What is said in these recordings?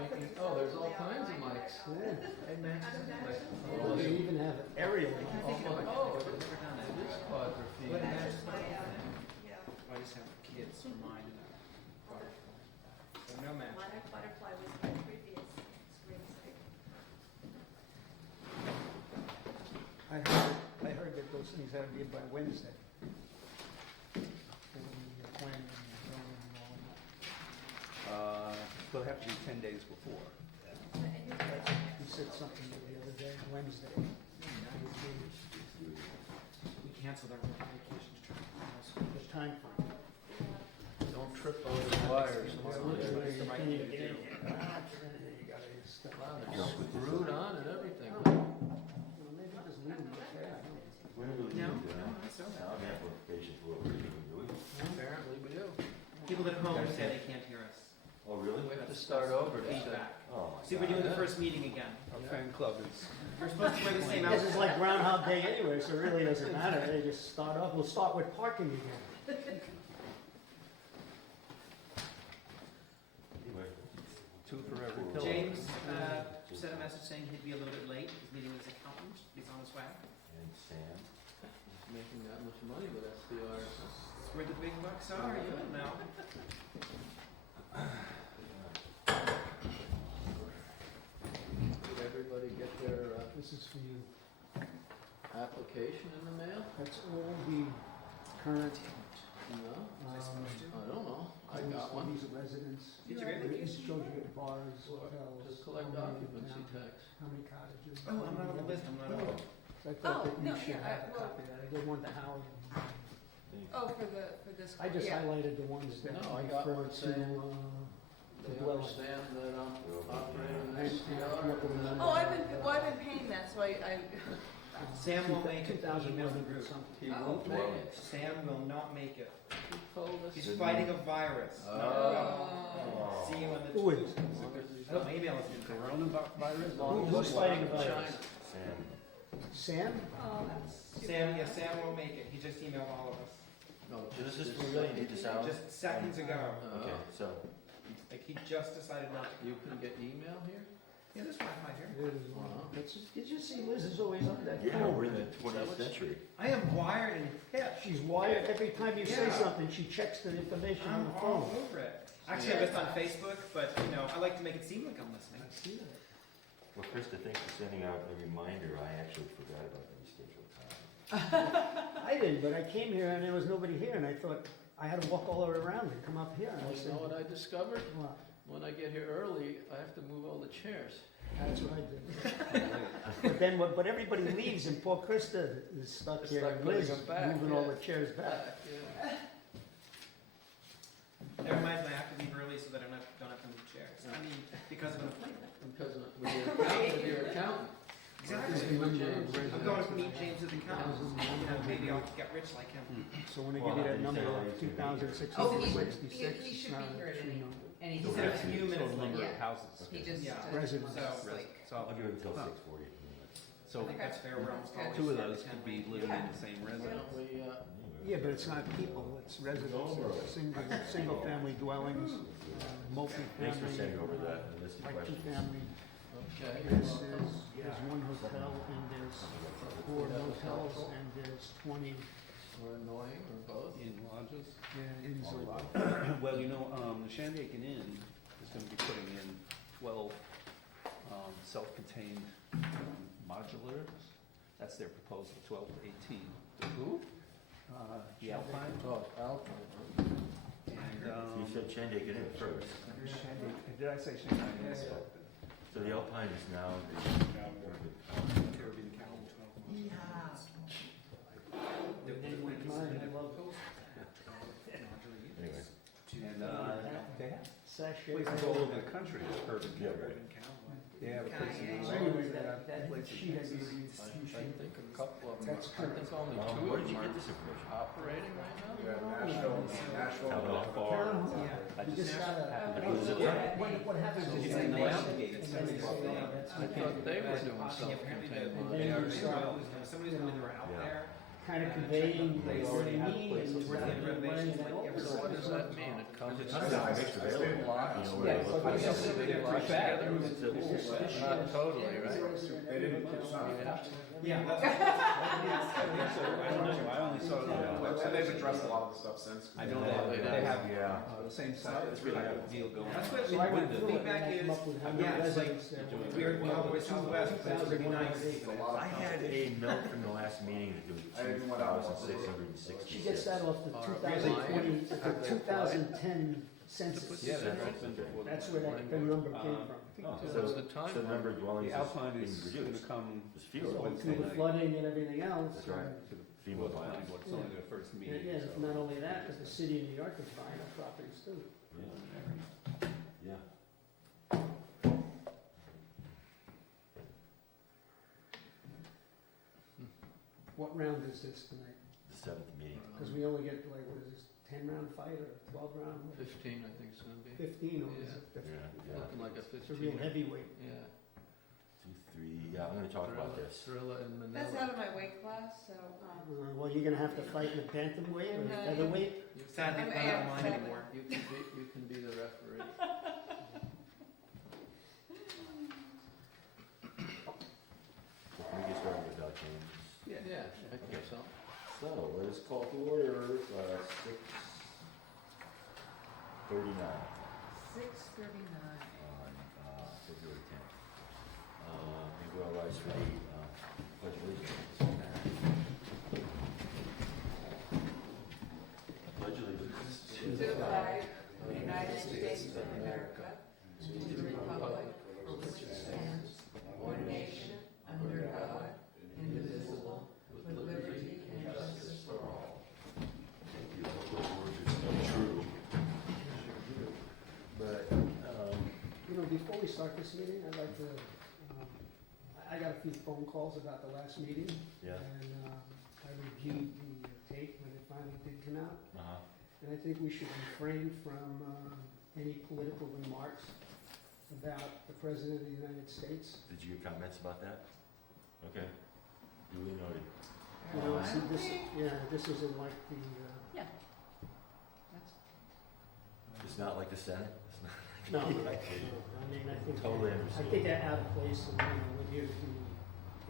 making, oh, there's all kinds of mics. Well, they even have an aerial. Oh, it is quadrophene. I just have kids for mine and a butterfly. So no match. Monarch butterfly was my previous screensaver. I heard that those things had to be in by Wednesday. For the planning and zoning and all that. We'll have to be 10 days before. He said something the other day, Wednesday. We canceled our vacations trip. The time frame. Don't trip over the wires. It's the right thing to do. You gotta step Wow, out. they're screwed on and everything. Well, maybe just leave them like that. When do we No, need that's all right. sound amplification for what we're doing, do we? Apparently we do. People at home say they can't hear us. Oh, really? We have to start over to say. Feedback. Oh, my See, we're doing the first meeting again. Our fan club is, We're supposed to wear the same This is outfit. like Groundhog Day anyway, so it really doesn't matter. They just start off, we'll start with parking again. Anyway, 2 for every pillow. James sent a message saying he'd be a little bit late. He's meeting with his accountant. He's on his way. and Sam, Making that much money with STR. It's where the big bucks are, you know. Did everybody get their This is for you. application in the mail? That's all the current, No? Was I supposed to? I don't know. I got one. These are residents. Did you really? It shows you at bars, hotels. Just collect how many in occupancy town, tax. How many cottages. Oh, I'm not on the list. I'm not on. So I thought that no, you should yeah, have a well- copy of that. I gave one to Howard. Oh, for this. I just yeah. highlighted the ones that No, I got refer one to, saying the They dwelling. understand that I'm operating And- an STR. Oh, I've been paying that, so I Sam won't make it. 2,000 Email the wasn't group. something. He won't make it. Sam will not make it. He told us. He's fighting a virus. Oh. See you on the. Who is? As long as he's Oh, maybe I was in Coronavirus? Who's fighting the China. virus? Sam, Sam? Oh, that's. Sam, yeah, Sam won't make it. He just emailed all of us. No, this is, we really need this out? Just seconds ago. Okay, so, Like he just decided not to. You can get email here? Yeah, there's Wi-Fi here. Did you see Liz is always on that yeah, phone? we're in the 20th century. I am wired and hip. She's wired, every time you say Yeah. something, she checks the information on I'm the all phone. over it. Actually, I'm just on Facebook, but you know, I like to make it seem like I'm listening. I see that. Well, Krista, thanks for sending out a reminder. I actually forgot about the rescheduled time. I didn't, but I came here and there was nobody here, and I thought, I had to walk all the way around and come up here. And I Well, you said, know what I discovered? "What?" When I get here early, I have to move all the chairs. That's what I did. But then, but everybody leaves and poor Krista is stuck It's here, like and putting Liz them back, moving all yeah. the chairs back. Yeah. That reminds me, I have to leave early so that I don't have to move chairs. I mean, because of an appointment. Because with your accountant. Exactly. With James. I'm going to meet James at the accountant. You know, maybe I'll get rich like him. So when I give you that number of 2,666, Oh, he should be here tonight. And he He said a few minutes Total number later. of houses. He just. Yeah. Residents. So, So, I'll give it until Huh. 6:40. so I think that's fair. We're almost always 2 of start those at could 10. be living in the same Why residence. don't we, Yeah, but it's not people, it's residents, single-family dwellings, Thanks for multi-family, sending over that list of like questions. two-family. okay. There's one hotel and there's 4 motels and there's 20 Or annoying, or both. In lodges. inns or Well, you know, the Shandaken Inn is gonna be putting in 12, self-contained modulars. That's their proposal, 12 to 18. The who? The Alpine, Oh, Alpine. and, You said Shandaken in first. Shandaken, did I say Shandaken? Yeah, yeah. So the Alpine is now the. Caribbean Cow, 12 months. The Anyway. And, they have sachet. places all over the country, that's perfect. Yeah, right. Caribbean Cow. They have places in So all anyway, over that places. sheet I gave you, I think a couple of them, That's I think only two Where of did you them get are this information? operating right now. How about Yeah. I you just just gotta, What is it? what happens is. It's you like navigate, navigating. and then you say, I thought they were doing Apparently self-contained the- monitoring. Yeah. somebody's gonna be out Yeah. there kind of conveying They what already they have mean, places and where without they being renovations wearing like that So what does oversized. that mean? It comes. There's a ton of information available. You know, Yeah, where- but It's it's- pretty Lots bad. together. It's- Not totally, right? They didn't put some. Yeah. I don't know, I only saw it on the And website. they've addressed a lot of the stuff since. I know they have, Yeah. the same site, it's really a deal going That's on. what So I went the through it, feedback and I is, come up with how many yeah, it's like, residents there were. we're all the way southwest, but it's really nice. It's a lot I of had a note from the last meeting that there was I didn't want to- 2,666. She gets that off the Are 2020, they- the 2010 census. Yeah, they're open before. That's where that, the number came from. Oh, That's so, the time. so the number of dwellings The Alpine is is being gonna reduced. come There's So fewer. through the flooding and everything else. That's right. to the FEMA planning plans. board, it's only their first And meeting, again, so. not only that, but the city of New York is buying up properties too. Yeah. What round is this tonight? The seventh meeting. Because we only get like, what is this, 10-round fight or 12-round? 15, I think it's gonna be. 15, or is Yeah. it? Yeah, Looking like a It's a real 15. heavyweight. Yeah. 2, 3, yeah, I'm gonna talk about Thrilla- this. Thrilla and That's Manila. out of my weight class, so, Well, you're gonna have to fight in a bantamweight or a featherweight. You Sadly, I'm not on am mine seven. anymore. you can be the referee. So can we get started without changes? Yeah, I think so. So, let us call to order, 6:39 6:39. on, February 10th. May we all rise for the, pledge of allegiance. Pledge allegiance To the flag of the United States of America, and to the republic for which it stands, one nation, under God, indivisible, with liberty and justice for all. True. But, You know, before we start this meeting, I'd like to, I got a few phone calls about the last meeting. yeah, And I reviewed the tape when it finally did come out. uh-huh. And I think we should refrain from any political remarks about the President of the United States. Did you get comments about that? Okay. Duly noted. You know, I see, don't this, think- yeah, this isn't like the, Yeah. That's, It's not like the Senate? It's not no, like- no, I mean, I think. Totally I understand. think they're out of place, and, you know, we're here to do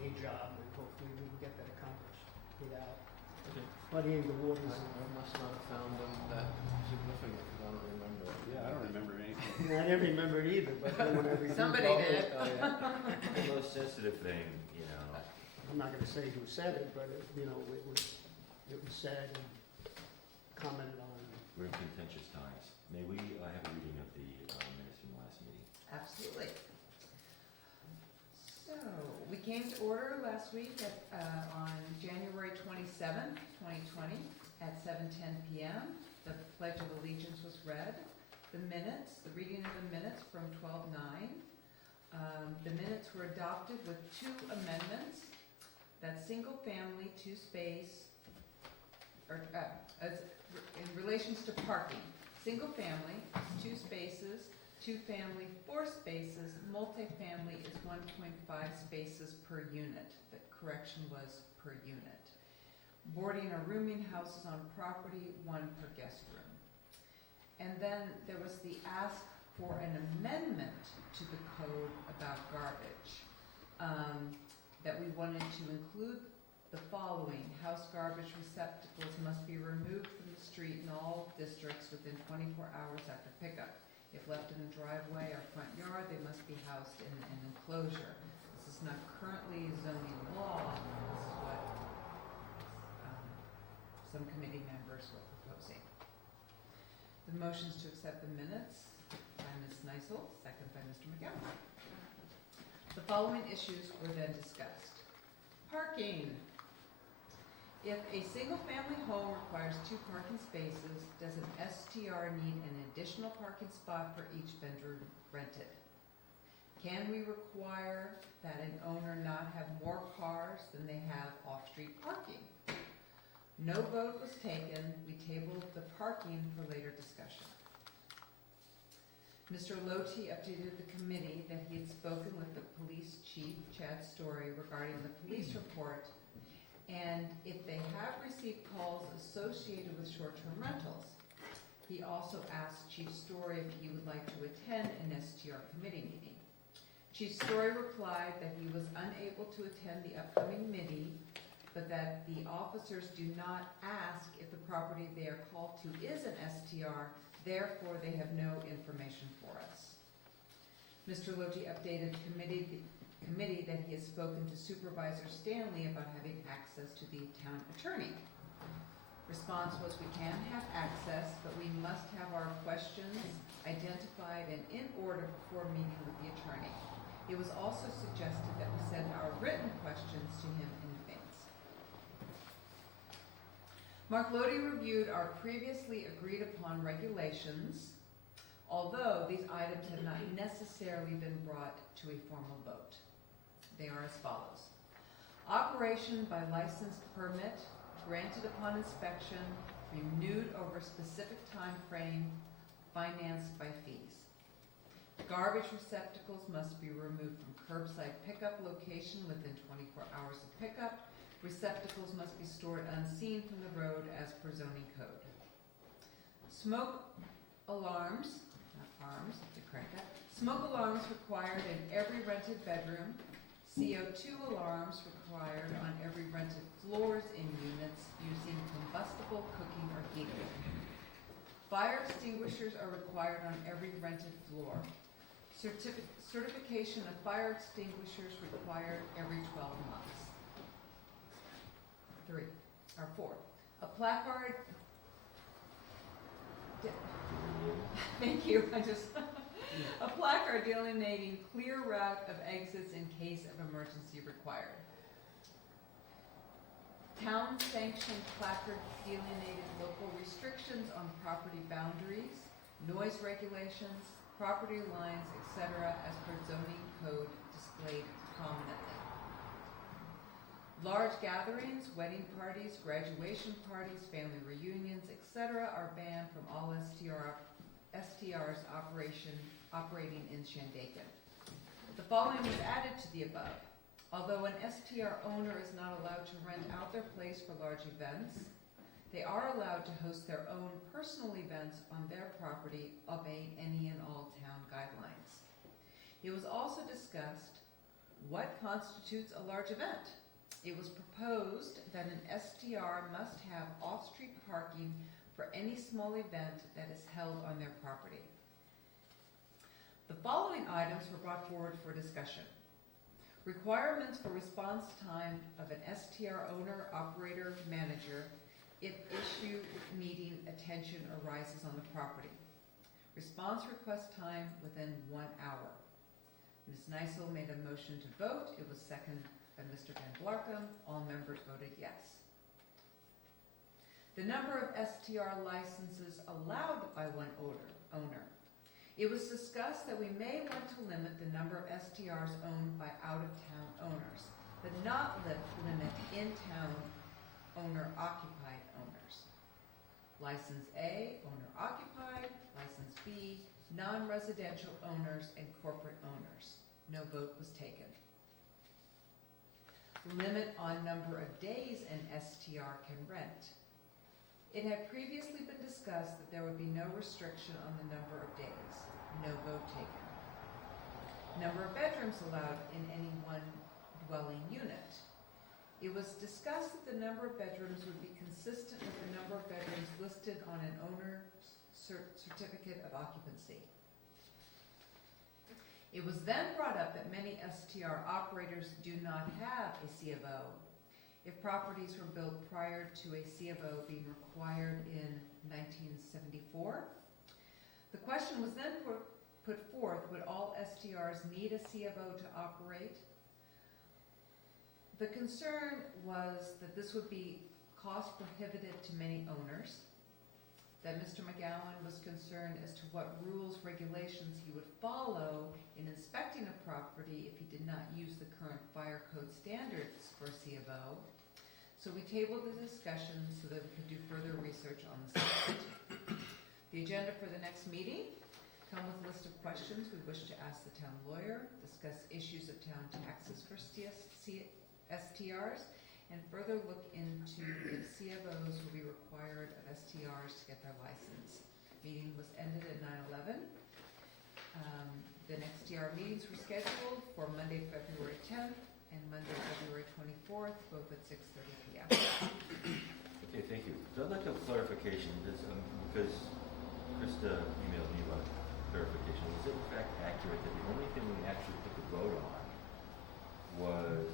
a job, and hopefully we can get that accomplished without Okay. muddying the waters. I must not have found them that significant, 'cause I don't remember it. Yeah, I don't remember anything. And I didn't remember it either, but then when I reviewed Somebody all did. the- Oh, yeah. The most sensitive thing, you know, I'm not gonna say who said it, but it, you know, it was said and commented on. we're in contentious times. May we have a reading of the minutes from the last meeting? absolutely. So, we came to order last week at, on January 27th, 2020, at 7:10 PM. The Pledge of Allegiance was read. The minutes, the reading of the minutes from 12:09. The minutes were adopted with 2 amendments. That single family, 2-space, or, as, in relations to parking. Single family, 2 spaces, 2 family, 4 spaces, multifamily is 1.5 spaces per unit. The correction was per unit. Boarding or rooming houses on property, 1 per guest room. And then there was the ask for an amendment to the code about garbage. That we wanted to include the following: house garbage receptacles must be removed from the street in all districts within 24 hours after pickup. If left in the driveway or front yard, they must be housed in an enclosure. This is not currently zoning law. This is what some committee members were proposing. The motions to accept the minutes by Ms. Nysel, second by Mr. McGowan. The following issues were then discussed. Parking. If a single-family home requires 2 parking spaces, does an STR need an additional parking spot for each bedroom rented? Can we require that an owner not have more cars than they have off-street parking? No vote was taken. We tabled the parking for later discussion. Mr. Loti updated the committee that he had spoken with the police chief, Chad Story, regarding the police report and if they have received calls associated with short-term rentals. He also asked Chief Story if he would like to attend an STR committee meeting. Chief Story replied that he was unable to attend the upcoming meeting, but that the officers do not ask if the property they are called to is an STR, therefore they have no information for us. Mr. Logie updated committee that he has spoken to Supervisor Stanley about having access to the town attorney. Response was, we can have access, but we must have our questions identified and in order before meeting with the attorney. It was also suggested that we send our written questions to him in advance. Mark Lodi reviewed our previously agreed upon regulations, although these items have not necessarily been brought to a formal vote. They are as follows. Operation by licensed permit, granted upon inspection, renewed over a specific time frame, financed by fees. Garbage receptacles must be removed from curbside pickup location within 24 hours of pickup. Receptacles must be stored unseen from the road as per zoning code. Smoke alarms, not arms, I have to correct that. Smoke alarms required in every rented bedroom. CO2 alarms required on every rented floors in units using combustible cooking or heating. Fire extinguishers are required on every rented floor. Certification of fire extinguishers required every 12 months. 4. A placard. Thank you. A placard delineating clear route of exits in case of emergency required. Town-sanctioned placard delineated local restrictions on property boundaries, noise regulations, property lines, etc. as per zoning code displayed prominently. Large gatherings, wedding parties, graduation parties, family reunions, etc. are banned from all STRs operating in Shandaken. The following was added to the above. Although an STR owner is not allowed to rent out their place for large events, they are allowed to host their own personal events on their property, obeying any and all town guidelines. It was also discussed what constitutes a large event. It was proposed that an STR must have off-street parking for any small event that is held on their property. The following items were brought forward for discussion. Requirements for response time of an STR owner, operator, manager if issue needing attention arises on the property. Response request time within 1 hour. Ms. Neisel made a motion to vote. It was seconded by Mr. Van Blarkum. All members voted yes. The number of STR licenses allowed by one owner. It was discussed that we may want to limit the number of STRs owned by out-of-town owners, but not limit in-town owner-occupied owners. License A, owner-occupied. License B, non-residential owners and corporate owners. No vote was taken. Limit on number of days an STR can rent. It had previously been discussed that there would be no restriction on the number of days. No vote taken. Number of bedrooms allowed in any one dwelling unit. It was discussed that the number of bedrooms would be consistent with the number of bedrooms listed on an owner's certificate of occupancy. It was then brought up that many STR operators do not have a C of O. If properties were built prior to a C of O being required in 1974, the question was then put forth, would all STRs need a C of O to operate? The concern was that this would be cost prohibitive to many owners, that Mr. McGowan was concerned as to what rules, regulations he would follow in inspecting a property if he did not use the current fire code standards for C of O. So we tabled the discussion so that we could do further research on the subject. The agenda for the next meeting: come with a list of questions we wish to ask the town lawyer, discuss issues of town taxes for STRs, and further look into if CFOs will be required of STRs to get their license. Meeting was ended at 9:11. The next STR meetings were scheduled for Monday, February 10th and Monday, February 24th, both at 6:30 p.m. Okay, thank you. So I'd like a clarification, because Krista emailed me about clarification. Is it in fact accurate that the only thing we actually took a vote on was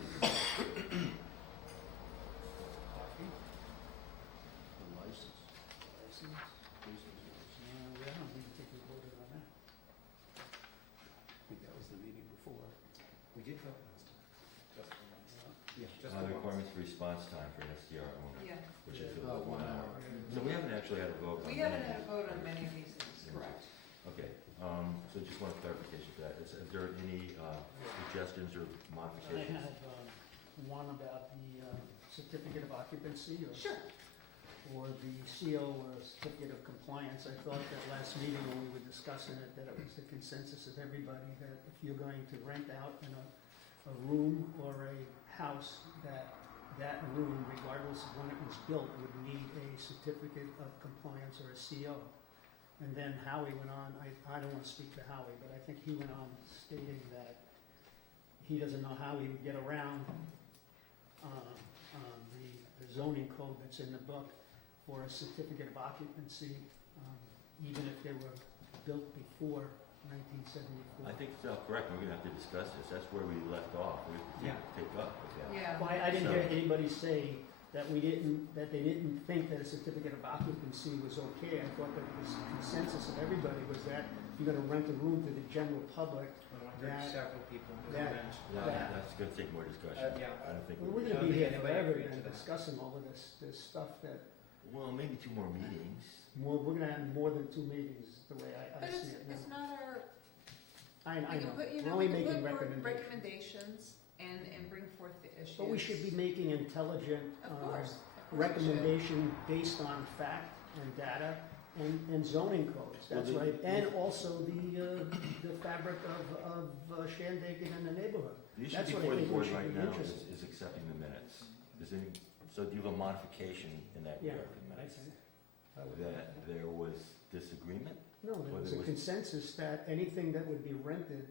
The license. License? Yeah, I don't think we voted on that. I think that was the meeting before. We did vote last time. Just for once. Yeah. Just for once. requirements for response time for an SDR owner, Yeah, which is Oh, 1 1 hour. hour. So we haven't actually had a vote on we that. haven't had a vote on many of these things, correct? Okay, so just want clarification for that. Is there any suggestions or I modifications? have one about the certificate of occupancy Sure. or the CO or certificate of compliance. I thought that last meeting when we were discussing it, that it was the consensus of everybody that if you're going to rent out in a room or a house, that room, regardless of when it was built, would need a certificate of compliance or a CO. And then Howie went on, I don't want to speak to Howie, but I think he went on stating that he doesn't know how he would get around the zoning code that's in the book for a certificate of occupancy, even if they were built before 1974. I think it's all correct. We're gonna have to discuss this. That's where we left off. We have to take up with that. Yeah. Well, I didn't So- hear anybody say that that they didn't think that a certificate of occupancy was okay. I thought that the consensus of everybody was that if you're gonna rent a room to the general public, But I heard That- several people that- mention. Yeah, that's gonna take more discussion. Yeah. I don't think. we're I gonna don't be think here anybody forever agreed to and that. discussing all of this stuff that, Well, maybe 2 more meetings. we're gonna have more than 2 meetings, the way I But see it it's now. not our, I we know, can put, you we're know, only we can making put forward recommendations. recommendations and bring forth the issues. But we should be making intelligent Of course. we should. recommendation based on fact and data and zoning codes, that's Well, right, and also the fabric of Shandaken and the neighborhood. The issue That's what I before the think we board should right be now interested is accepting the minutes. So do you have a modification in that Yeah, regard, the minutes? I would- That there was disagreement? No, there Well, was there a was- consensus that anything that would be rented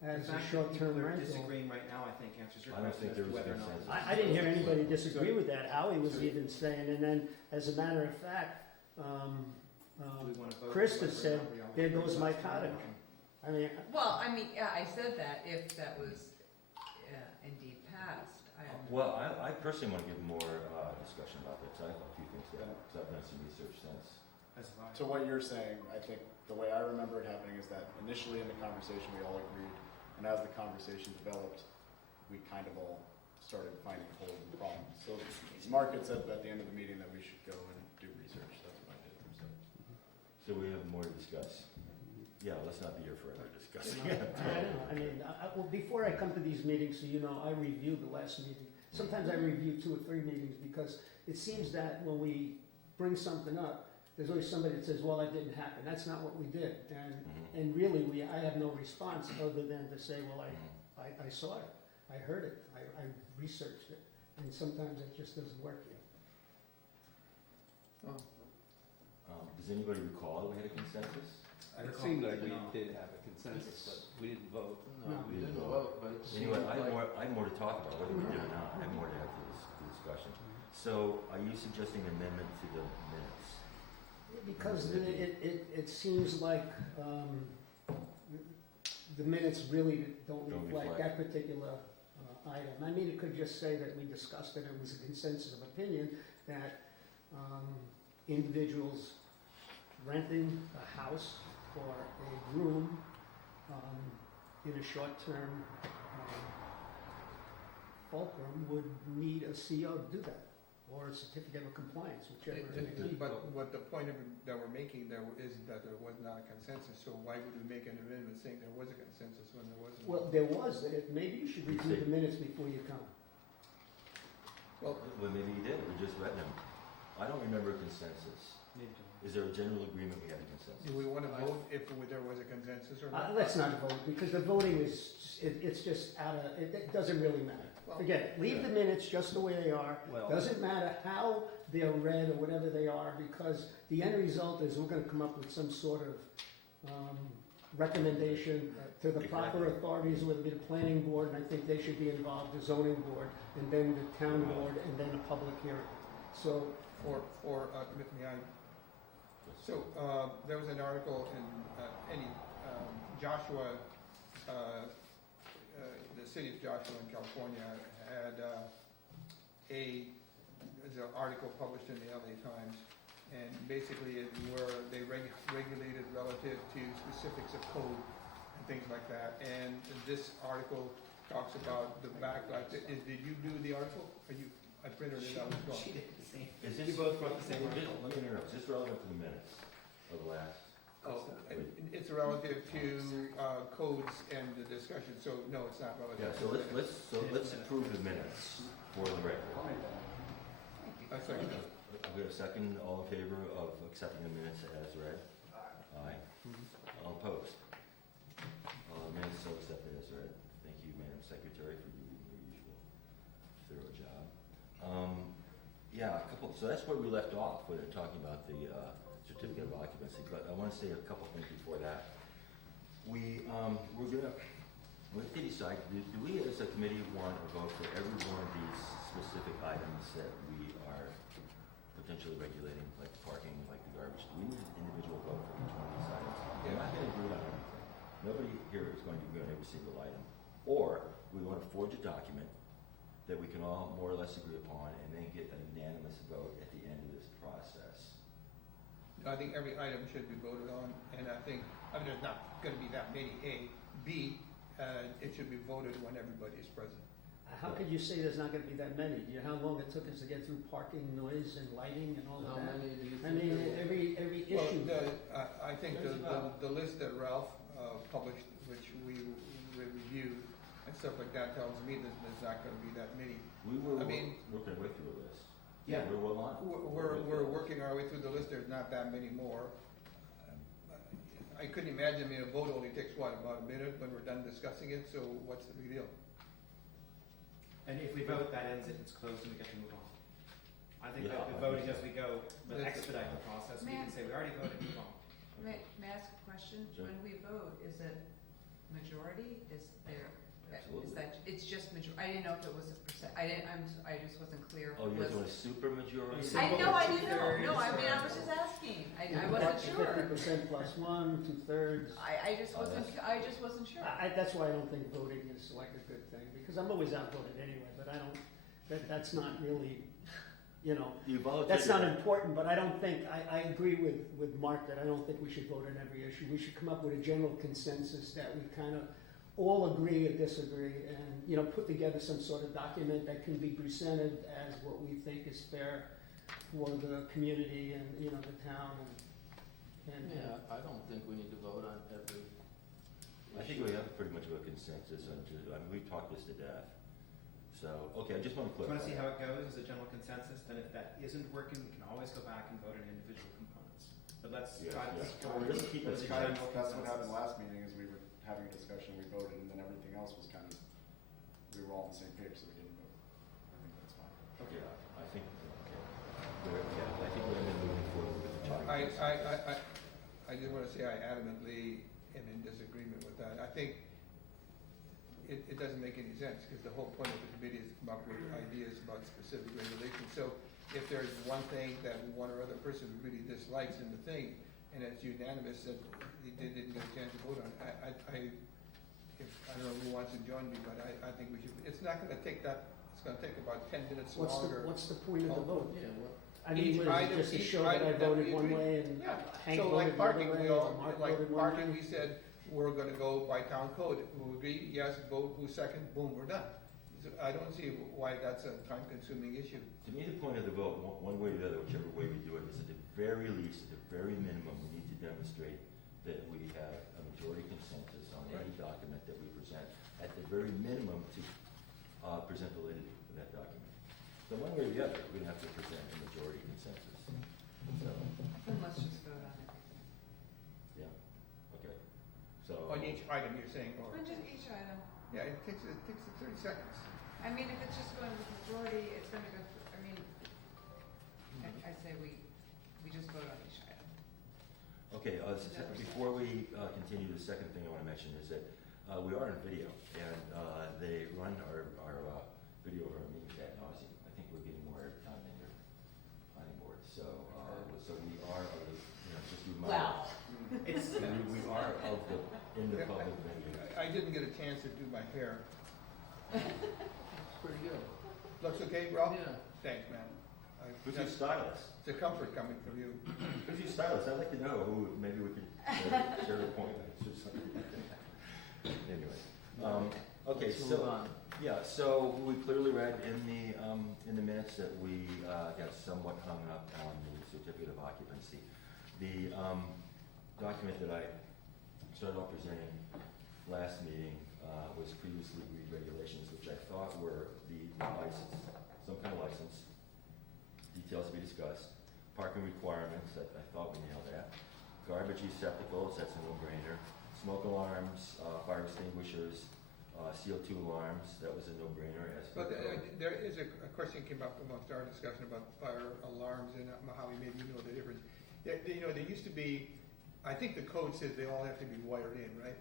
The as a fact that short-term people are rental. disagreeing right now, I think answers your I don't question think as there to was whether or not. consensus. I didn't hear anybody disagree with that, Howie was even saying, and then, as a matter of fact, Do we want to vote? Krista whether or said, not we all "There agree goes with my that? cottage." I mean, Well, I mean, yeah, I said that if that was indeed passed. Well, I personally want to give more discussion about that, because I have a few things that, because I've done some research since. As a vibe. So what you're saying, I think, the way I remember it happening is that initially in the conversation, we all agreed, and as the conversation developed, we kind of all started finding holes and problems. So Mark had said at the end of the meeting that we should go and do research, that's what I did, so. So we have more to discuss. Yeah, let's not be here forever discussing. I don't know, I mean, well, before I come to these meetings, so you know, I review the last meeting. Sometimes I review 2 or 3 meetings, because it seems that when we bring something up, there's always somebody that says, well, that didn't happen, that's not what we did. And really, I have no response other than to say, well, I saw it, I heard it, I researched it, and sometimes it just doesn't work yet. Does anybody recall that we had a consensus? I It recall, seemed like we you know, did have a consensus, but we didn't vote. No, we didn't vote, but it seemed Anyway, like. I have more to talk about, whether we did or not. I have more to add to this discussion. So are you suggesting an amendment to the minutes? Because it seems like the minutes really don't Don't reflect reflect. that particular item. I mean, it could just say that we discussed it, it was a consensus of opinion that individuals renting a house or a room in a short-term fulcrum would need a CO to do that, or a certificate of compliance, whichever it may be. But what the point that we're making there is that there was not a consensus, so why would we make an amendment saying there was a consensus when there wasn't? Well, there was, maybe you should review the minutes before you come. Well, maybe you did, we just read them. I don't remember a consensus. Neither do I. Is there a general agreement we had a consensus? Do we want to vote if there was a consensus or not? Let's not vote, because the voting is, it's just it doesn't really matter. Forget it. Leave the minutes just the way they are. Well, Doesn't matter how they're read or whatever they are, because the end result is we're gonna come up with some sort of, recommendation to the proper authorities, whether it be the planning board, and I think they should be involved, the zoning board, and then the town board, and then a public hearing. So, may I? So, there was an article in, Joshua, the city of Joshua in California had, there's an article published in the LA Times, and basically it were, they regulated relative to specifics of code and things like that, and this article talks about the backlash. Did you do the article? I printed it out as well. She did the same. Is this, We both wrote the same article. let me interrupt, is this relevant to the minutes of the last? Oh, it's relative to codes and the discussion, so no, it's not relative. Yeah, so let's approve the minutes for the record. I second that. I'll get a second, all in favor of accepting the minutes as read? Aye. All opposed? Minutes so accepted as read. Thank you, Madam Secretary, for doing your usual thorough job. Yeah, so that's where we left off, with talking about the certificate of occupancy, but I want to say a couple things before that. We're gonna decide, do we as a committee want to vote for every one of these specific items that we are potentially regulating, like parking, like the garbage? Do we need an individual vote for each one of these items? We're not gonna agree on everything. Nobody here is going to agree on every single item. Or we want to forge a document that we can all more or less agree upon and then get a unanimous vote at the end of this process. I think every item should be voted on, and I think, there's not gonna be that many, A. B, it should be voted when everybody is present. how could you say there's not gonna be that many? Do you know how long it took us to get through parking, noise, and lighting, and all of How that? many do you I think mean, there were? every Well, issue. I think the list that Ralph published, which we reviewed and stuff like that, tells me that there's not gonna be that many. We were I mean- working our way through the list. Yeah. We're well on. We're working our way through the list, there's not that many more. I couldn't imagine, a vote only takes what, about a minute when we're done discussing it, so what's the big deal? And if we vote, that ends it, it's closed, and we get to move on. I think Yeah, that the I voting think as we go, will That's- expedite the process, we can say, we already voted, move on. May I ask a question? Sure. When we vote, is it majority? Is there, Absolutely. is that, it's just I didn't know if it was a percent, I just wasn't clear. Oh, you guys Was- want a super majority? I didn't know. No, I mean, I was just asking. I wasn't sure. 50% plus one, 2/3. I just wasn't sure. That's why I don't think voting is like a good thing, because I'm always outvoted anyway, but I don't, that's not really, You volunteered. that's not important, but I don't think, I agree with Mark that I don't think we should vote on every issue. We should come up with a general consensus that we kind of all agree or disagree, and, put together some sort of document that can be presented as what we think is fair for the community and, the town and. Yeah, I don't think we need to vote on every. I think we have pretty much of a consensus on, we've talked this to death. So, okay, I just want to Do you clarify. wanna see how it goes as a general consensus, then if that isn't working, we can always go back and vote on individual components. But let's Yeah, try yeah. this forward. Let's keep with it a Kind of, general that's what happened consensus. last meeting, is we were having a discussion, we voted, and then everything else was kind of, we were all on the same page, so we didn't vote. I think that's fine. Okay, I think, okay. I think we're gonna be moving forward with the joint consensus. I just want to say I adamantly am in disagreement with that. I think it doesn't make any sense, because the whole point of the committee is to come up with ideas about specific regulations. So if there's one thing that one or other person really dislikes in the thing, and it's unanimous that they didn't get a chance to vote on it, I don't know who wants to join me, but I think we should, it's not gonna take that, it's gonna take about 10 minutes longer. What's the point of the vote? Yeah, what, I mean, Each what is item- it just to each show that I item that voted we one agree- way and Yeah, Hank so voted like the parking, other we way, all, or Mark like voted one parking, way? we said, we're gonna go by town code. Who agree? Yes, vote, who's second, boom, we're done. So I don't see why that's a time-consuming issue. To me, the point of the vote, one way or the other, whichever way we do it, is at the very least, at the very minimum, we need to demonstrate that we have a majority consensus on any document that we present, at the very minimum, to present validity of that document. So one way or the other, we're gonna have to present a majority consensus. So, Then let's just vote on everything. yeah, okay. So. On each item, you're saying, or, On just each item. yeah, it takes 30 seconds. I mean, if it's just going with majority, it's gonna go, I mean, I say we just vote on each item. Okay, before we continue, the second thing I want to mention is that we are in video, and they run our video of our meetings ad nauseam. I think we're getting more airtime than your planning board, so we are, just remind. Well, We are in the public venue. I didn't get a chance to do my hair. It's pretty good. Looks okay, Rob? Yeah. Thanks, man. Who's your stylist? It's a comfort coming from you. Who's your stylist? I'd like to know who, maybe we could share appointments or something like that. Anyway, okay, Let's move so, on. yeah, so we clearly read in the minutes that we got somewhat hung up on the certificate of occupancy. The document that I started off presenting last meeting was previously agreed regulations, which I thought were the license, some kind of license, details to be discussed, parking requirements, I thought we nailed that, garbage receptacles, that's a no-brainer, smoke alarms, fire extinguishers, CO2 alarms, that was a no-brainer. But there is a question came up amongst our discussion about fire alarms and how maybe you know the difference. There used to be, I think the code says they all have to be wired in, right?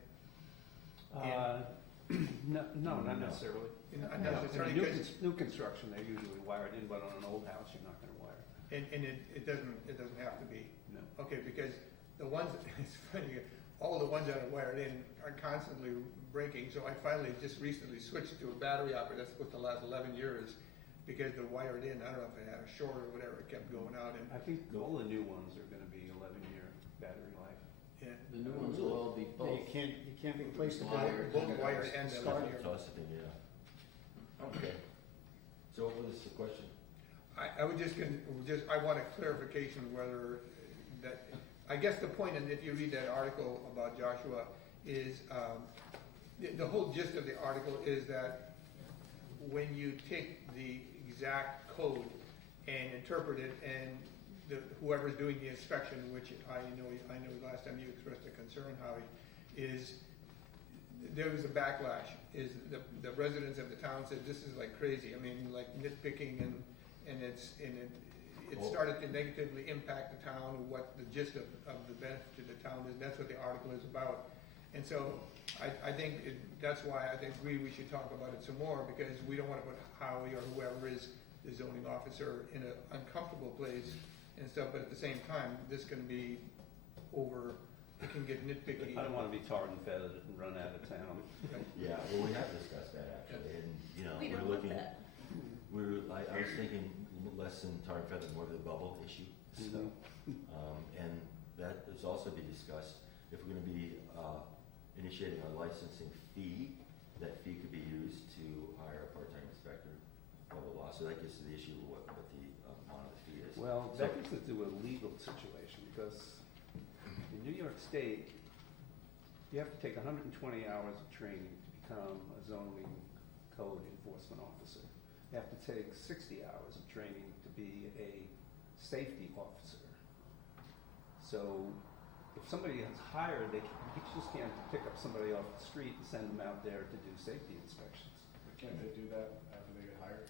No, not necessarily. Not No, necessarily, in because, new construction, they're usually wired in, but on an old house, you're not gonna wire. and it doesn't have to be. No. Okay, because the ones, it's funny, all the ones that are wired in are constantly breaking, so I finally just recently switched to a battery operated, that's supposed to last 11 years, because the wired in, I don't know if it had a short or whatever, it kept going out, and, I think all the new ones are gonna be 11-year battery life. yeah. The new ones will all be Yeah, both. you can't replace the Wired. battery. Both wired and the Start. linear. Toss it in, yeah. Okay. So what was the question? I would I want a clarification whether that, I guess the point, and if you read that article about Joshua, is, the whole gist of the article is that when you take the exact code and interpret it, and whoever's doing the inspection, which I know last time you expressed a concern, Howie, is there was a backlash, is the residents of the town said, this is like crazy, I mean, like nitpicking, and it started to negatively impact the town, what the gist of the benefit to the town is, that's what the article is about. And so, I think that's why I think we should talk about it some more, because we don't wanna put Howie or whoever is the zoning officer in an uncomfortable place and stuff, but at the same time, this can be it can get nitpicky. I don't wanna be tarred and feathered and run out of town. Yeah, well, we have discussed that actually, and, We don't we're want looking, that. I was thinking less than tar and feather, more of the bubble issue. So, and that is also be discussed, if we're gonna be initiating a licensing fee, that fee could be used to hire a part-time inspector, blah, blah, blah. So that gets to the issue of what the amount of the fee is. Well, that gets into a legal situation, because in New York State, you have to take 120 hours of training to become a zoning code enforcement officer. You have to take 60 hours of training to be a safety officer. So if somebody is hired, you just can't pick up somebody off the street and send them out there to do safety inspections. But can't they do that after they get hired?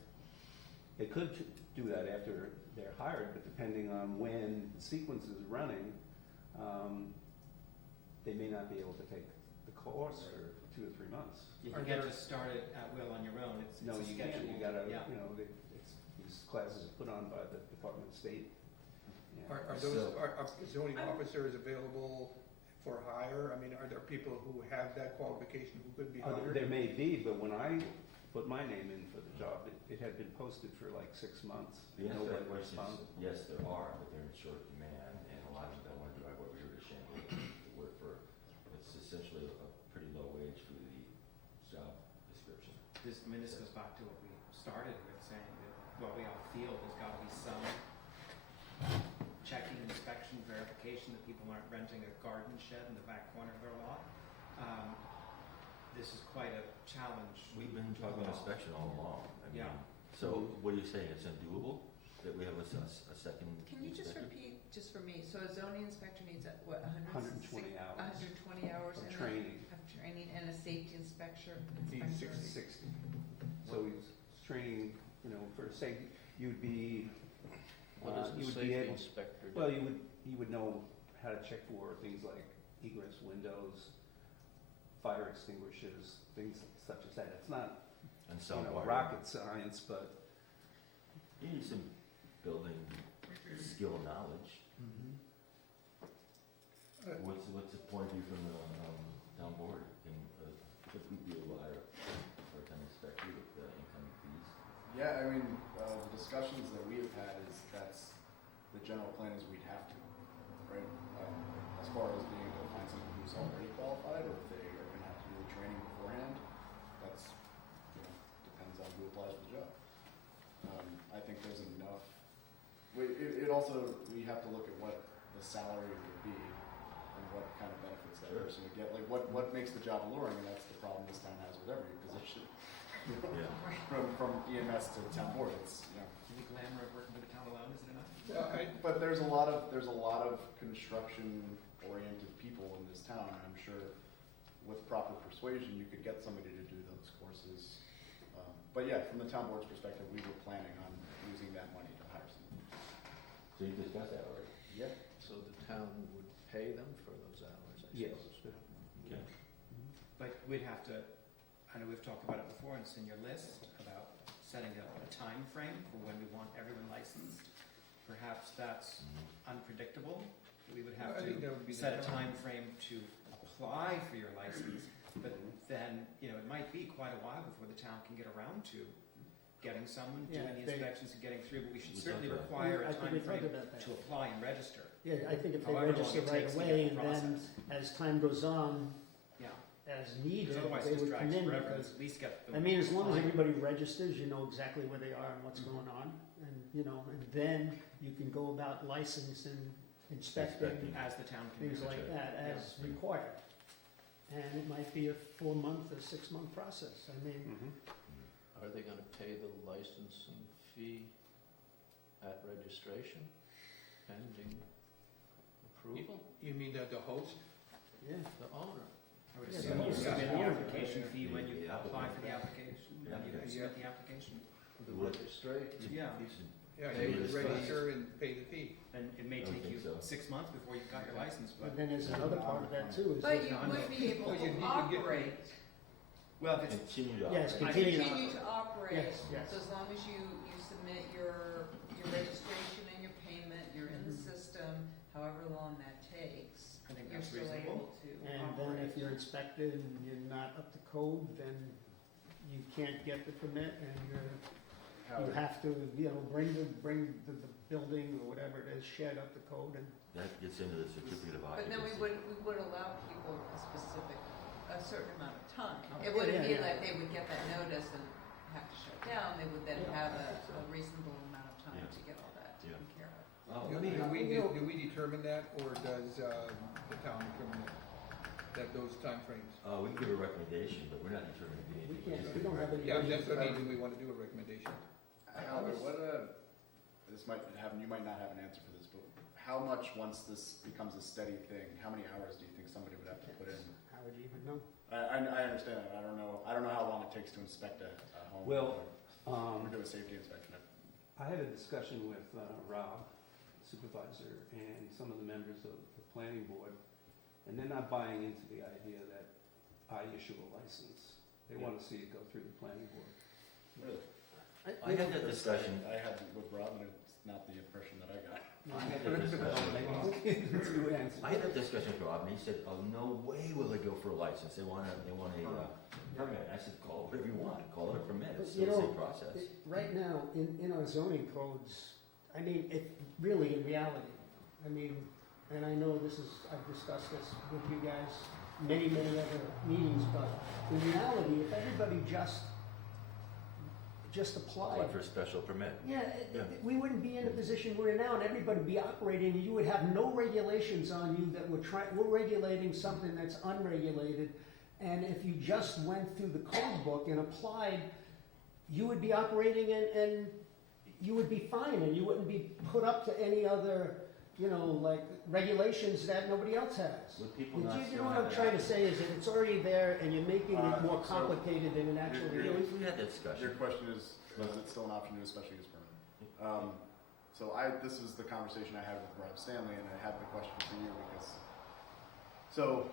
They could do that after they're hired, but depending on when the sequence is running, they may not be able to take the course for 2 or 3 months. You can't just start it at will on your own, it's No, a you schedule. can't, you gotta, Yeah. these classes are put on by the Department of State. Yeah. Are zoning officers available for hire? I mean, are there people who have that qualification who could be hired? There may be, but when I put my name in for the job, it had been posted for like 6 months. The answer to that Nobody question responded. is, yes, there are, but they're in short demand, and a lot of them don't want to drive over here to Shandaken to work for, it's essentially a pretty low wage for the job description. This goes back to what we started with, saying that what we all feel, there's gotta be some checking, inspection, verification that people aren't renting a garden shed in the back corner of their lot. This is quite a challenge. We've been talking about inspection all along. I mean, Yeah. So what are you saying, it's undoable, that we have a second Can you just inspector? repeat, just for me, so a zoning inspector needs, what, 120 hours 120 hours of and training. of training, and a safety inspector? 60. 60. So training, you know, for safety, you'd be, What does you the would be safety able, inspector do? well, you would know how to check for things like egress windows, fire extinguishers, things such as that. It's not, And you some know, wiring. rocket science, but You need some building skill and knowledge. What's the point of view from the town board? Should we be able to hire a part-time inspector with incoming fees? Yeah, I mean, the discussions that we have had is that's, the general plan is we'd have to, right? As far as being able to find someone who's already qualified, or if they are gonna have to do the training beforehand, that's, you know, depends on who applies for the job. I think there's enough, it also, we have to look at what the salary would be and what kind of benefits that Sure. person would get. Like, what makes the job alluring, and that's the problem this town has with every position. Yeah. From EMS to town board, it's, you know. The glamour of working for the town alone isn't enough. But there's a lot of construction-oriented people in this town, and I'm sure with proper persuasion, you could get somebody to do those courses. But yeah, from the town board's perspective, we were planning on using that money to hire someone. So you discussed that already? Yeah. So the town would pay them for those hours, I yes. suppose? Okay. But we'd have to, I know we've talked about it before, and it's in your list, about setting a time frame for when we want everyone licensed. Perhaps that's unpredictable. We would have I think that to would be the set a challenge. time frame to apply for your license, but then, you know, it might be quite a while before the town can get around to getting someone, Yeah, doing the they- inspections and getting through, but we should We certainly talked about require I a think time we talked frame about that. to apply and register. Yeah, I think if they However long register it right takes to away, get and the then process. as time goes on, Yeah, as needed, because otherwise they it just would come drags in forever, because, let's at least get them. I mean, as long as applying. everybody registers, you know exactly where they are and what's Mhm. going on. And, you know, and then you can go about licensing, inspecting, Inspecting. As the town can. things like that as required. And it might be a 4-month or 6-month process. I mean, Mhm. Are they gonna pay the licensing fee at registration pending approval? You mean that the host? yeah. The owner? I would Yeah, assume the you host submit is the the owner. application fee when you The applicant. apply for the application, Yeah. when you Yeah. submit the application. The Would- registration? Yeah. Yeah, Pay you the register and pay the fee. And it may I don't take think you so. 6 months before you've got your license, But but, then there's another part of that too. Is But that- you would be able Well, you to get- operate, well, if it's, Continue to Yes, operate. continue. continue to operate. Yes, yes. So as long as you submit your registration and your payment, you're in the system, however long that takes, I think you're that's still reasonable. able to And operate. then if you're inspected and you're not up to code, then you can't get the permit and you have to, you know, bring the building or whatever it is, shed up to code and. That gets into the certificate of But occupancy. then we would allow people a certain amount of time. It Okay. wouldn't be Yeah, yeah. like they would get that notice and have to shut down, they would then Yeah. have a reasonable amount of time Yeah. to get all that Yeah. taken care of. Oh, Do let me, do we determine that, or does the town determine that those timeframes? we can give a recommendation, but we're not determining anything. We can't, we don't have any. Yeah, that's what I mean, do we want to do a recommendation? Albert, this might have, you might not have an answer for this, but how much, once this becomes a steady thing, how many hours do you think somebody would have to put in? How would you even know? I understand that, I don't know how long it takes to inspect a home. Well, Or do a safety inspection. I had a discussion with Rob, supervisor, and some of the members of the planning board, and they're not buying into the idea that I issue a license. They want to see it go through the planning board. Really? I had that discussion. I had with Rob, and it's not the impression that I got. I had that discussion. Two answers. I had that discussion with Rob, and he said, "Oh, no way will they go for a license. They want a permit." I said, "Call it whatever you want. Call it a permit. It's You still the know, same process." Right now, in our zoning codes, I mean, it really, in reality, I mean, and I know this is, I've discussed this with you guys many other meetings, but in reality, if everybody just applied. Apply for a special permit. Yeah, Yeah. we wouldn't be in the position we're in now, and everybody would be operating, and you would have no regulations on you that we're regulating something that's unregulated, and if you just went through the code book and applied, you would be operating and you would be fine, and you wouldn't be put up to any other like regulations that nobody else has. Would people You not you still know what have I'm that trying to option? say is that it's already there and you're making it more So- complicated than it actually Yeah, is. we had that Your discussion. question is it still an option to do a special use permit? So this is the conversation I had with Rob Stanley, and I had the question for you because, so,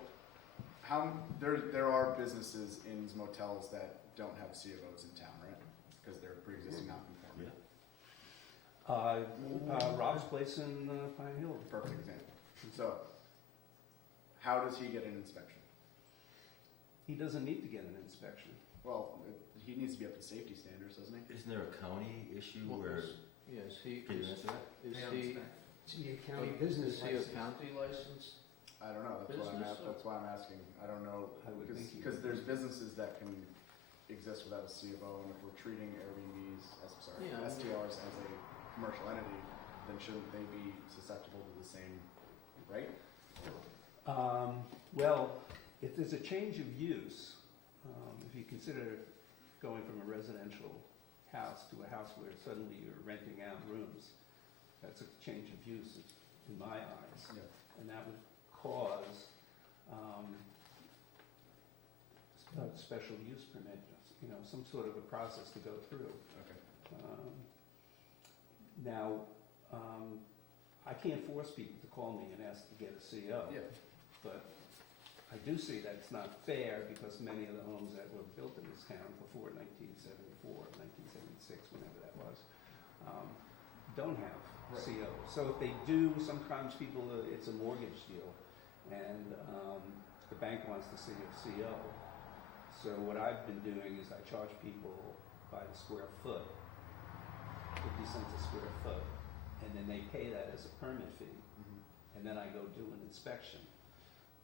there are businesses in these motels that don't have C of Os in town, right? Because they're pre-existing non-conforming. Rob's place in Pine Hill. Perfect example. So, how does he get an inspection? He doesn't need to get an inspection. Well, he needs to be up to safety standards, doesn't he? Isn't there a county issue Well, where, Yes, he, can you answer that? is They don't he, inspect. It's a county business is he a license. county licensed? I don't know, Business or- that's why I'm asking. I don't know, I would think he because would. there's businesses that can exist without a C of O, and if we're treating Airbnbs, Yeah. STRs as a commercial entity, then shouldn't they be susceptible to the same, right? Well, if there's a change of use, if you consider going from a residential house to a house where suddenly you're renting out rooms, that's a change of use in my eyes. Yeah. And that would cause a special use permit, some sort of a process to go through. Okay. Now, I can't force people to call me and ask to get a CO. Yeah. But I do see that it's not fair because many of the homes that were built in this town before 1974, 1976, whenever that was, don't have Right. COs. So if they do, sometimes people, it's a mortgage deal, and the bank wants to see a CO. So what I've been doing is I charge people by the square foot, 50 cents a square foot, and then they pay that as a permit fee, Mhm. and then I go do an inspection.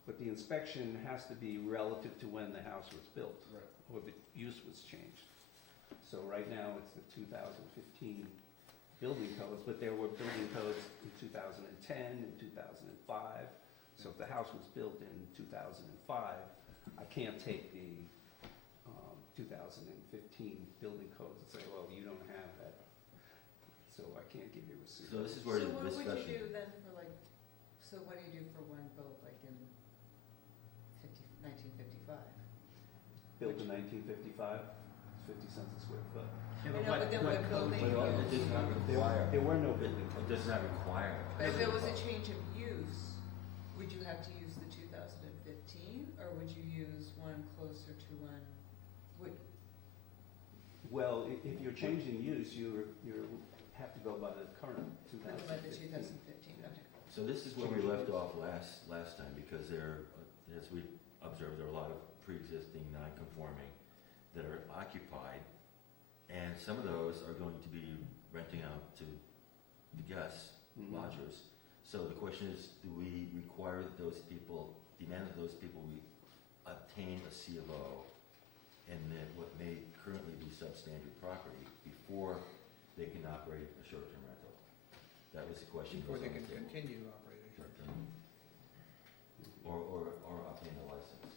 But the inspection has to be relative to when the house was built, Right. or the use was changed. So right now, it's the 2015 building codes, but there were building codes in 2010 and 2005. So if the house was built in 2005, I can't take the 2015 building codes and say, well, you don't have that, so I can't give you a CO. So this is where So the what would discussion. you do then for like, so what do you do for one built like in 1955? Built in 1955, it's 50 cents a square foot. Yeah, I know, but then what building But it use? does not require, There were no it building it codes. does not require. But if there was a change of use, would you have to use the 2015, or would you use one closer to one? Would, Well, if you're changing use, you have to go by the current would it like the 2015. 2015, okay. So this is where we left off last time, because as we observed, there are a lot of pre-existing non-conforming that are occupied, and some of those are going to be renting out to the guests, Mhm. lodgers. So the question is, do we require that those people, demand that those people obtain a C of O and that what may currently be substandard property before they can operate a short-term rental? That was the question. Before that they was can on the table. continue operating. Short-term. Or obtain a license.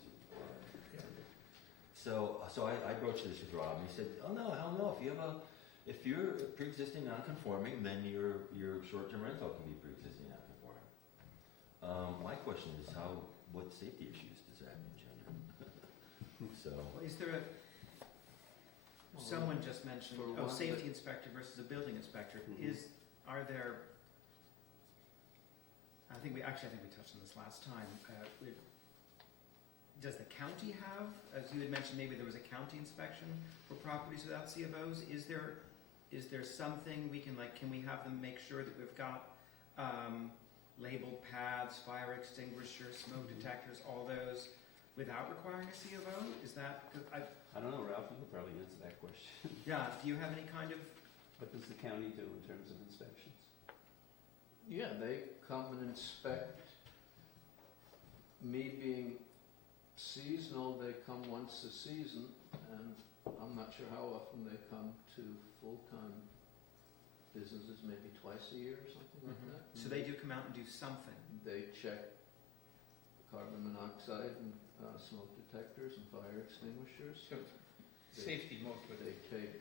Yeah. So I broached this with Rob, and he said, oh no, hell no, if you're pre-existing non-conforming, then your short-term rental can be pre-existing non-conforming. My question is what safety issues does that engender? So, Well, is there someone just mentioned, For one safety that- inspector versus a building inspector. Mhm. Are there, I think we touched on this last time. Does the county have, as you had mentioned, maybe there was a county inspection for properties without C of Os? Is there something we can we have them make sure that we've got labeled paths, fire extinguishers, smoke detectors, all those, without requiring a C of O? Is that, 'cause I don't know, Ralph, you could probably answer that question. yeah, do you have any kind of, What does the county do in terms of inspections? Yeah, they come and inspect. Me being seasonal, they come once a season, and I'm not sure how often they come to full-time businesses, maybe twice a year or something like that. so they do come out and do something? They check carbon monoxide and smoke detectors and fire extinguishers. So it's safety mostly. They take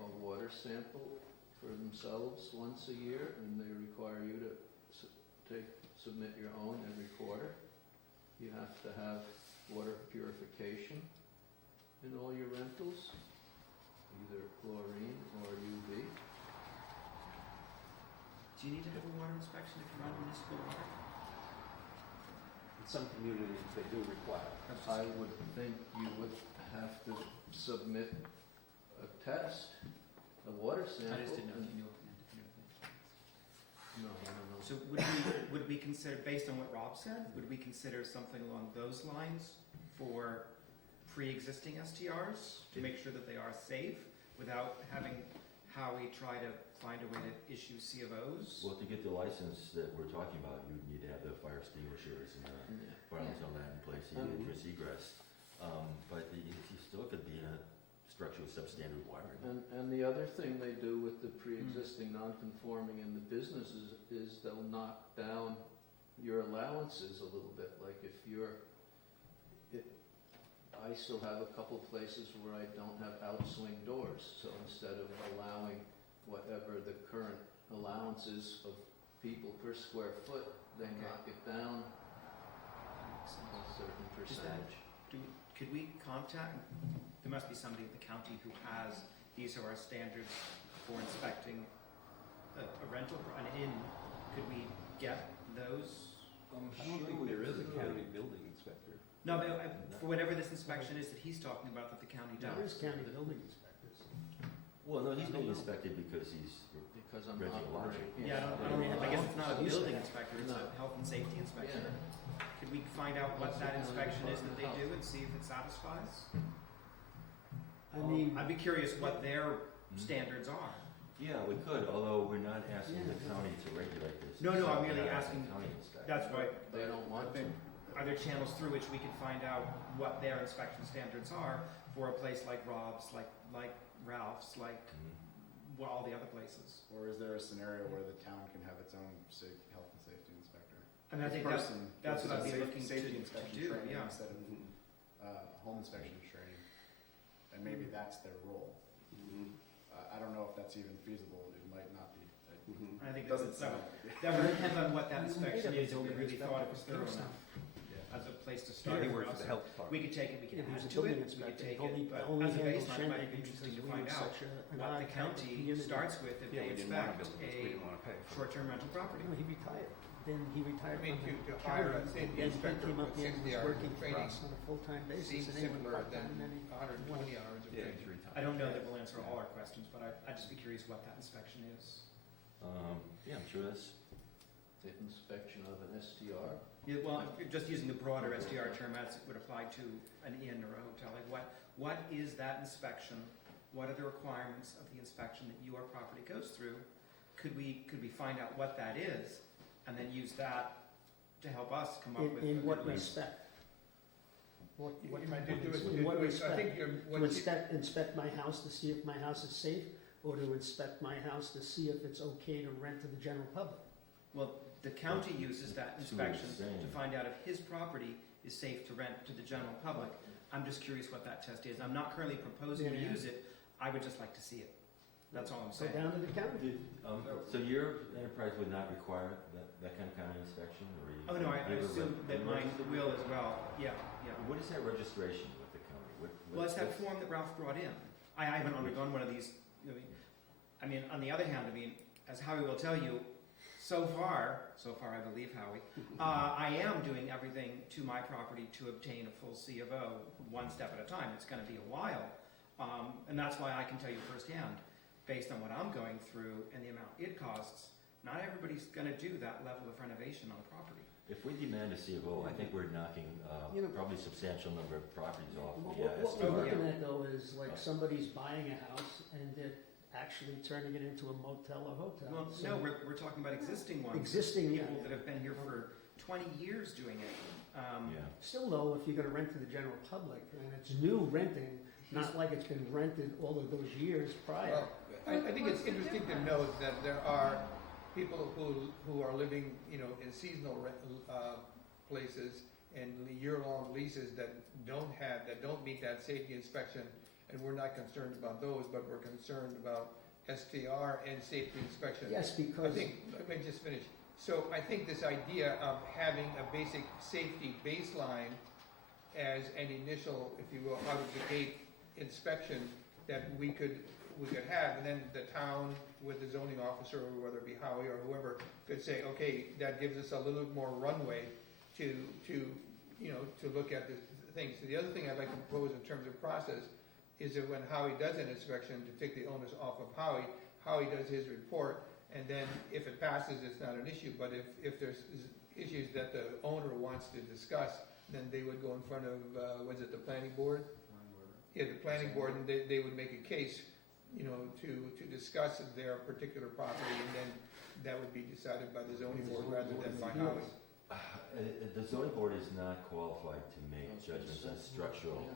a water sample for themselves once a year, and they require you to submit your own and recorder. You have to have water purification in all your rentals, either chlorine or UV. Do you need to have a water inspection if you run municipal water? In some communities, they do require. I would think you would have to submit a test, a water sample. I just didn't know and- if you knew offhand, if you knew. No, I don't know. So would we consider, based on what Rob said, would we consider something along those lines for pre-existing STRs to make sure that they are safe without having Howie try to find a way to issue C of Os? Well, to get the license that we're talking about, you need to have the fire extinguishers and the Yeah. filings on that in place, you need ingress egress. But you still could be in a structure with substandard wiring. And the other thing they do with the pre-existing non-conforming in the businesses is they'll knock down your allowances a little bit. Like if I still have a couple places where I don't have outswing doors, so instead of allowing whatever the current allowance is of people per square foot, they Okay. knock it down a certain Is that- percentage. Could we contact, there must be somebody at the county who has, these are our standards for inspecting a rental, an inn. Could we get those? I don't think there is a county building inspector. No, but for whatever this inspection is that he's talking about that the county There is does. county building inspectors. Well, no, he's being inspected because he's Because I'm renting not a lodge. working. Yeah, I guess it's not a Used to building have. inspector, it's a No. health and safety inspector. Yeah. Could we find out what That's that the county inspection is that they Department of do and see if it satisfies? I mean, I'd be curious what their standards are. Yeah, we could, although we're not asking Yeah. the county to regulate this. No, no, I'm We're merely not asking- County inspector. That's right. They don't want to. Are there channels through which we can find out what their inspection standards are for a place like Rob's, like Ralph's, like Mhm. all the other places? Or is there a scenario where the town can have its own health and safety inspector? And I think This that's, person that's does what I'd a be safe- looking safety to inspection do, training yeah. Instead of home inspection training, and maybe that's their role. I don't know if that's even feasible, it might not be. And I think It doesn't that sound. that would depend on what that we inspection made a is, if we building really thought it was inspector thorough for enough Yeah. as a place to start. He for works us. for the health department. We could take it, we could if he was add a to building it, we could inspector, take he only, it, but only as a handled baseline, it might be Shandaken interesting because to we find were out such an what the odd type of county community. starts with if Yeah, they we didn't want to inspect build this, we a didn't want to pay for it. short-term rental property. No, he retired. Then he retired I mean, from the to hire a county, safety and then he inspector came up with here and 60 was hours working of for training us on a full-time basis, seems and then he went simpler part-time, than and then he 120 hours of Yeah, training. he's retired. I don't know that we'll answer all our questions, but I'd just be curious what that inspection is. Yeah, I'm sure that's, The inspection of an STR. Yeah, well, just using the broader SDR term as it would apply to an inn or a hotel, like what is that inspection? What are the requirements of the inspection that your property goes through? Could we find out what that is and then use that to help us come up with a in good what list? respect? What, You what, might in do it- what I respect? think you're, To inspect my house to see if my house is safe, or to inspect my house to see if it's okay to rent to the general public? Well, the county uses that Two inspection is the same. to find out if his property is safe to rent to the general public. I'm just curious what that test is. I'm not currently proposing to Yeah. use it. I would just like to see it. That's all I'm Go saying. down to the county. so your enterprise would not require that kind of county inspection, or you? Oh, no, I you have a assume reg- that you mine registered will with as it? well. Yeah, yeah. What is that registration with the county? Well, it's that what's- form that Ralph brought in. I haven't undergone one of these. I mean, on the other hand, as Howie will tell you, so far I believe Howie, I am doing everything to my property to obtain a full C of O, one step at a time. It's gonna be a while. And that's why I can tell you firsthand, based on what I'm going through and the amount it costs, not everybody's gonna do that level of renovation on a property. If we demand a C of O, I think we're knocking You know- probably a substantial number of properties off. What the what STR. we're Oh, yeah. looking at though is like somebody's buying a house and they're actually turning it into a motel or hotel. Well, So no, we're talking about existing ones. Existing, yeah. People that have been here for 20 years doing it. Yeah. Still though, if you're gonna rent to the general public, and it's new renting, not like it's been rented all of those years prior. Well, I think it's interesting to note that there are people who are living, in seasonal places and year-long leases that don't meet that safety inspection, and we're not concerned about those, but we're concerned about STR and safety inspection. Yes, I because, think, let me just finish. So I think this idea of having a basic safety baseline as an initial, if you will, out of the gate inspection that we could have, and then the town with the zoning officer, or whether it be Howie or whoever, could say, okay, that gives us a little more runway to look at the things. So the other thing I'd like to propose in terms of process is that when Howie does an inspection, to take the onus off of Howie, Howie does his report, and then if it passes, it's not an issue, but if there's issues that the owner wants to discuss, then they would go in front of, was it the planning board? Yeah, the planning board, and they would make a case, to discuss their particular property, and then that would be decided by the zoning board rather than by Howie. The zoning board is not qualified to make judgments on structural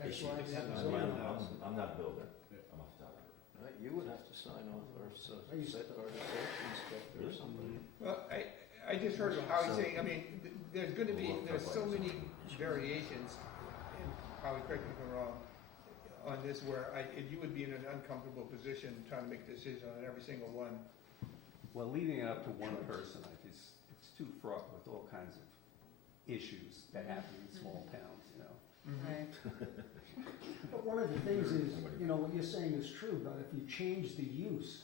That's issues. why we have I zoning mean, laws. I'm not a builder, I'm a photographer. You would have to sign off, or set architecture inspector or something. Well, I just heard Howie saying, I mean, there's so many variations, and Howie, correct me if I'm wrong, on this, where you would be in an uncomfortable position trying to make a decision on every single one. Well, leaving it up to one person, I think it's too fraught with all kinds of issues that happen in small towns, Right. But one of the things is, what you're saying is true, but if you change the use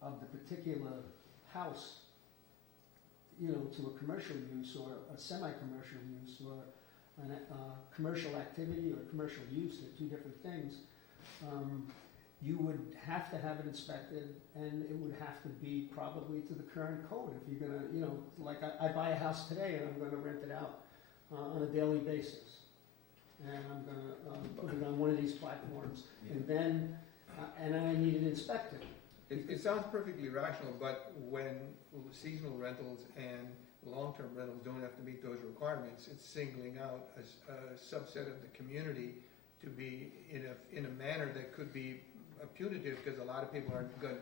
of the particular house, to a commercial use or a semi-commercial use or a commercial activity or commercial use, they're two different things, you would have to have it inspected, and it would have to be probably to the current code. If you're gonna, like I buy a house today and I'm gonna rent it out on a daily basis. And I'm gonna put it on one of these platforms, and then, and I need it inspected. It sounds perfectly rational, but when seasonal rentals and long-term rentals don't have to meet those requirements, it's singling out a subset of the community to be in a manner that could be punitive, because a lot of people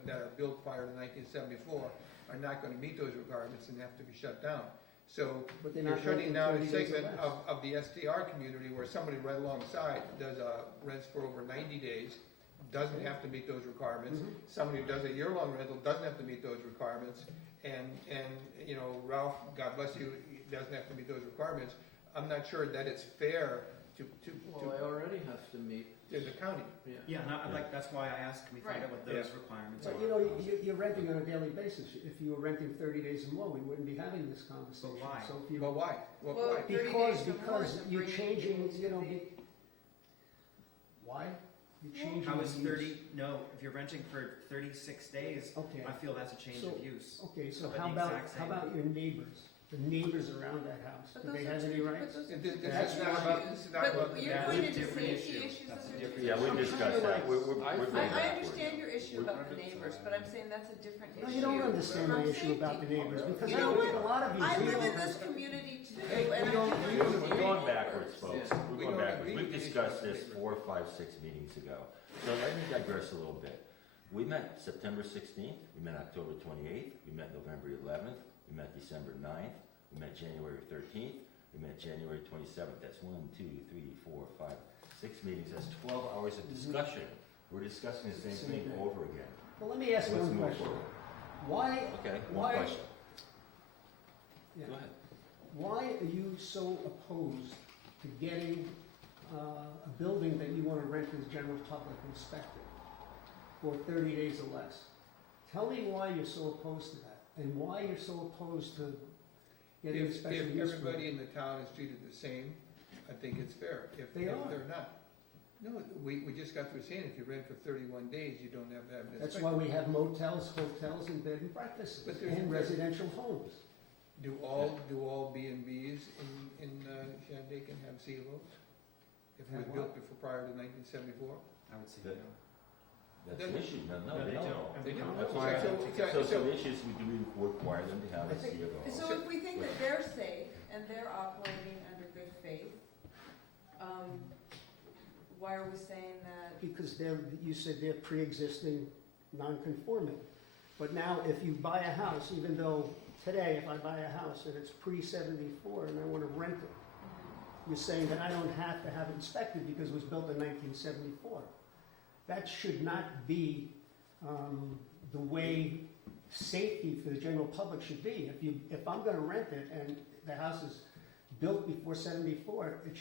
that are built prior to 1974 are not going to meet those requirements and have to be shut down. So But they're you're not shutting renting down a 30 days or segment less. of the STR community where somebody right alongside does rents for over 90 days, doesn't have to meet those requirements. Mhm. Somebody who does a year-long rental doesn't have to meet those requirements. And Ralph, God bless you, doesn't have to meet those requirements. I'm not sure that it's fair to Well, I already have to meet. the county. Yeah, and that's why I asked, can we find out what those Yeah. requirements But are? you're renting on a daily basis. If you were renting 30 days or more, we wouldn't be having this conversation. But why? So if you, Well, why? Well, Well, why? 30 because days or more is you're bringing changing, people to the- why? You're changing. How is the use. 30, no, if you're renting for 36 days, Okay, I feel that's a change So- of use. okay, so But how the about, exact same. how about your neighbors? The neighbors around that house, But do those they are have any two- rights? but those are This two is That's not why- about, this is not about But the you're That's going a into different safety issue. issues. That's those a are different two Yeah, we different discussed issues. that, we're I going I backwards. understand your issue about the neighbors, but I'm saying that's a different issue. No, you don't understand my from issue about the safety. neighbors, because You I know don't think what? a lot of you I do. live in this community too, Hey, and I we don't- can we don't- understand We're going your backwards, neighbors. folks. Yeah. We're We going don't backwards. agree We've with discussed these this papers. 4, 5, 6 meetings ago. So let me digress a little bit. We met September 16th, we met October 28th, we met November 11th, we met December 9th, we met January 13th, we met January 27th. That's 1, 2, 3, 4, 5, 6 meetings. That's 12 hours of discussion. We're discussing the same thing over again. Well, let me ask Let's one move question. forward. Why, Okay, Why- one question. yeah, Go ahead. why are you so opposed to getting a building that you want to rent to the general public inspected for 30 days or less? Tell me why you're so opposed to that, and why you're so opposed to getting a If special use everybody permit. in the town is treated the same, I think it's fair. If They are. they're not. No, we just got through saying if you rent for 31 days, you don't have to have an That's inspection. why we have motels, hotels, and bed and breakfasts, But there's- and residential homes. Do all B&Bs in Shandaken have CLOs? If it was Have built what? before prior to 1974? I would say That- no. That's Then- the issue. No, No, they they don't. don't. They don't. That's So- why- so- So some issues, we do require them to have a CFO. So if we think that they're safe and they're operating under good faith, why are we saying that? Because you said they're pre-existing, non-conforming. But now, if you buy a house, even though today, if I buy a house and it's pre-74 and I want to rent it, you're saying that I don't have to have it inspected because it was built in 1974. That should not be the way safety for the general public should be. If I'm gonna rent it and the house is built before 74, it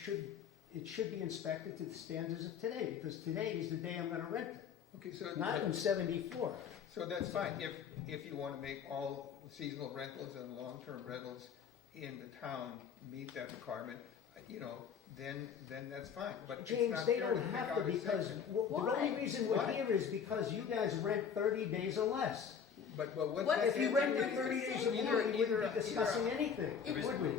should be inspected to the standards of today, because today is the day I'm gonna rent it, Okay, so. not in 74. So that's fine, if you wanna make all seasonal rentals and long-term rentals in the town meet that requirement, then that's fine, but it's James, not they fair don't to make have out to, a because section. the only Why? reason we're Why? here is because you guys rent 30 days or less. But what's What that? If you difference rented does it 30 days say? or more, we wouldn't be discussing anything, It- would we?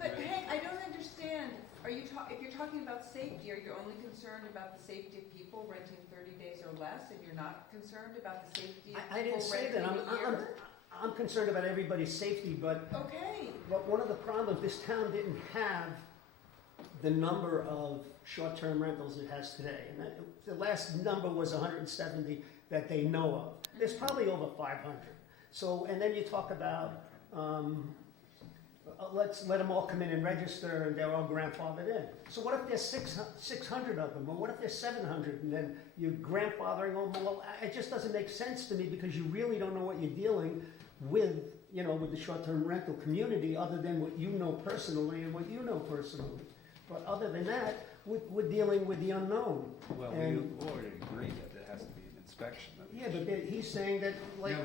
But hey, I don't understand, if you're talking about safety, are you only concerned about the safety of people renting 30 days or less, and you're not concerned about the safety of I didn't people say renting that, a year? I'm concerned about everybody's safety, but Okay, one of the problems, this town didn't have the number of short-term rentals it has today. And the last number was 170 that they know of. There's probably over 500. So, and then you talk about, let's let them all come in and register and they're all grandfathered in. So what if there's 600 of them? Or what if there's 700 and then you're grandfathering them all? It just doesn't make sense to me, because you really don't know what you're dealing with, with the short-term rental community, other than what you know personally and what you know personally. But other than that, we're dealing with the unknown. Well, And- we already agreed that there has to be an inspection. I mean, Yeah, but he's saying that, like,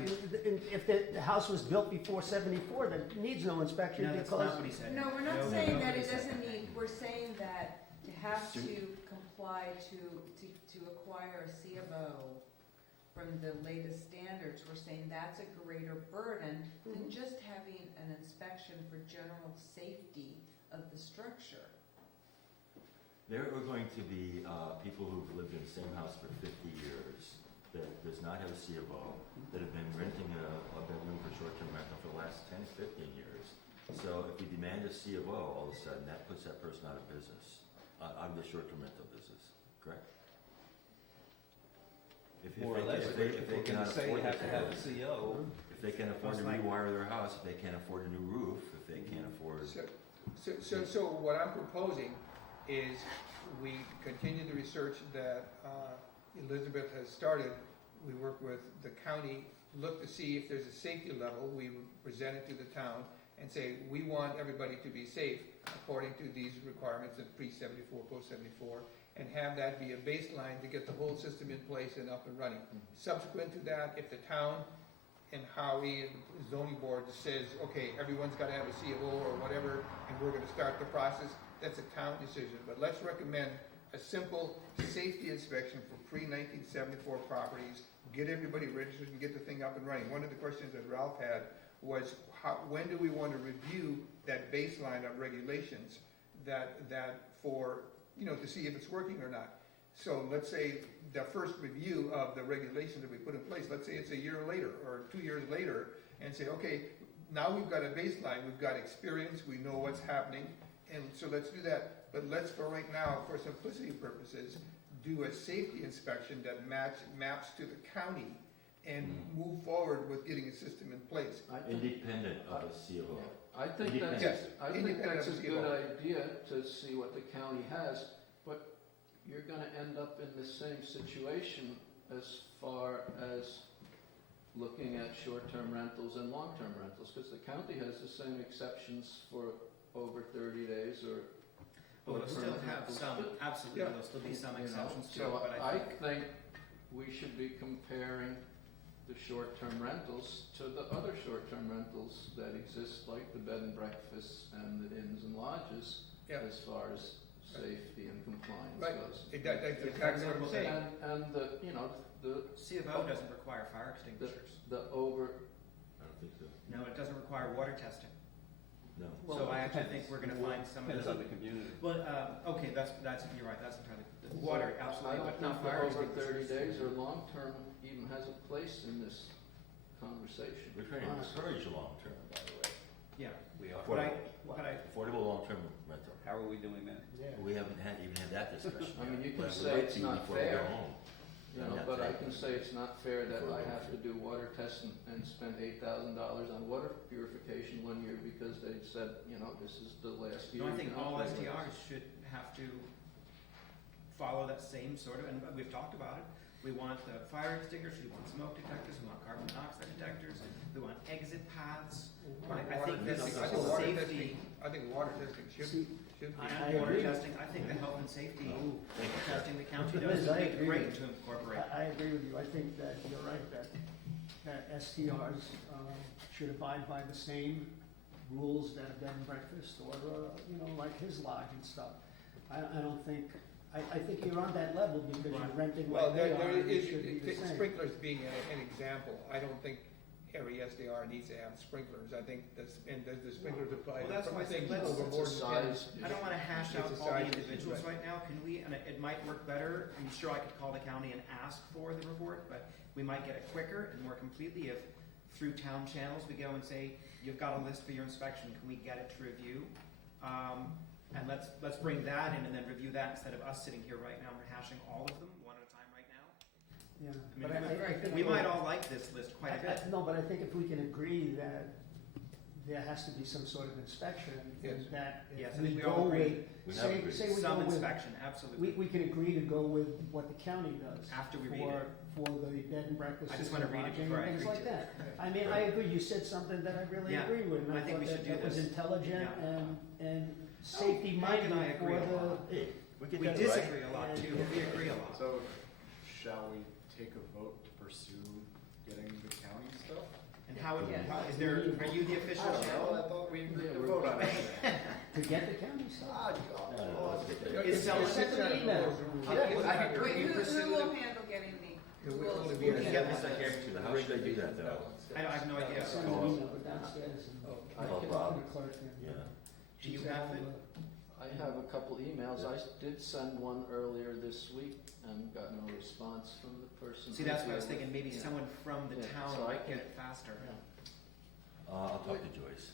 if the house was built before 74, that needs no inspection No, that's because. not what he said. no, we're No, not no, saying no, that he it said doesn't that. need, we're saying that to have to comply to acquire a C of O from the latest standards, we're saying that's a greater burden than just having an inspection for general safety of the structure. There are going to be people who've lived in the same house for 50 years that does not have a C of O, that have been renting a bedroom for short-term rental for the last 10, 15 years. So if you demand a C of O, all of a sudden, that puts that person out of business, out of the short-term rental business, correct? More or less, if they we're cannot gonna say afford you have to have a it, CO. if they can afford to Most likely. rewire their house, if they can't afford a new roof, if they can't afford. So what I'm proposing is we continue the research that Elizabeth has started. We work with the county, look to see if there's a safety level. We present it to the town and say, we want everybody to be safe according to these requirements of pre-74, post-74, and have that be a baseline to get the whole system in place and up and running. Subsequent to that, if the town and Howie and the zoning board says, okay, everyone's gotta have a C of O or whatever, and we're gonna start the process, that's a town decision. But let's recommend a simple safety inspection for pre-1974 properties, get everybody registered and get the thing up and running. One of the questions that Ralph had was, when do we want to review that baseline of regulations that for, to see if it's working or not? So let's say the first review of the regulations that we put in place, let's say it's a year later or 2 years later, and say, okay, now we've got a baseline, we've got experience, we know what's happening, and so let's do that. But let's, for right now, for simplicity purposes, do a safety inspection that maps to the county and move forward with getting a system in place. I think- Independent of a C of O. I think Independent. that's, Yes, I think independent that's a of the good CFO. idea to see what the county has, but you're gonna end up in the same situation as far as looking at short-term rentals and long-term rentals, because the county has the same exceptions for over 30 days or. But we'll still permanent have rentals, some, but, absolutely, Yeah. there'll still be some you know, exceptions to so it, but I I think. think we should be comparing the short-term rentals to the other short-term rentals that exist, like the bed and breakfasts and the inns and lodges, Yeah. as far as safety and compliance Right. goes. That's exactly what I'm saying. And the, the, C of O doesn't require fire extinguishers. the over, I don't think so. No, it doesn't require water testing. No. So I actually think we're gonna find some of Depends the. on the community. Well, okay, you're right, that's entirely, water, I absolutely, don't but think not the fire over 30 extinguishers. days or long-term even has a place in this conversation. We're trying to encourage long-term, by the way. Yeah, We are. but I, Affordable long-term rental. How are we doing that? We haven't even had that discussion I mean, yet, you can but I would say like it's to not before we go fair. home. You I'm know, not but I saying- can say it's not fair that I have to do water tests and spend $8,000 on water purification one year because they said, this is the last year. no, I you think can all operate with STRs us. should have to follow that same sort of, and we've talked about it, We want the fire extinguishers, we want smoke detectors, we want carbon monoxide detectors, we want exit paths. I think this safety, I think water testing should See, be. I and water agree. testing, I think the health and safety testing the county Liz, does I would be agree. great to incorporate. I agree with you. I think that you're right, that STRs should abide by the same rules that a bed and breakfast or, you know, like his lodge and stuff. I don't think, I think you're on that level because you're renting Well, like they there are, and it is, should be the same. sprinklers being an example, I don't think every SDR needs to have sprinklers. I think this, and does the sprinklers apply Well, that's to why I said things let's- over It's more a than 10? size I don't wanna hash out It's a all the size issue, individuals right. right now, can we, and it might work better, I'm sure I could call the county and ask for the report, but we might get it quicker and more completely if through town channels we go and say, you've got a list for your inspection, can we get it to review? And let's bring that in and then review that instead of us sitting here right now and rehashing all of them one at a time right now. Yeah, I but mean, I think we might all like this list quite a bit. No, but I think if we can agree that there has to be some sort of inspection, and Yes. that Yes, I if we think we all go agree. with, We have say, agreed. say we go Some with, inspection, absolutely. we can agree to go with what the county does. After we read it. For the bed and breakfast. I just wanna read it lodging before I and things agree like to that. it. I mean, I agree, you said something that I really Yeah, agree with, and I I think thought we should that do was this. intelligent Yeah. and safety Mike and I minded for agree a the. lot. Hey, we get We that right. disagree a lot too, but we agree a lot. So, shall we take a vote to pursue getting the county stuff? And how would, Yeah. is there, are you the official I don't know, channel? I thought we agreed to we're- vote on it. To get the county stuff. Ah, No, no, let's get that. Is someone- Send an email. I agree. Wait, We who pursue will the- handle getting It would the, only who be will a- Yeah, handle Mr. this? Actually, how should they do that though? I have no idea. Send an Call. email downstairs and. Oh, I Call can- Bob. The clerk and. Yeah. Do you she's have all it? I have a couple emails. I did send one earlier this week and got no response from the person. See, that's what I was who deal thinking, with- maybe yeah. someone from the Yeah, town so I might get can- it faster. I'll talk to Joyce.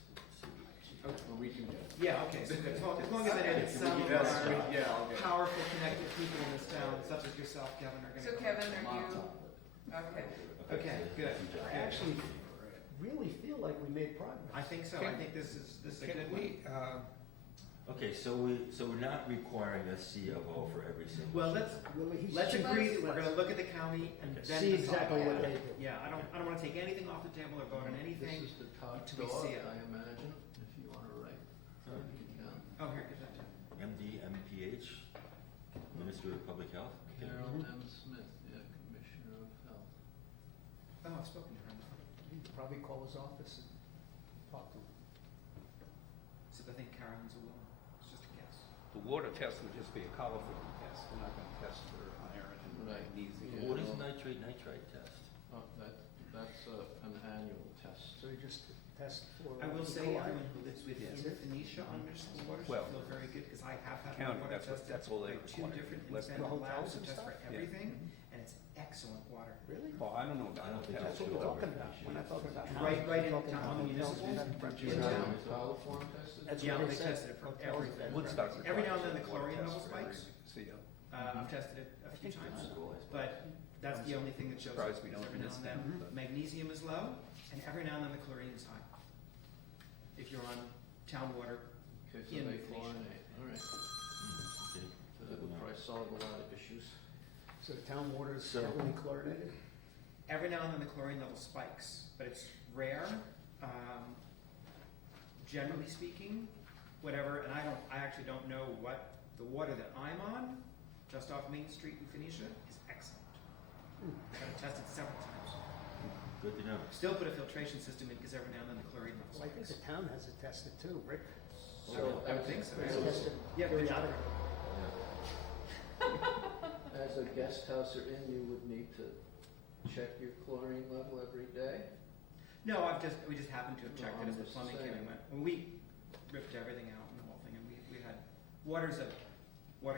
Well, we can get. Yeah, okay, so as long as it is some of Yes, our yeah, I'll get it. powerful connected people in this town, such as yourself, Kevin, are gonna. So Kevin, are you, okay. Okay, good. I actually really feel like we made progress. I think so, I think this is a Can good one. we, Okay, so we're not requiring a CFO for every single. Well, let's agree that we're gonna look at the county and then See decide. exactly what they do. Yeah, I don't wanna take anything off the table or vote on anything. This is the top till we dog, see it. I imagine, if you wanna write. You can. Oh, here, get that too. MD, MPH, Minister of Public Health. Okay. Carol M. Smith, yeah, Commissioner of Health. Oh, I've spoken to her. You could probably call his office and talk to him. So I think Carolyn's a woman, it's just a guess. The water test would just be a coliform test, we're not gonna test for iron and Right. magnesium. Yeah. What is nitrite test? Oh, that's an annual test. So you just test for. I will E. say, coli. everyone who lives within Phoenicia on municipal water Well, should feel very good, because I have had my county, water that's what- tested that's all they by two require, different less than- independent For hotels labs who and test for stuff? Yeah. everything, and it's excellent water. Really? Well, I don't know I about don't think hotels. That's what we're talking about. We're not talking about. Right- houses, right in we're talking town, about on the hotels, municipal. bed and breakfast. You In have town. a coliform tested? That's Yeah, what they said. tested it for Hotels, everything. bed and Woodstock breakfast. Every now and then requires the water chlorine test level for every spikes. CO. I've tested it a few times, That's cool, I suppose. but that's the only thing that shows up. Surprised we don't Every now miss and that. then, Mhm. magnesium is low, and every now and then the chlorine is high. If you're on town water, Okay, so In they Phoenicia. chlorinate, all right. Okay. So that would probably solve a lot of issues. So the town water is So- heavily chlorinated? every now and then the chlorine level spikes, but it's rare. Generally speaking, whatever, and I actually don't know what the water that I'm on, just off Main Street in Phoenicia, is excellent. I've had it tested several times. Good to know. Still put a filtration system in because every now and then the chlorine level Well, I think spikes. the town has it tested too, Rick. So I would think so. It's Yeah. tested Yeah, good job. periodically. as a guest house or inn, you would need to check your chlorine level every day? No, we just happened to have checked No, it as I'm the just plumbing came and saying. went. When we ripped everything out and the whole thing, and we had, water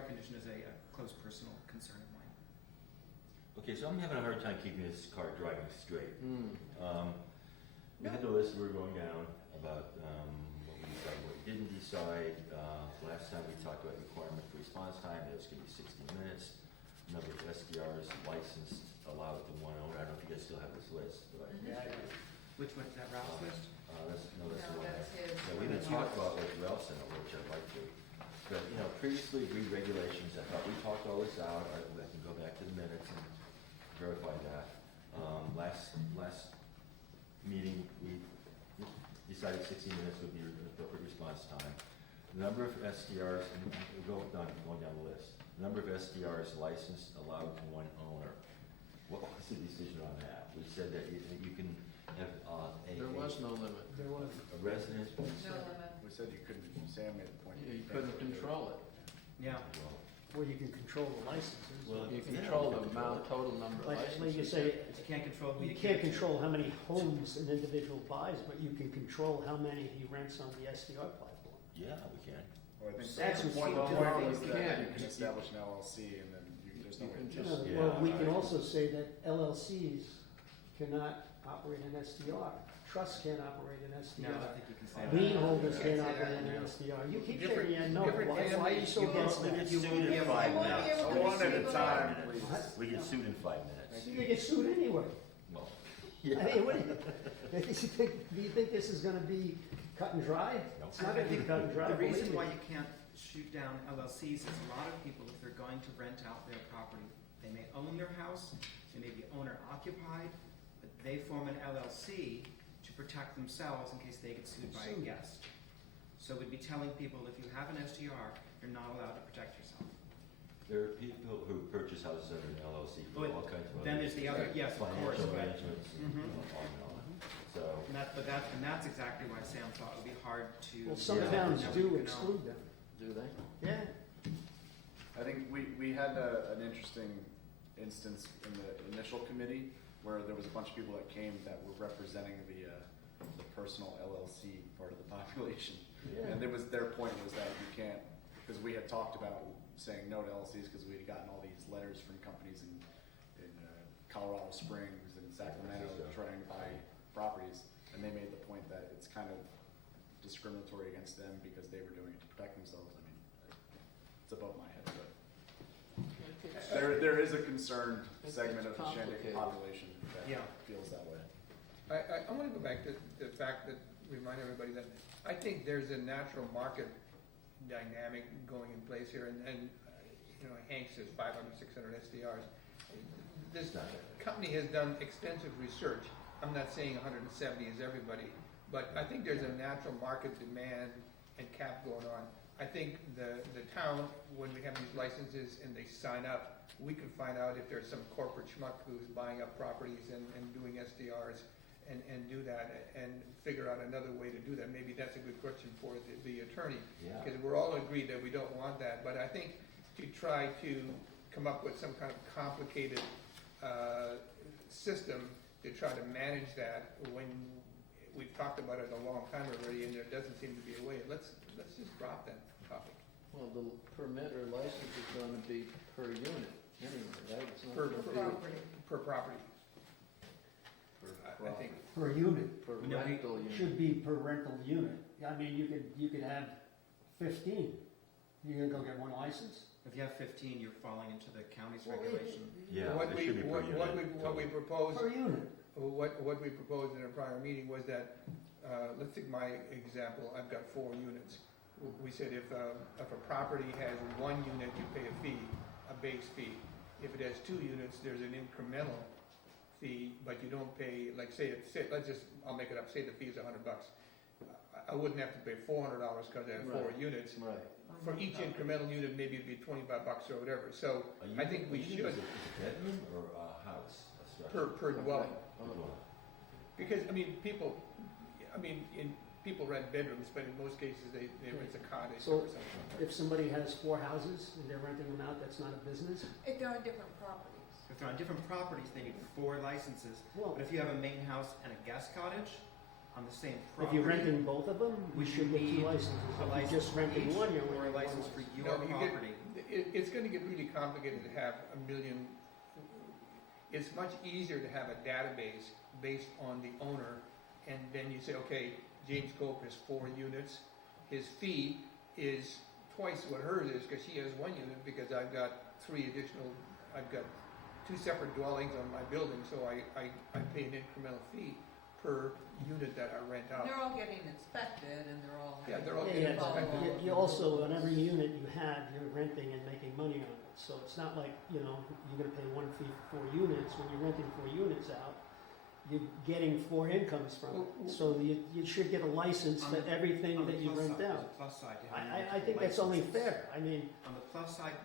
condition is a close personal concern of mine. Okay, so I'm having a hard time keeping this car driving straight. Hmm. We had the list we were going down about what we decided, what we didn't decide. Last time we talked about requirement for response time, that was gonna be 60 minutes. Number of SDRs licensed allowed to one owner. I don't know if you guys still have this list, but I. Yeah, I do. Which one is that, Ralph's list? That's the No, one. that's his. Yeah, we didn't talk about what Ralph's in it, which I'd like to. But, previously agreed regulations, I thought we talked all this out, I can go back to the minutes and verify that. Last meeting, we decided 60 minutes would be the appropriate response time. The number of STRs, and we'll go going down the list. The number of STRs licensed allowed to one owner. What was the decision on that? We said that you can have There was no limit. There was. a residence. No limit. We said you couldn't, Sam made the point. You couldn't control it. Yeah. Well, Well, you can control the licenses. Well, You yeah, control you the can control amount, total number of Like you licenses. say, You can't control who you you can't give it to. control how many homes an individual buys, but you can control how many he rents on the STR platform. yeah, we can. Well, I think That's the what point you of the do. point was You that can. you can establish an LLC and then there's no You way can to just- just. Yeah, Well, we can I- also say that LLCs cannot operate an STR. Trusts can't operate an No, I STR. don't think you can say that. Lien holders Yeah, can't say operate that, an yeah. STR. You keep Different- saying, yeah, no, different why are you so families, against We that? get You sued won't be in able- 5 you won't be minutes. able to One at a receive time, it. please. We get sued in 5 minutes. You get sued anyway. Well, I mean, what do you think this is gonna be cut and dry? No. It's not gonna be cut and dry, The believe reason me. why you can't shoot down LLCs is a lot of people, if they're going to rent out their property, they may own their house, they may be owner occupied, but they form an LLC to protect themselves in case they get sued by a Sued. guest. So we'd be telling people, if you have an STR, you're not allowed to protect yourself. there are people who purchase houses under an LLC for But all kinds of Then other there's the other, yes, of course, financial but, arrangements and Mhm. on and on. So, and that's exactly why Sam thought it would be hard to. Well, some Yeah. towns Yeah. do No. exclude them. Do they? Yeah. I think we had an interesting instance in the initial committee where there was a bunch of people that came that were representing the personal LLC part of the population. And there was, their point was that you can't, because we had talked about saying no to LLCs because we had gotten all these letters from companies in Colorado Springs and Sacramento trying to buy properties. And they made the point that it's kind of discriminatory against them because they were doing it to protect themselves. I mean, it's above my head, but there is a concerned It's segment of the complicated. Shandaken population that Yeah. feels that way. I want to go back to the fact that, remind everybody that I think there's a natural market dynamic going in place here, and you know, Hank says 500, 600 SDRs. This company has done extensive research. I'm not saying 170 is everybody, but I think there's a natural market demand and cap going on. I think the town, when we have these licenses and they sign up, we can find out if there's some corporate schmuck who's buying up properties and doing SDRs and do that and figure out another way to do that. Maybe that's a good question for the attorney, yeah. because we're all agreed that we don't want that. But I think to try to come up with some kind of complicated system to try to manage that, when we've talked about it a long time already and there doesn't seem to be a way, let's just drop that topic. Well, the permit or license is gonna be per unit anyway, right? It's not Per gonna be Property. Per property. per I think. property, Per unit. per No, we- rental unit. Should be per rental unit. I mean, you could have 15. You're gonna go get one license? If you have 15, you're falling into the county's Well, regulation. Yeah, What there we, should be per what unit. we proposed, Per unit. what we proposed in a prior meeting was that, let's take my example, I've got 4 units. We said if a property has 1 unit, you pay a fee, a base fee. If it has 2 units, there's an incremental fee, but you don't pay, like I'll make it up, say the fee is $100. I wouldn't have to pay $400 because I have 4 Right. units. Right. For each incremental unit, maybe it'd be $25 or whatever. So A I think we unit should, is a bedroom or a house, a structure? per dwelling. Oh, Because, people rent bedrooms, but in most cases, they rent a cottage So- or something. If somebody has 4 houses and they're renting them out, that's not a business? If they're on different properties. If they're on different properties, they need 4 licenses. Well, But if you have a main house and a guest cottage on the same if property. you're renting both of them, you would should get 2 need licenses. a If you're license just for renting each, one, you're or only a license for your No, you get- property. It's gonna get really complicated to have a million. It's much easier to have a database based on the owner, and then you say, okay, James Cope has 4 units. His fee is twice what hers is, because she has 1 unit, because I've got 2 separate dwellings on my building, so I pay an incremental fee per unit that I rent out. They're all getting inspected and they're all. Yeah, they're all having to getting follow inspected. all of You the also, on rules. every unit you have, you're renting and making money on it. So it's not like, you're gonna pay one fee for 4 units. When you're renting 4 units out, you're getting 4 incomes from it. So you should get a license On for the- everything On the that you plus rent side, there's out. a plus side to having I multiple think that's only licenses. fair. I mean, On the plus side,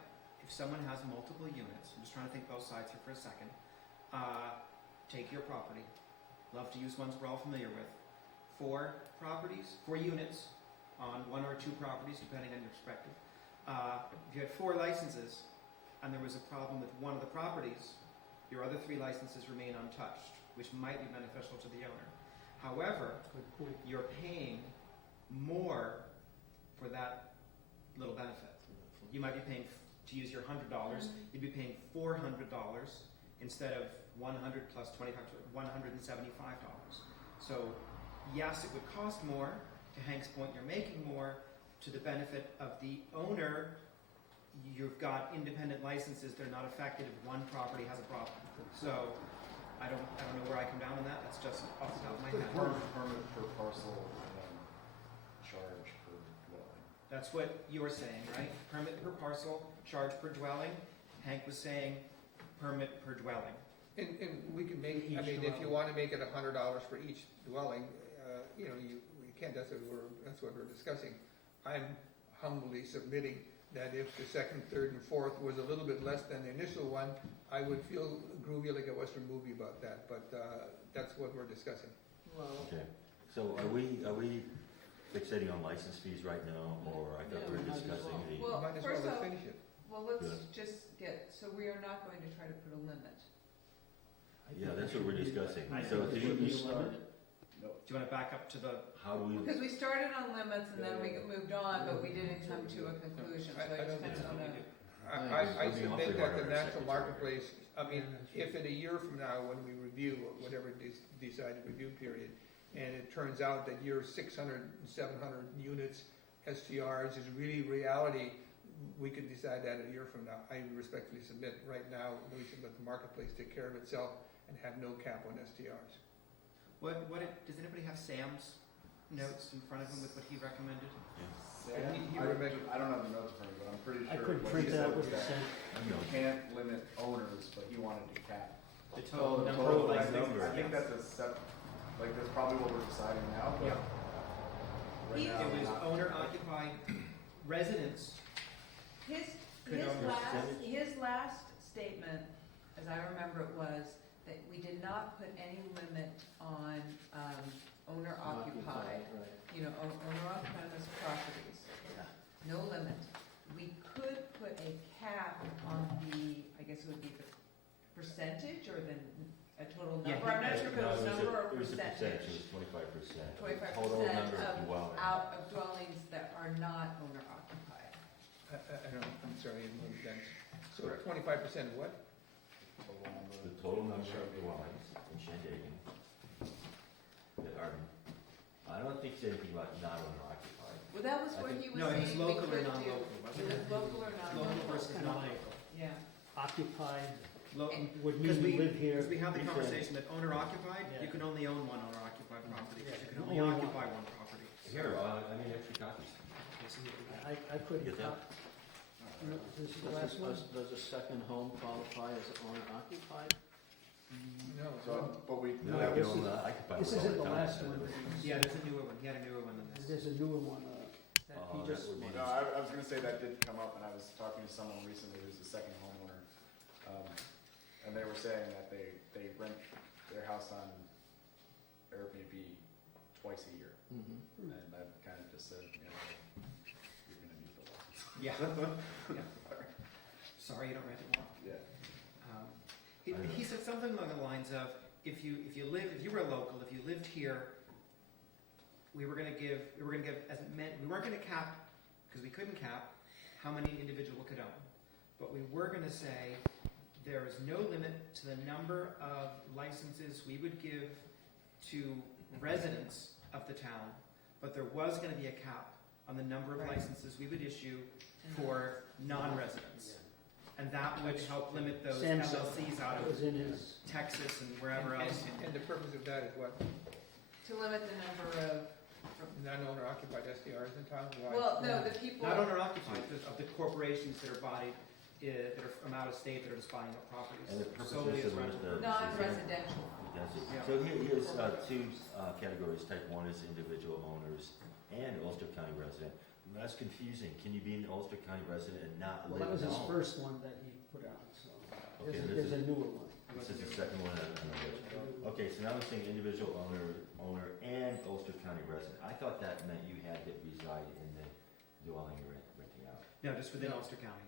if someone has multiple units, I'm just trying to think both sides here for a second. Take your property. Love to use ones we're all familiar with. 4 properties, 4 units on 1 or 2 properties, depending on your perspective. If you had 4 licenses and there was a problem with one of the properties, your other 3 licenses remain untouched, which might be beneficial to the owner. However, good point. you're paying more for that little benefit. You might be paying, to use your $100, you'd be paying $400 instead of 100 plus 25, $175. So yes, it would cost more. To Hank's point, you're making more. To the benefit of the owner, you've got independent licenses. They're not affected if one property has a problem. So I don't know where I come down on that. That's just off the top of my head. Permit per parcel and then charge per dwelling. That's what you're saying, right? Permit per parcel, charge per dwelling. Hank was saying permit per dwelling. And we can make, I Each mean, if you dwelling. wanna make it $100 for each dwelling, you can't, that's what we're discussing. I'm humbly submitting that if the second, third, and fourth was a little bit less than the initial one, I would feel groovy like a Western movie about that, but, that's what we're discussing. Well, Okay, so are we fixating on license fees right now, or I thought we were Yeah, might as discussing well. the? Well, Might as well, first let's off- finish it. Well, let's Yeah. just so we are not going to try to put a limit. Yeah, that's what we're discussing. I So think do you, Do you want to back up to the? how do we, Because we started on limits and then we moved on, but we didn't come to a conclusion, so I I just don't kind of think want so. to. I It'll be submit awfully that hard the on our natural secretary. marketplace, I mean, if in a year from now, when we review, whatever decided review period, and it turns out that your 600, 700 units, STRs is really reality, we could decide that a year from now. I respectfully submit, right now, we should let the marketplace take care of itself and have no cap on STRs. Does anybody have Sam's notes in front of him with what he recommended? Sam, I don't have the notes in front of me, but I'm pretty I sure couldn't what he print said out was what it that said. you can't limit owners, but he wanted to cap. The Oh, total the number total, of I licenses. think, I think that's a separate, like, that's probably what we're deciding now, but Yeah. right now. It was not- owner occupied residents. His, Could his owners last, percentage? his last statement, as I remember it, was that we did not put any limit on, owner occupied, right. owner occupied properties. No limit. We could put a cap on the, I guess it would be the percentage or a total Yeah, number. I'm not sure if it was number or It was a percentage, percentage. it was 25%. 25% Total number of of dwellings. out of dwellings that are not owner occupied. I don't, I'm sorry, I'm moving then. So Correct. 25% what? The total number of dwellings in Shandaken that are, I don't think it's anything about not owner occupied. Well, that was I what think- he was No, saying it's we local or could do. non-local, It wasn't was it? local or Local non-local, versus Kinda non-local. yeah. Occupied Lo- would Because mean you live here. Because we have the retail. conversation that owner occupied, Yeah. you can only own one owner occupied property. Yeah, You can you only only want- occupy one property. Here, I mean, extra copies. Okay, so here we go. I couldn't, Get that? this is the last one? Does a second home qualify as owner occupied? No. So, but we. No, Yeah, I this can is- own occupied. This all isn't the time. last one. that he's- Yeah, there's a newer one. He had a newer one than this. There's a newer one, that Oh, he that just. would be- No, I was gonna say that did come up, and I was talking to someone recently who's a second homeowner, and they were saying that they rent their house on Airbnb twice a year, Mm-hmm. and that kind of just said, you're gonna need the license. Yeah. Yeah. Sorry, you don't rent it more. Yeah. He said something along the lines of, if you were a local, if you lived here, we weren't gonna cap, because we couldn't cap how many an individual could own. But we were gonna say, there is no limit to the number of licenses we would give to residents of the town, but there was gonna be a cap on the number of Right. licenses we would issue for non-residents. And that would help limit those Sam LLCs out That of was in his, Texas and wherever else. And the purpose of that is what? To limit the number of, Non-owner occupied STRs in town, why? well, no, the people. Not owner occupied, of the corporations that are bodied, that are from out of state, that are just buying up properties. And the purpose solely is as to limit rental. the. Non-residential. That's it. Yeah. So here's two categories. Type 1 is individual owners and Ulster County resident. That's confusing. Can you be an Ulster County resident and not Well, live that was in a his home? first one that he put out, so Okay, there's a newer one. This is the second one. Okay, so now I'm saying individual owner and Ulster County resident. I thought that meant you had to reside in the dwelling you're renting out. No, just within Ulster County.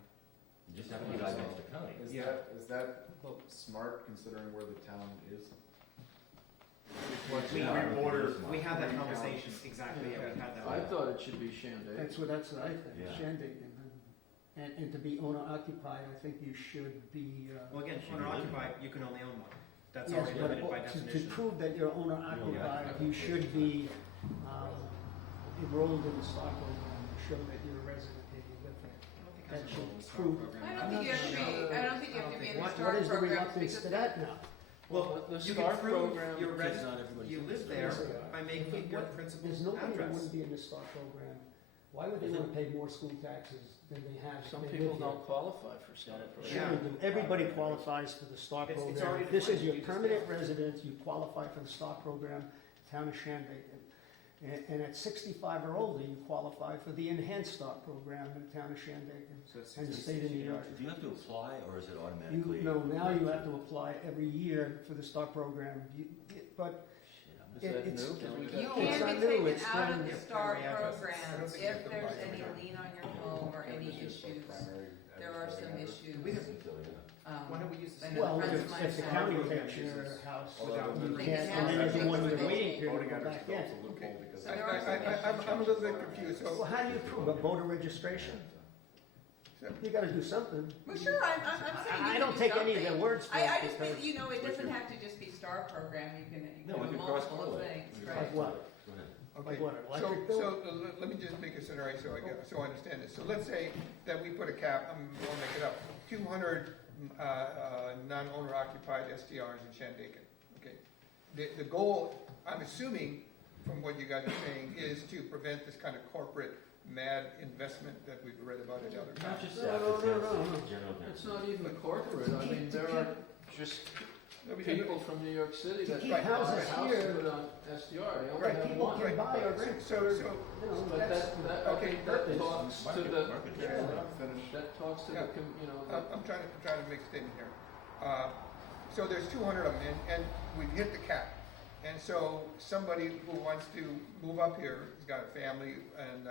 You just have to reside in Ulster County. Yeah. Is that smart considering where the town is? We had that conversation, exactly, yeah, we had that. I thought it should be Shandaken. That's what I think, Yeah. Shandaken. And to be owner occupied, I think you should be, Well, again, Should owner we live? occupied, you can only own one. That's yes, already but limited by to definition. prove that you're owner occupied, you should be enrolled in the stock program, show that you're a resident and you live there. I don't think that that's a should rule in the STAR prove- program. I don't think you have to be, I don't think you have to be in the What- STAR What is the programs reluctance because to that now? Well, The you STAR can prove program you're Because resident, not everybody's you in live the there STAR. by making your principal There's nobody that address. wouldn't be in the stock program. Why would they want to pay more school taxes than they have? if Some they people live here? don't qualify for STAR Sure program. they do. Everybody qualifies for the STAR It's program. already If this is defined. your You just- permanent residence, you qualify for the STAR program, town of Shandaken. And at 65 or older, you qualify for the enhanced STAR program in the town of Shandaken So it's and the 60, state of New York. Do you have to apply or is it You, automatically? no, now you have to apply every year for the STAR program. But Shit, I'm Is that it's- new? Can we You get- It's can not be new, taken it's out been- of the Yeah, STAR primary address. I don't programs think you have if to there's apply any for it. lien on your home or any issues. There are some issues. We have- Why don't we use the? Well, friends of if mine if the said- county program takes your uses- house, Without you the- can't, and then there's a one-year waiting period to go back in. loophole because. So there are some I'm a little bit confused, Well, so, how do you prove a voter registration? You gotta do something. Well, sure, I'm saying you I can don't do take any of their something. words for I it just because, think, you know, it doesn't have to just be STAR program, you can No, we do can cross multiple correlate. things, We right? can Like what? Go ahead. okay. like what, So, electric bill? let me just make a scenario so I understand this. So let's say that we put a cap, I'll make it up, 200 non-owner occupied STRs in Shandaken. Okay. The goal, I'm assuming, from what you guys are saying, is to prevent this kind of corporate mad investment that we've read about in other Not towns. just No, that, no, it's no, general- no, no. general It's counsel. not even corporate, I mean, there are just people from New York City To that keep buy a houses house here- and put it on SDR, they only Right, have people one. can buy or rent, So, you know, But that's, that, I okay, think that purpose. talks to Market- the, market Yeah. share. that talks to Yeah. the, you know, I'm trying to make a statement here. So there's 200 of them, and we've hit the cap. And so somebody who wants to move up here, has got a family, and,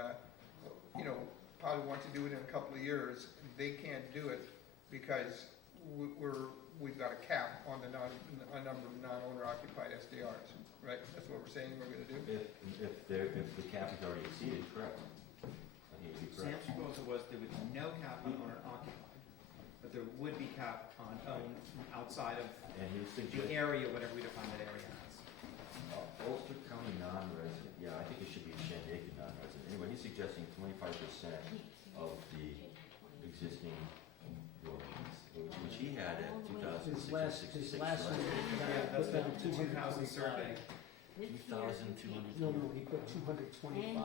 you know, probably wants to do it in a couple of years, they can't do it because we've got a cap on the a number of non-owner occupied SDRs, right? That's what we're saying we're gonna do? If the cap is already exceeded, correct. I think you'd be Sam's correct. proposal was there would be no cap on owner occupied, but there would be cap on owned outside of And he was the suggesting, area, whatever we define that area as. Ulster County non-resident, yeah, I think it should be Shandaken non-resident. Anyway, he's suggesting 25% of the existing dwellings, which he had at his last 2,666. one, Yeah, put that's the down 2000 survey. 2,200. No, he put 225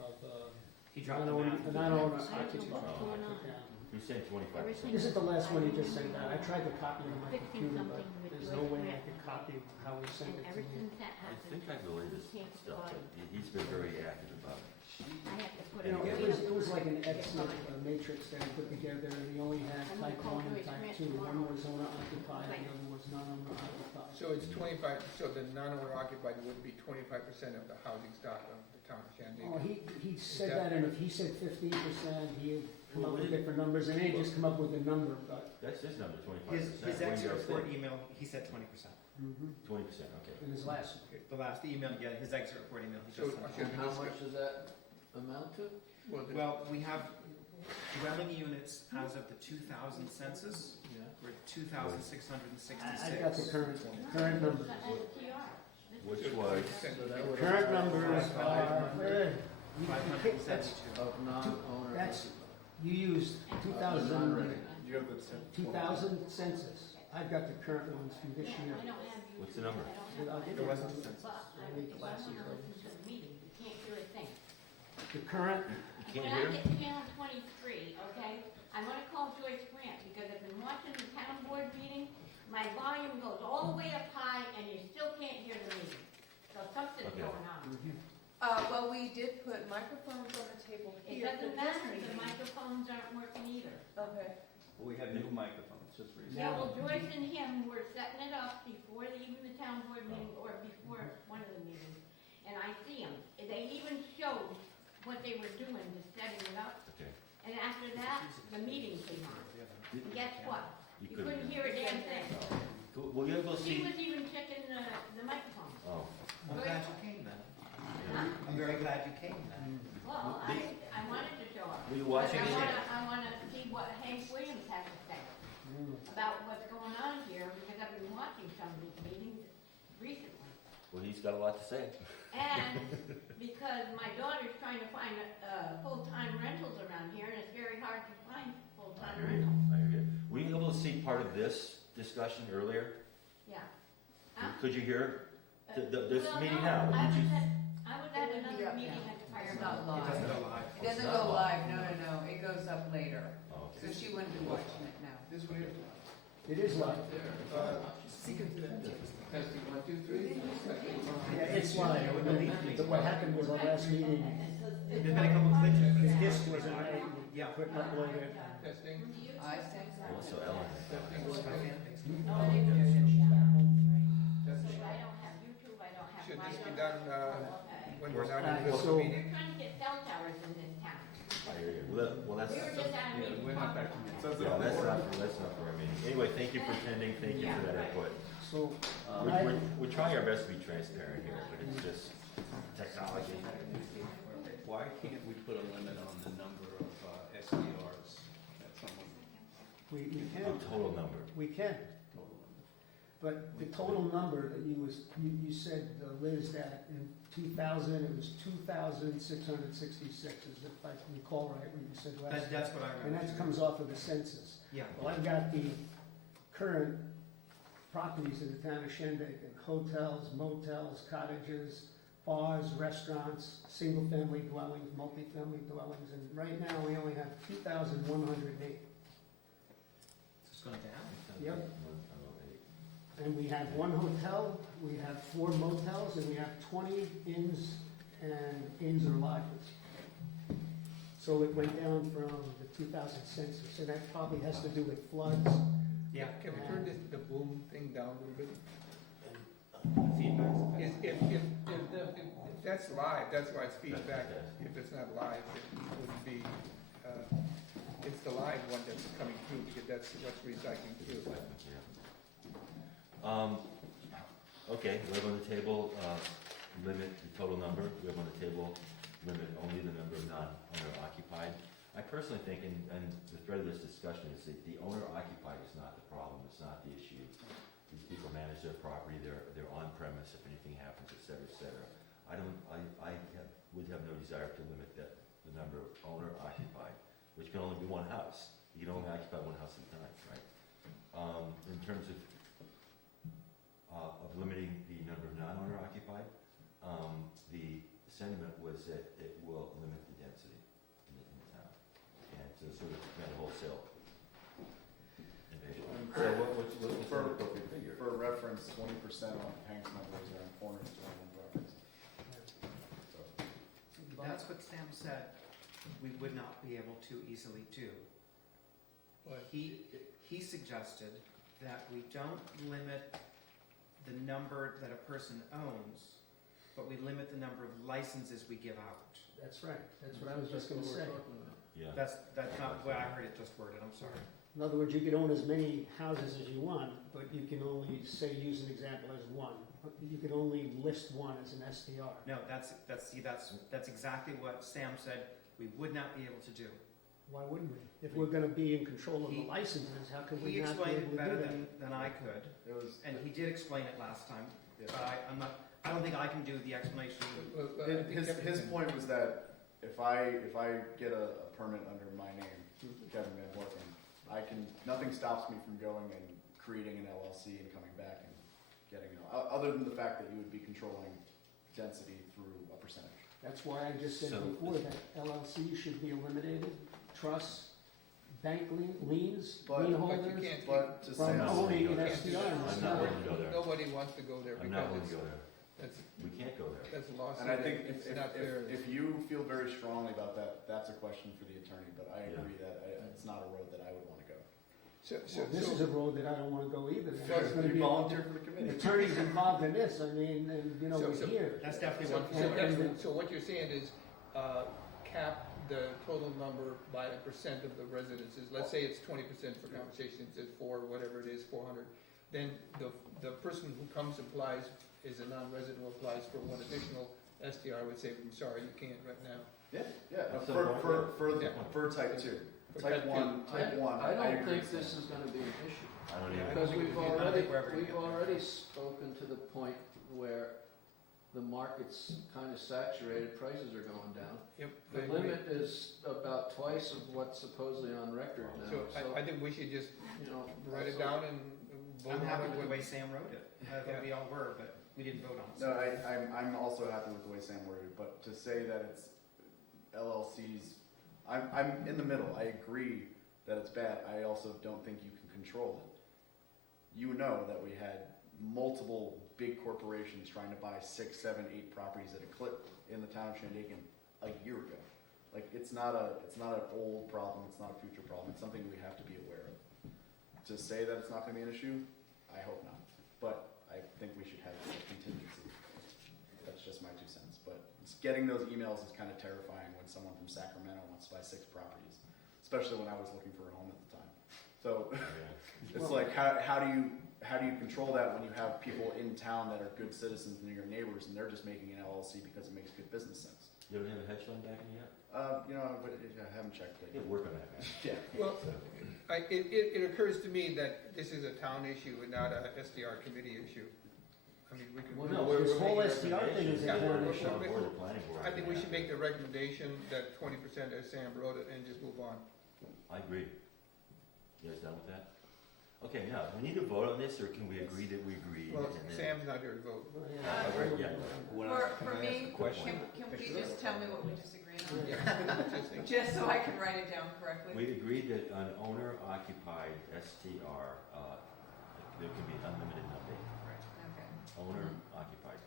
of, He dropped the math. non-owner Oh, occupied. He's saying 25%. This is the last one he just sent out. I tried to copy it on my computer, but there's no way I could copy how he sent it to me. I think I believe this stuff, but he's been very active about it. You know, it was like an excellent matrix that he put together, and he only had type 1 and type 2. One was owner occupied, the other was non-owner occupied. So it's 25, so the non-owner occupied would be 25% of the housing stock of the town of Oh, Shandaken. he said that, and if he said 15%, he had come up with different numbers, and they just come up with a number, but, That's his number, 25%. His exit report email, he said 20%. 20%, okay. in his last one. The last email, yeah, his exit report email, he So, just sent. should and we how discuss- much does that amount to? Well, we have dwelling units as of the 2000 census, Yeah. we're at 2,666. I got the current numbers. Which was, So that would. Current numbers are, you pick, that's, 572. Of non-owner That's- occupied. you used Of 2000, non-resident. You have the 2000 census. I've got the current ones from this year. I don't have YouTube. What's the number? I don't Well, I'll have give There you wasn't a one. census. But I need if I glasses, wanna right? listen to the meeting, you can't hear a thing. The current, You can't When hear? I get channel 23, okay, I wanna call Joyce Grant, because I've been watching the town board meeting, my volume goes all the way up high, and you still can't hear the meeting. So something's Okay. going on. Well, we did put microphones on the table It here. for doesn't this matter, the meeting. microphones aren't working either. Okay. Well, we have new microphones just recently. Yeah, well, Joyce and him were setting it up before even the town board meeting, or before one of the meetings, and I see them. They even showed what they were doing to setting it up, Okay. and after that, the meeting came on. And guess what? You couldn't couldn't hear a damn thing. Were you able to She see? was even checking the microphone. Oh, I'm glad you came then. Huh? I'm very glad you came then. Well, I wanted to show up. were you But watching? I wanna see what Hank Williams has to say mm, about what's going on here, because I've been watching some of these meetings recently. Well, he's got a lot to say. And because my daughter's trying to find full-time rentals around here, and it's very hard to find full-time I hear you. rentals. I hear you. Were you able to see part of this discussion earlier? Yeah. Huh? Could you hear this Well, meeting no, now? I Did you- was at another meeting at the fire. It's not It live. doesn't go live. It doesn't go live, no, it goes up later. Oh, So okay. she wouldn't be watching it now. This way, it is live. testing, 1, 2, 3. Yeah, it's live. But what happened was our last meeting, There's been a couple glitches. the disc wasn't right, we Yeah. couldn't upload it. Testing, I think so. Also, Ellen. testing, So testing. I don't have YouTube, I don't have. Should this be Live. done Okay. when we're not Alright, in the so- meeting? We're trying to get cell towers in this town. I hear you. Well, that's, We were just at a meeting. We're not back to you. yeah, that's not for our meeting. Anyway, thank you for attending, thank you for that input. So, We're trying our best to be transparent here, but it's just technology. Why can't we put a limit on the number of SDRs that someone we The can, total number. we can. total limit? But the total number that you said, Liz, that in 2000, it was 2,666, if I recall right, what you said last. That's what I And remember. that comes off of the census. Yeah. Well, I've got the current properties in the town of Shandaken, hotels, motels, cottages, bars, restaurants, single-family dwellings, multifamily dwellings, and right now, we only have 2,108. It's going down. Yep. And we have one hotel, we have 4 motels, and we have 20 inns or lodges. So it went down from the 2000 census, and that probably has to do with floods. Yeah. Can we turn the boom thing down a little bit? Feedback. If that's live, that's why it's feedback. If it's not live, it wouldn't be, it's the live one that's coming through, because that's what's recycling through. Okay, we have on the table, limit the total number, we have on the table, limit only the number of non-owner occupied. I personally think, and the thread of this discussion is that the owner occupied is not the problem, it's not the issue. These people manage their property, they're on premise if anything happens, et cetera, et cetera. Would have no desire to limit the number of owner occupied, which can only be one house. You can only occupy one house at a time, right? In terms of limiting the number of non-owner occupied, the sentiment was that it will limit the density in the town, and to sort of prevent wholesale invasion. So what's the appropriate figure? For reference, 20% on Hank's numbers are in corners to one reference. So, That's what Sam said we would not be able to easily do. What? He suggested that we don't limit the number that a person owns, but we limit the number of licenses we give out. That's right, that's what I was just gonna say. Yeah. That's not the way I heard it just worded, I'm sorry. In other words, you can own as many houses as you want, but you can only, say, use an example as one. You can only list one as an STR. No, that's exactly what Sam said we would not be able to do. Why wouldn't we? If we're gonna be in control of the He- licenses, how could we He not be explained able it to better do that? than I could, it was, and he did explain it last time, yeah. but I don't think I can do the explanation. His point was that if I get a permit under my name, Kevin Van Horten, nothing stops me from going and creating an LLC and coming back and getting, other than the fact that you would be controlling density through a percentage. That's why I just said So- before that LLC should be eliminated, trusts, bank liens, But- lien but But you holders, can't, But to from say, not owning willing an to go STR. there. It's I'm not not- willing to go there. nobody wants to go there I'm not willing because to go there. that's, We can't go there. that's a lawsuit. and I think It's not fair. if you feel very strongly about that, that's a question for the attorney, but I Yeah. agree that it's not a road that I would wanna go. Well, this is a road that I don't wanna go either. There's gonna You be volunteer for the committee. attorneys involved in this, I mean, and, you know, So- we're so- here. That's definitely So, one so point. that's- so what you're saying is, cap the total number by a percent of the residences. Let's say it's 20% for conversation, it says 4, whatever it is, 400. Then the person who comes applies, is a non-resident who applies for one additional STR would say, I'm sorry, you can't right now. Yeah, That's the for, point, for type two. For Type one, I don't agree think with this that. is gonna be an issue. I don't Yeah, even. Because think we've we- I don't already, think we're ever gonna we've get there. already spoken to the point where the market's kind of saturated, prices are going down. Yep. The I agree. limit is about twice of what's supposedly on record now, So so, I think we should just you know. write it so- down and vote I'm on happy it with the when- way Sam wrote it. I thought we all were, but we didn't vote on it. No, I'm also happy with the way Sam worded it, but to say that it's LLCs, I'm in the middle. I agree that it's bad. I also don't think you can control it. You know that we had multiple big corporations trying to buy 6, 7, 8 properties at a clip in the town of Shandaken a year ago. Like, it's not an old problem, it's not a future problem, it's something we have to be aware of. To say that it's not gonna be an issue, I hope not, but I think we should have a contingency. That's just my 2 cents, but getting those emails is kinda terrifying when someone from Sacramento wants to buy 6 properties, especially when I was looking for a home at the time. So, it's like, how do you control that when you have people in town that are good citizens and your neighbors, and they're just making an LLC because it makes good business sense? You don't have a hedge fund backing yet? But I haven't checked Yeah, lately. work on that, man. Yeah. Well, it occurs to me that this is a town issue and not a SDR committee issue. I mean, we can. Well, No, we're This whole making STR thing is a Yeah, town we're- issue. On board the planning board. I think we should make the recommendation that 20% as Sam wrote it and just move on. I agree. You guys done with that? Okay, now, we need to vote on this, or can we agree that we agree? Well, and then- Sam's not here to vote. Well, Yeah. For me, can we just tell me what we disagreed on? Yeah. Just so I can write it down correctly? We agreed that an owner-occupied STR, there can be unlimited number, Okay. owner-occupied.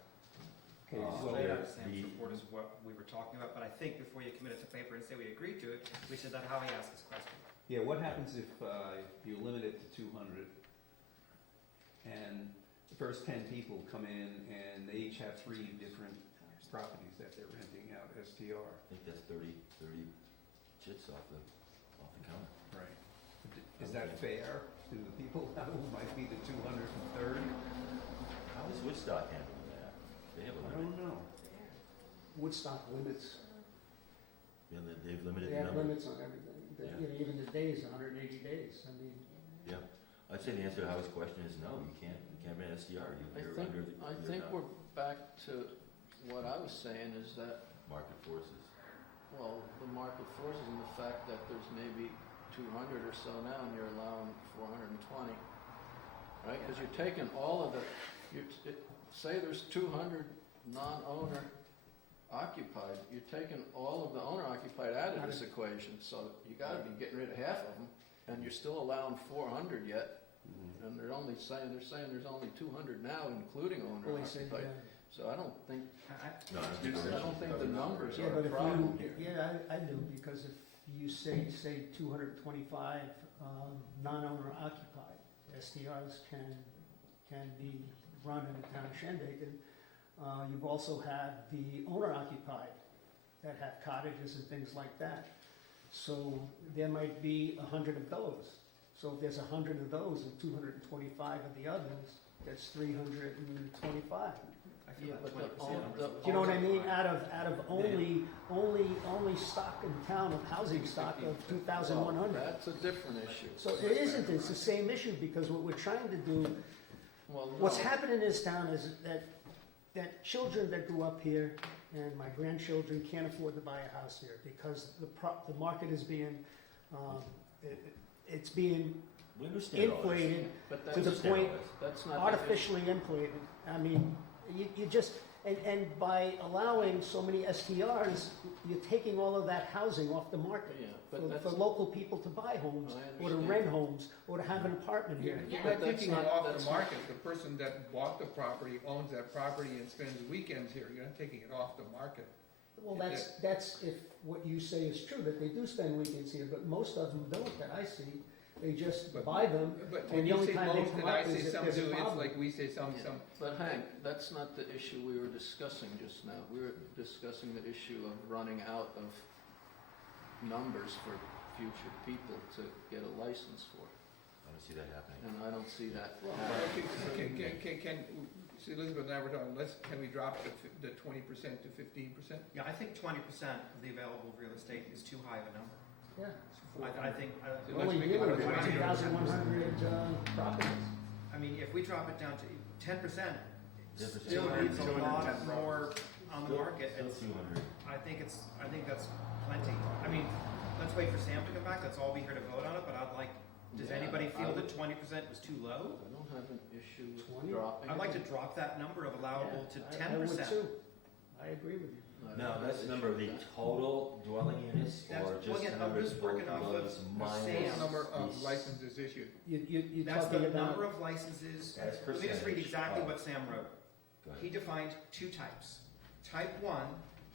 Okay, Uh, so there- that Sam's the- report is what we were talking about, but I think before you commit it to paper and say we agreed to it, we should let Howie ask this question. Yeah, what happens if you limit it to 200 and the first 10 people come in and they each have 3 different properties that they're renting out STR? I think that's 30 chits off the counter. Right. Is that fair to the people who might be the 203rd? How is Woodstock handling that? They have a I limit. don't know. Woodstock limits, Yeah, they've limited they the have number. limits on everything. Yeah. You know, even the days, 180 days, I mean. Yeah. I'd say the answer to Howie's question is no, you can't rent STR. You're under the. I you're think not. we're back to what I was saying is that, Market forces. well, the market forces and the fact that there's maybe 200 or so now and you're allowing 420, right? Because you're taking all of the, say there's 200 non-owner occupied, you're taking all of the owner occupied out of this equation, so you gotta be getting rid of half of them, and you're still allowing 400 yet, and they're saying there's only 200 now, including owner Fully said, occupied. yeah. So I don't think, No, I don't think the numbers Yeah, are but a if problem you, here. yeah, I do, because if you say 225 non-owner occupied, STRs can be run in the town of Shandaken. You've also had the owner occupied that have cottages and things like that. So there might be 100 of those. So if there's 100 of those and 225 of the others, that's 325. I feel Yeah, that but 20% the- number's a little Do you know what I mean? high. Out of only stock in town of housing stock of 2,100. Well, that's a different issue. So it isn't, it's the same issue, because what we're trying to do, Well, what's no. happening in this town is that children that grew up here and my grandchildren can't afford to buy a house here because the market is being, it's being We understand all this. inflated, But to the that's, point, that's not. the artificially inflated. I mean, you just, and by allowing so many STRs, you're taking all of that housing off the market Yeah, but for that's, local people to buy homes, I or to understand. rent homes, or to have an apartment You're here. Yeah. not But that's taking it not- off that's the not- market. The person that bought the property owns that property and spends weekends here. You're not taking it off the market. Well, that's if what you say is true, that they do spend weekends here, but most of them don't, that I see. They just But- buy them, But and when the you only say time they most, come and I up is say if some there's a do, it's problem. like we say some. But Hank, that's not the issue we were discussing just now. We were discussing the issue of running out of numbers for future people to get a license for. I don't see that happening. And I don't see that Well, happening. See, Elizabeth and I were talking, can we drop the 20% to 15%? Yeah, I think 20% of the available real estate is too high of a number. Yeah. I think, So We're let's only make it dealing with 120. 2,100 properties. I mean, if we drop it down to 10%, 10%. still leaves a 210 lot properties. more on the market. Still It's- 200. I think that's plenty. I mean, let's wait for Sam to come back, let's all be here to vote on it, but I'd like, does Yeah, anybody I feel would- that 20% was too low? I don't have an issue with 20? dropping. I'd like to drop that number of allowable to Yeah, 10%. I would too. I agree with you. No, that's the number of the total dwelling units, That's- or well, just again, the I'm number just of working off of dwellings minus Sam's Total number of the- licenses issued. You're That's the talking number about, of licenses. As Let me just read percentage exactly of- what Sam wrote. Go ahead. He defined two types. Type 1,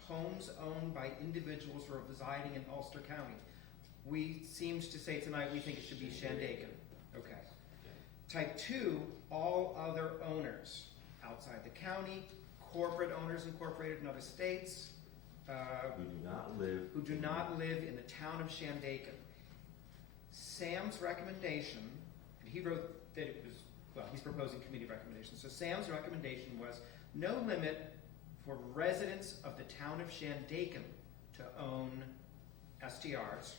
homes owned by individuals who are residing in Ulster County. We seemed to say tonight we think it should be Shandaken. Okay. Type 2, all other owners outside the county, corporate owners incorporated in other states, Who do not live. who do not live in the town of Shandaken. Sam's recommendation, and he wrote that it was, well, he's proposing committee recommendations. So Sam's recommendation was no limit for residents of the town of Shandaken to own STRs,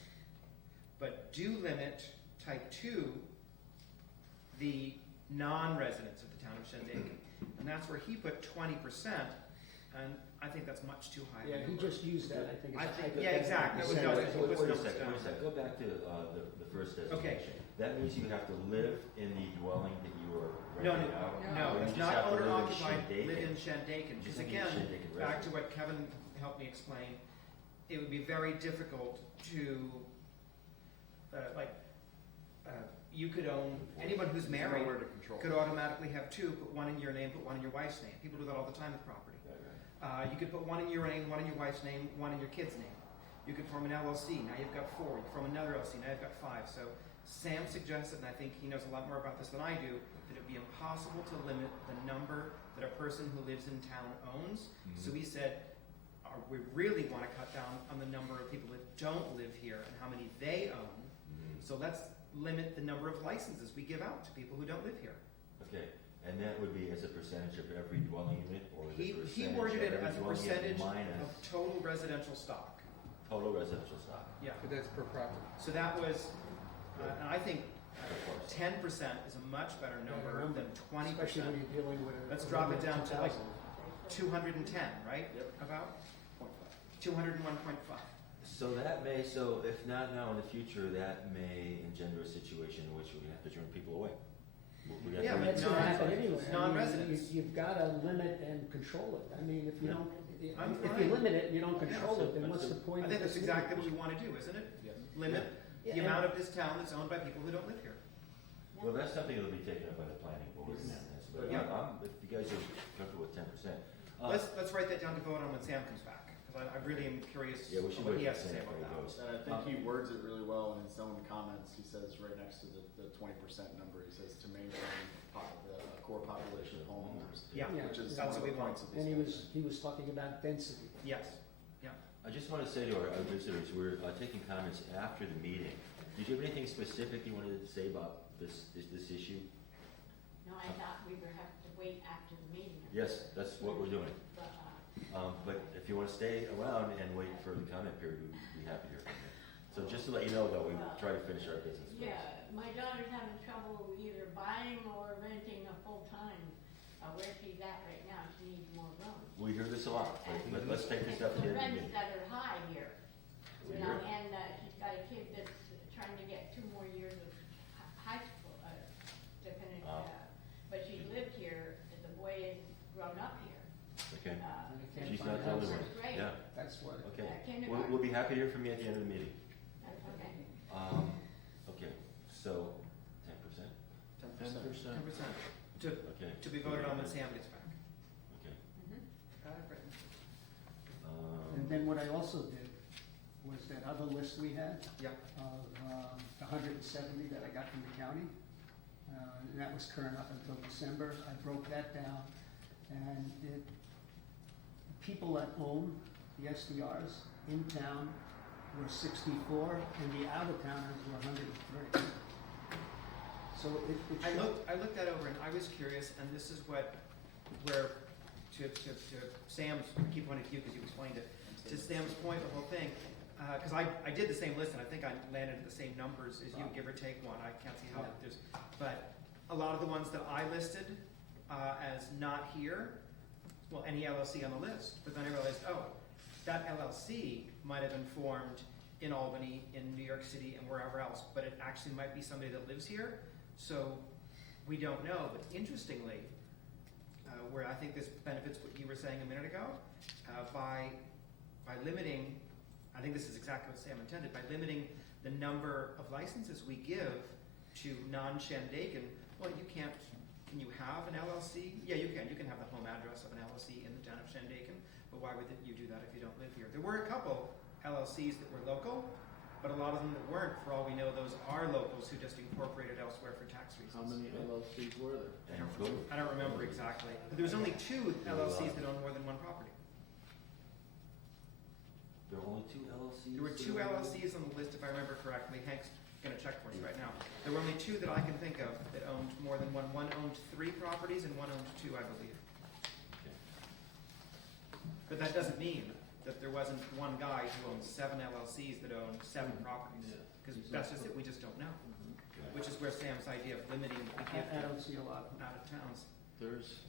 but do limit type 2 the non-residents of the town of Shandaken. And that's where he put 20%, and I think that's much too high. yeah, he just used that, I think. as a Yeah, exactly. hypothetical No, percentage. it was Wait a numbers second, down. wait a second, go back to the first Okay. designation. That means you have to live in the dwelling that you are No, renting out? No, Or you it's just not have to owner live in occupied, Shandaken? live in Shandaken. Just Because like a again, Shandaken back to resident. what Kevin helped me explain, it would be very difficult to, you could own, anyone who's There's married nowhere to control. could automatically have two, put one in your name, put one in your wife's name. People do that all the time with property. Right, right. You could put one in your name, one in your wife's name, one in your kid's name. You could form an LLC, now you've got 4. You form another LLC, now you've got 5. So Sam suggested, and I think he knows a lot more about this than I do, that it would be impossible to limit the number that a person who lives in town owns. So he said, we really want to cut down on the number of people that don't live here and how many they own. Mhm. So let's limit the number of licenses we give out to people who don't live here. Okay, and that would be as a percentage of every dwelling unit, or the He percentage worded of it every as a dwelling unit percentage minus of total residential stock. total residential stock, Yeah. But that's per property. So that was, and I think of course. 10% is a much better number than Especially 20%. when you're dealing with a. Let's drop it down to like 2,000. 210, right? Yep. About 0.5. 201.5. So that may, so if not now, in the future, that may engender a situation in which we have to turn people away. We have to Yeah, limit- That's gonna happen Non- anyway. I mean, non-residents. You've gotta limit and control it. I mean, if you Yeah. don't, I'm if fine. you limit it and you don't control so it, then what's the point I of think this that's exactly what meeting? we want to do, isn't it? Yes. Limit Yeah, the and- amount of this town that's owned by people who don't live here. Well, that's something that'll be taken up by the planning board and that, but Yeah. if you guys are comfortable with 10%. Let's write that down to vote on when Sam comes back, because I really am curious Yeah, we should what wait he for has to Sam say before about he that. goes. And I think he words it really well in his own comments. He says right next to the 20% number, he says to maintain the core population of homeowners, Yeah, Yeah. which is That's one of what we the want. points of And these. he was talking about density. yes. I just want to say to our visitors, we're taking comments after the meeting. Did you have anything specific you wanted to say about this issue? No, I thought we would have to wait after the meeting. Yes, that's what we're doing. But, But if you want to stay around and wait for the comment period, we'd be happy to hear from you. So just to let you know, though, we try to finish our business first. yeah, my daughter's having trouble either buying or renting a full-time. Where she's at right now, she needs more room. We hear this a lot, but let's take this up And again. the rents that are high here, We you know, hear it. and she's got a kid that's trying to get 2 more years of high school. be happy to hear from you at the end of the meeting. Okay. Okay, so 10%? 10%. 10%. 10%. Okay. To be voted on when Sam gets back. Okay. Brittany. And then what I also did was that other list we had Yeah. of the 170 that I got from the county, and that was current up until December. I broke that down, and the people that own the STRs in town were 64, and the out-of-towners were 103. So it I showed- looked that over and I was curious, and this is where, to Sam's, I keep pointing to you because you explained it, to Sam's point, the whole thing, because I did the same list and I think I landed at the same numbers as you, give or take one. I can't see how there's, but a lot of the ones that I listed as not here, well, any LLC on the list, but then I realized, oh, that LLC might have been formed in Albany, in New York City, and wherever else, but it actually might be somebody that lives here, so we don't know. But interestingly, where I think this benefits what you were saying a minute ago, by limiting, I think this is exactly what Sam intended, by limiting the number of licenses we give to non-Shandaken, well, you can't, can you have an LLC? Yeah, you can have the home address of an LLC in the town of Shandaken, but why would you do that if you don't live here? There were a couple LLCs that were local, but a lot of them that weren't. For all we know, those are locals who just incorporated elsewhere for tax reasons. How many LLCs were there? I don't remember exactly. But there was only 2 LLCs that own more than one property. There are only 2 LLCs? There were 2 LLCs on the list, if I remember correctly. Hank's going to check for us right now. There were only 2 that I can think of that owned more than one. One owned 3 properties and one owned 2, I believe. Okay. But that doesn't mean that there wasn't one guy who owns 7 LLCs that own 7 properties. Yeah. Because that's just it, we just don't know. Okay. Which is where Sam's idea of limiting what we give I don't see a lot of them. out of towns. There's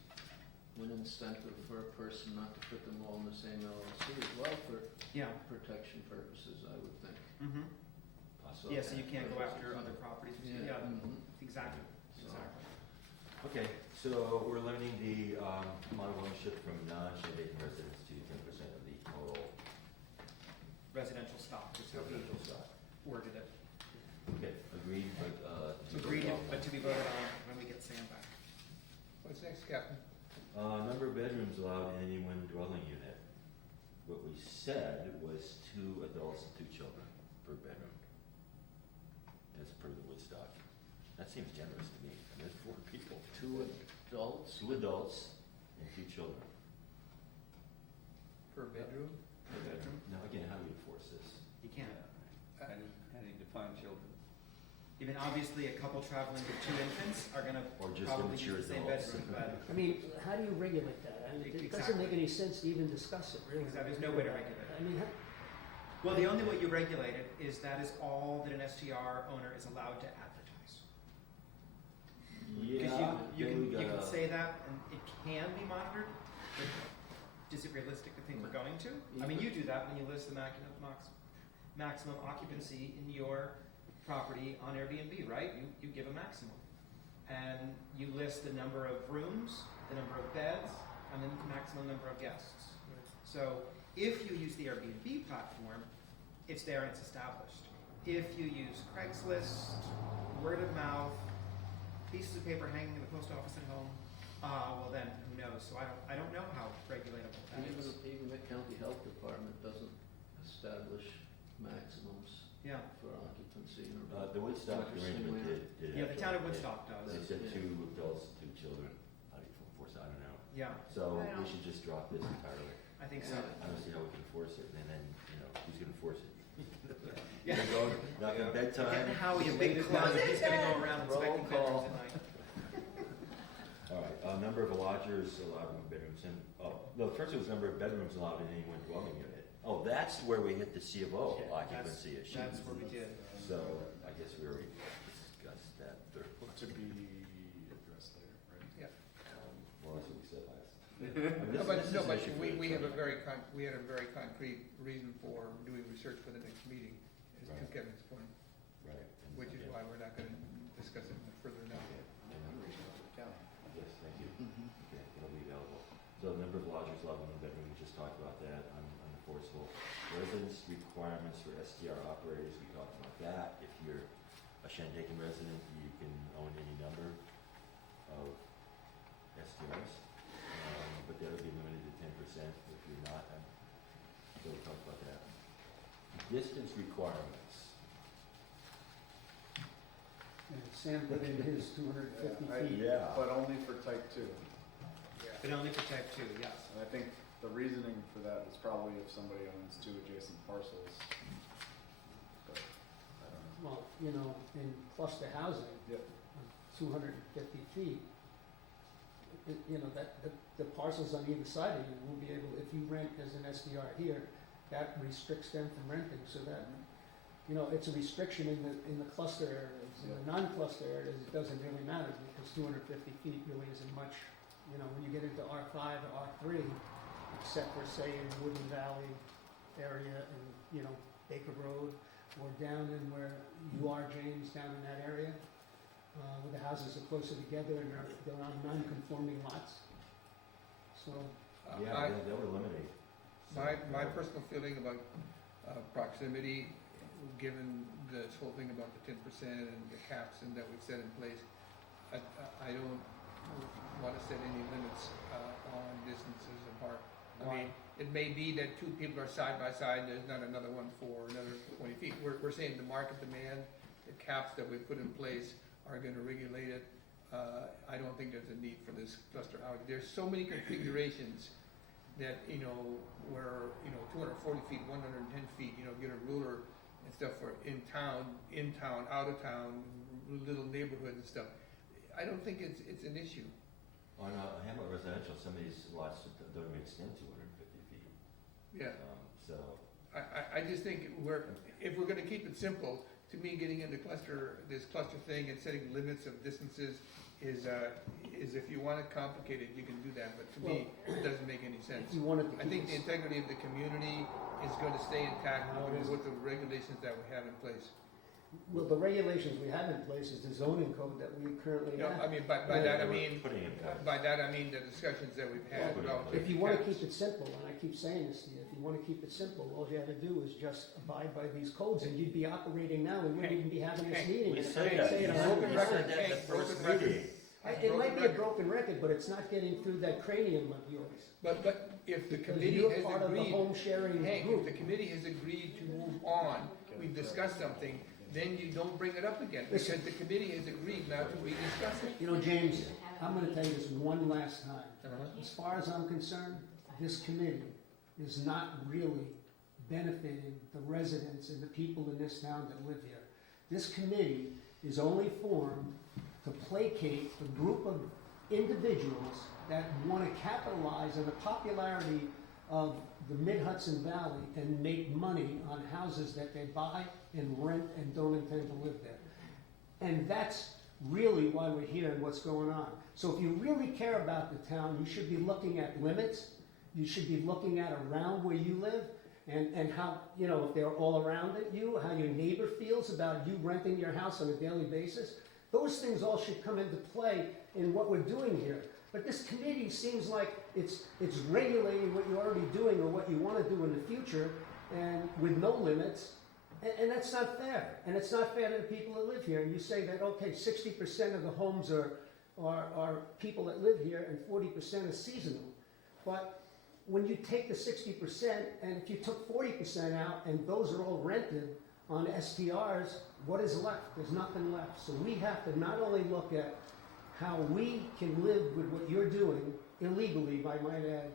an incentive for a person not to put them all in the same LLC as well for Yeah. protection purposes, I would think. Mm-hmm. So- Yeah, so you can't go after other properties. Yeah, Mhm. exactly. So- Exactly. Okay, so we're limiting the amount of ownership from non-Shandaken residents to 10% of the total Residential stock is how we residential stock. worded it. Okay, agreed, but, Agreed, but to be voted on when we get Sam back. What's next, Captain? Number of bedrooms allowed in any one dwelling unit. What we said was 2 adults and 2 children per bedroom. As per the Woodstock. That seems generous to me. And there's 4 people. 2 adults? 2 adults and 2 children Per bedroom? per bedroom. Now, again, how do we enforce this? You can't. How do you define children? Even obviously, a couple traveling with 2 infants are gonna Or just probably immature use the same adults. bedroom, but I mean, how do you regulate that? I mean, it doesn't make any sense to even discuss it, really. There's no way to regulate it. I mean, Well, the only way you regulate it is that is all that an STR owner is allowed to advertise. Because you can say that and it can be monitored, but is it realistic to think we're going to? I mean, you do that when you list the maximum occupancy in your property on Airbnb, right? You give a maximum. And you list the number of rooms, the number of beds, and the maximum number of guests. So if you use the Airbnb platform, it's there and it's established. If you use Craigslist, word of mouth, pieces of paper hanging in the post office at home, well then, who knows? So I don't know how regulatable that is. Even the county health department doesn't establish maximums Yeah, for occupancy. The Woodstock arrangement did. yeah, the town of actually- Woodstock They does. said 2 adults, 2 children. How do you enforce that? I don't know. Yeah, So I we don't- should just drop this entirely. I think so. I don't see how we can enforce it, and then, who's gonna enforce it? Yeah. You're gonna go, not at bedtime? Getting Howie a Big big closet, he's gonna go around Roll inspecting call. bedrooms at night. All right, number of lodgers allowed in bedrooms, and, no, first it was number of bedrooms allowed in any one dwelling unit. Oh, that's where we hit the C of O Yeah, occupancy issue. That's where we did. So, I guess we already discussed that third one. To be addressed there, right? Well, that's what we said last. I mean, No, this- but, this no, is an but issue for we the have a attorney. we had a very concrete reason for doing research for the next meeting, to Right. Kevin's point, Right. and- which is yeah. why we're not gonna discuss it further now. Yes, thank you. Mhm. Okay, it'll be available. So the number of lodgers allowed in one bedroom, we just talked about that, unenforceable. Residents required requirements for STR operators, we talked about that. If you're a Shandaken resident, you can own any number of STRs, but that'll be limited to 10%. If you're not, we'll talk about that. Distance requirements. And Sam put in his 250 feet. Yeah. But only for type 2. But only for type 2, yes. And I think the reasoning for that is probably if somebody owns 2 adjacent parcels. But, I don't know. Well, you know, in cluster housing, Yep. 250 feet, you know, that the parcels on either side of you will be able, if you rent as an SDR here, that restricts them from renting, so that, you know, it's a restriction in the cluster areas. In the non-cluster areas, it doesn't really matter, because 250 feet really isn't much, you know, when you get into R5 or R3, except for, say, in Woodland Valley area and, you know, Baker Road, or down in where you are, James, down in that area, where the houses are closer together and they're on non-conforming lots. So, Yeah, that would eliminate. My personal feeling about proximity, given this whole thing about the 10% and the caps and that we've set in place, I don't want to set any limits on distances apart. I mean, it may be that 2 people are side by side, there's not another one for another 20 feet. We're saying the market demand, the caps that we put in place are going to regulate it. I don't think there's a need for this cluster housing. There's so many configurations that, you know, where, you know, 240 feet, 110 feet, you know, get a ruler and stuff for in town, out of town, little neighborhoods and stuff. I don't think it's an issue. On Hamlet residential, some of these lots don't even extend 250 feet. Yeah. So. I just think if we're gonna keep it simple, to me, getting into this cluster thing and setting limits of distances is if you want it complicated, you can do that, but to me, it doesn't make any sense. if you wanted to I think the integrity of the community is gonna stay intact with the regulations that we have in place. well, the regulations we have in place is the zoning code that we currently You know, I have. mean, by that I mean, Putting it back. by that I mean the discussions that we've had about. If you want to keep it simple, and I keep saying this to you, if you want to keep it simple, all you have to do is just abide by these codes, and you'd be operating now, we wouldn't even be having this meeting. We And said I that. say it We on broken open said record. that in the Hey, first broken record. meeting. It might be a broken record, but it's not getting through that cranium of yours. But if the Because committee you're has part of the agreed, home sharing Hank, if group. the committee has agreed to move on, we've discussed something, then you don't bring it up again, because Listen. the committee has agreed now to rediscuss it. You know, James, I'm gonna tell you this one last time. Uh-huh. As far as I'm concerned, this committee is not really benefiting the residents and the people in this town that live here. This committee is only formed to placate a group of individuals that want to capitalize on the popularity of the Mid-Hudson Valley and make money on houses that they buy and rent and don't intend to live there. And that's really why we're here and what's going on. So if you really care about the town, you should be looking at limits. You should be looking at around where you live and how, you know, if they're all around it, how your neighbor feels about you renting your house on a daily basis. Those things all should come into play in what we're doing here. But this committee seems like it's regulating what you're already doing or what you want to do in the future, and with no limits, and that's not fair. And it's not fair to the people that live here. And you say that, okay, 60% of the homes are people that live here and 40% are seasonal. But when you take the 60%, and if you took 40% out, and those are all rented on STRs, what is left? There's nothing left. So we have to not only look at how we can live with what you're doing, illegally, I might add,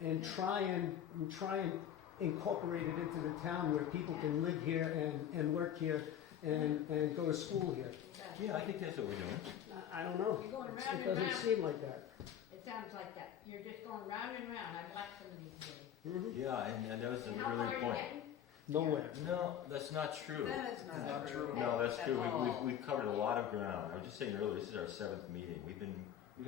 and try and incorporate it into the town where people can live here and work here and go to school here. Yeah, I think that's what we're doing. I don't know. You're going It round and doesn't round. seem like that. It sounds like that. You're just going round and round. I've watched some of these things. Yeah, and that was a And how really far are you point. getting? Nowhere. No, that's not true. That is not true. No, that's At true. all. We've covered a lot of ground. I was just saying earlier, this is our 7th meeting. We've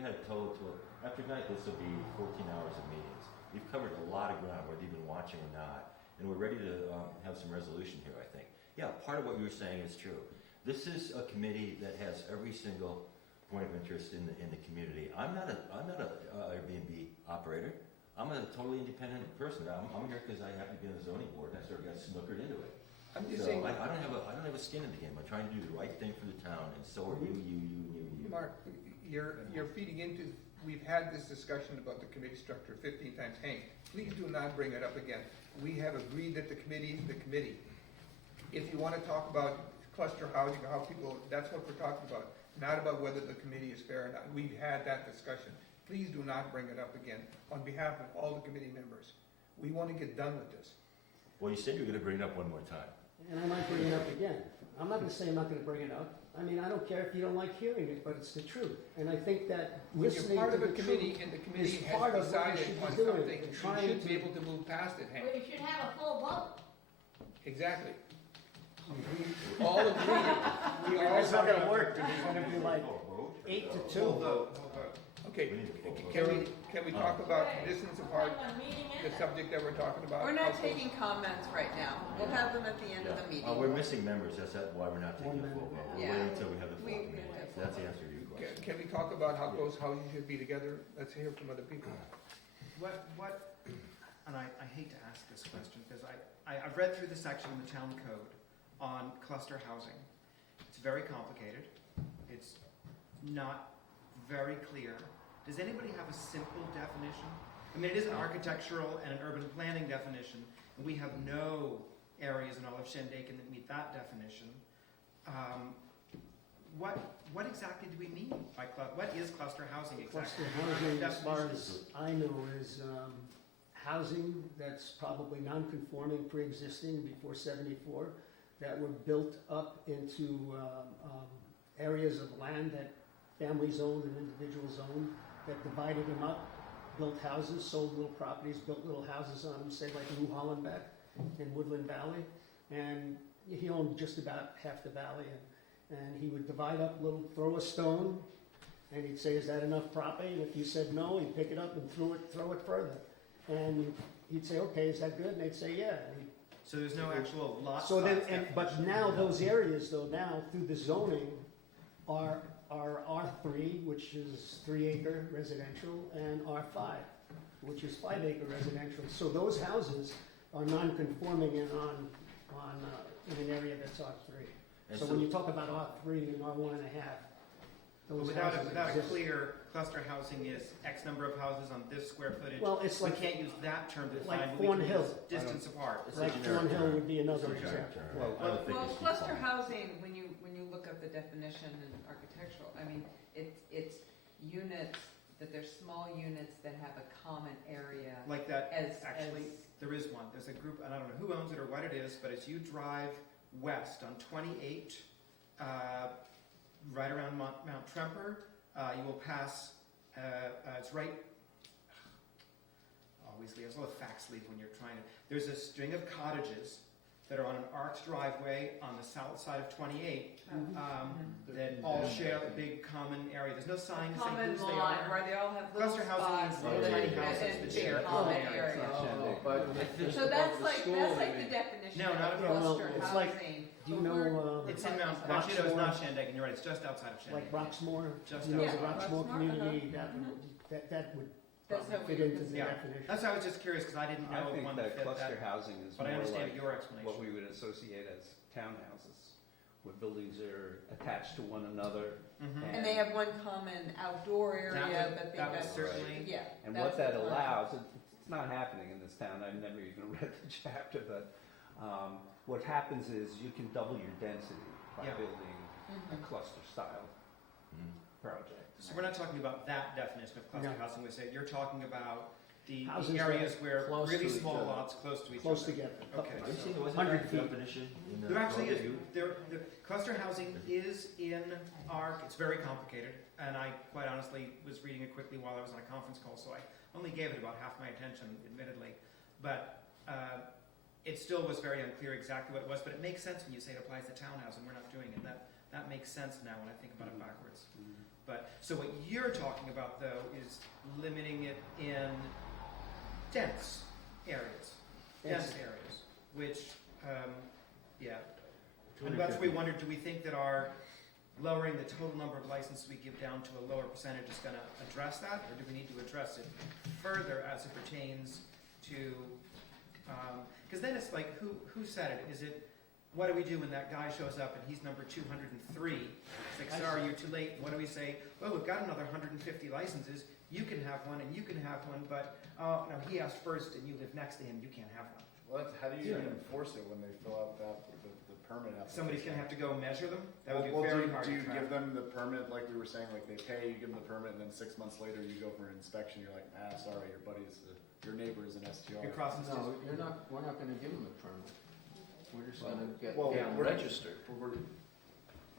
had a total, after tonight, this will be 14 hours of meetings. We've covered a lot of ground, whether you've been watching or not, and we're ready to have some resolution here, I think. Yeah, part of what you were saying is true. This is a committee that has every single point of interest in the community. I'm not a Airbnb operator. I'm a totally independent person. I'm here because I happen to be on the zoning board, and I sort of got snookered into it. I'm just So saying, I don't have a skin in the game. I'm trying to do the right thing for the town, and so are you. Mark, you're feeding into, we've had this discussion about the committee structure 15 times. Hank, please do not bring it up again. We have agreed that the committee is the committee. If you want to talk about cluster housing, or how people, that's what we're talking about, not about whether the committee is fair or not. We've had that discussion. Please do not bring it up again on behalf of all the committee members. We want to get done with this. Well, you said you were going to bring it up one more time. And I might bring it up again. I'm not gonna say I'm not gonna bring it up. I mean, I don't care if you don't like hearing it, but it's the truth. And I think that When you're listening part to of a the committee truth, and the committee is part has of what we decided should be on doing, something, and you trying should be to- able to move past it, Hank. Well, you should have a full vote. Exactly. We all agree. We all it's not gonna agree. work, because it's gonna be like 8 to 2. Okay, We need a full can we talk about distance apart, What meeting is the it? subject that we're talking about? We're not Households? taking comments right now. We'll have them at the end of the meeting. We're missing members. That's why we're not taking a full vote. We're Yeah. waiting until we have the full We- committee. So that's the answer to your question. Can we talk about how close housing should be together? Let's hear from other people. What, and I hate to ask this question, because I've read through the section in the town code on cluster housing. It's very complicated. It's not very clear. Does anybody have a simple definition? I mean, it is an architectural and an urban planning definition, and we have no areas in all of Shandaken that meet that definition. What exactly do we mean by what is cluster housing exactly? Cluster housing, as far Definitions. as I know, is housing that's probably non-conforming, pre-existing before 74, that were built up into areas of land that families owned and individuals owned, that divided them up, built houses, sold little properties, built little houses on them, say like New Hollenbeck in Woodland Valley. And he owned just about half the valley, and he would divide up throw a stone, and he'd say, is that enough property? And if you said no, he'd pick it up and throw it further. And he'd say, okay, is that good? And they'd say, yeah. And So there's no actual lot so then, size but definition. now those areas though, now through the zoning are R3, which is 3-acre residential, and R5, which is 5-acre residential. So those houses are non-conforming and in an area that's R3. And So when you talk about R3 and R1.5, But those without houses a exist. clear cluster housing is X number of houses on this square footage. Well, it's We like, can't use that term to like define, but we can Thornhill. use distance apart. It's a like generic Thornhill term. would be another It's a generic example. term. Well, I don't think Well, it's too cluster far. housing, when you look up the definition in architectural, I mean, it's units, that they're small units that have a common area Like that, as. actually, there is one. There's a group, and I don't know who owns it or what it is, but as you drive west on 28, right around Mount Tremper, you will pass, it's right, always leave, it's a little fax leave when you're trying to, there's a string of cottages that are on an arched driveway on the south side of 28, that all share a big common area. There's no sign to say Common whose they lawn, are. where they all have little Cluster housing spots. means little tiny houses and that big share a common common area. Oh, but just So that's above the like, school, that's you like the mean. definition No, not of above the cluster school. It's like- housing. Do you But we're- know, It's in Mount, Roxmore. actually, no, it's not Shandaken, you're right, it's just outside of like Shandaken. Roxmore, Just you know, the Yeah, Roxmore Roxmore, community, uh-huh. that would That's probably how fit we into would the Yeah. definition. That's why I was just curious, because I didn't I know of think one that that fit cluster that, housing is but I more understand like your explanation. what we would associate as townhouses, where buildings are attached to one another. Mhm. And they have one common outdoor area, but they've That got. was certainly, Yeah. And that's what that the plan. allows, it's not happening in this town, I've never even read the chapter, but what happens is you can double your density by Yeah. building a Mhm. cluster style Mhm. project. so we're not talking about that definition of cluster No. housing, we say, you're talking about the Houses areas that where close really to each small other. lots close to each Close other. together. Okay. Are you saying there wasn't 100 a feet. definition in the? There actually code that is, you- the cluster housing is in ARC, it's very complicated, and I quite honestly was reading it quickly while I was on a conference call, so I only gave it about half my attention, admittedly, but it still was very unclear exactly what it was, but it makes sense when you say it applies to townhouse, and we're not doing it, that makes sense now when I think about it backwards. But, so what you're talking about, though, is limiting it in dense areas, which, yeah. And that's why we wondered, do we think that our lowering the total number of licenses we give down to a lower percentage is gonna address that? Or do we need to address it further as it pertains to, cause then it's like, who said it? Is it, what do we do when that guy shows up and he's number 203? It's like, sorry, you're too late. What do we say? Well, we've got another 150 licenses. You can have one and you can have one, but, no, he asked first and you live next to him, you can't have one. Well, how do you even enforce it when they fill out the permit application? Somebody's gonna have to go measure them? That would be Well, very hard do to you track. give them the permit, like we were saying, like they pay, you give them the permit, and then 6 months later you go for an inspection, you're like, sorry, your neighbor is an STR. You're crossing No, we're not gonna give them a permit. We're just gonna get Well, them we're- registered.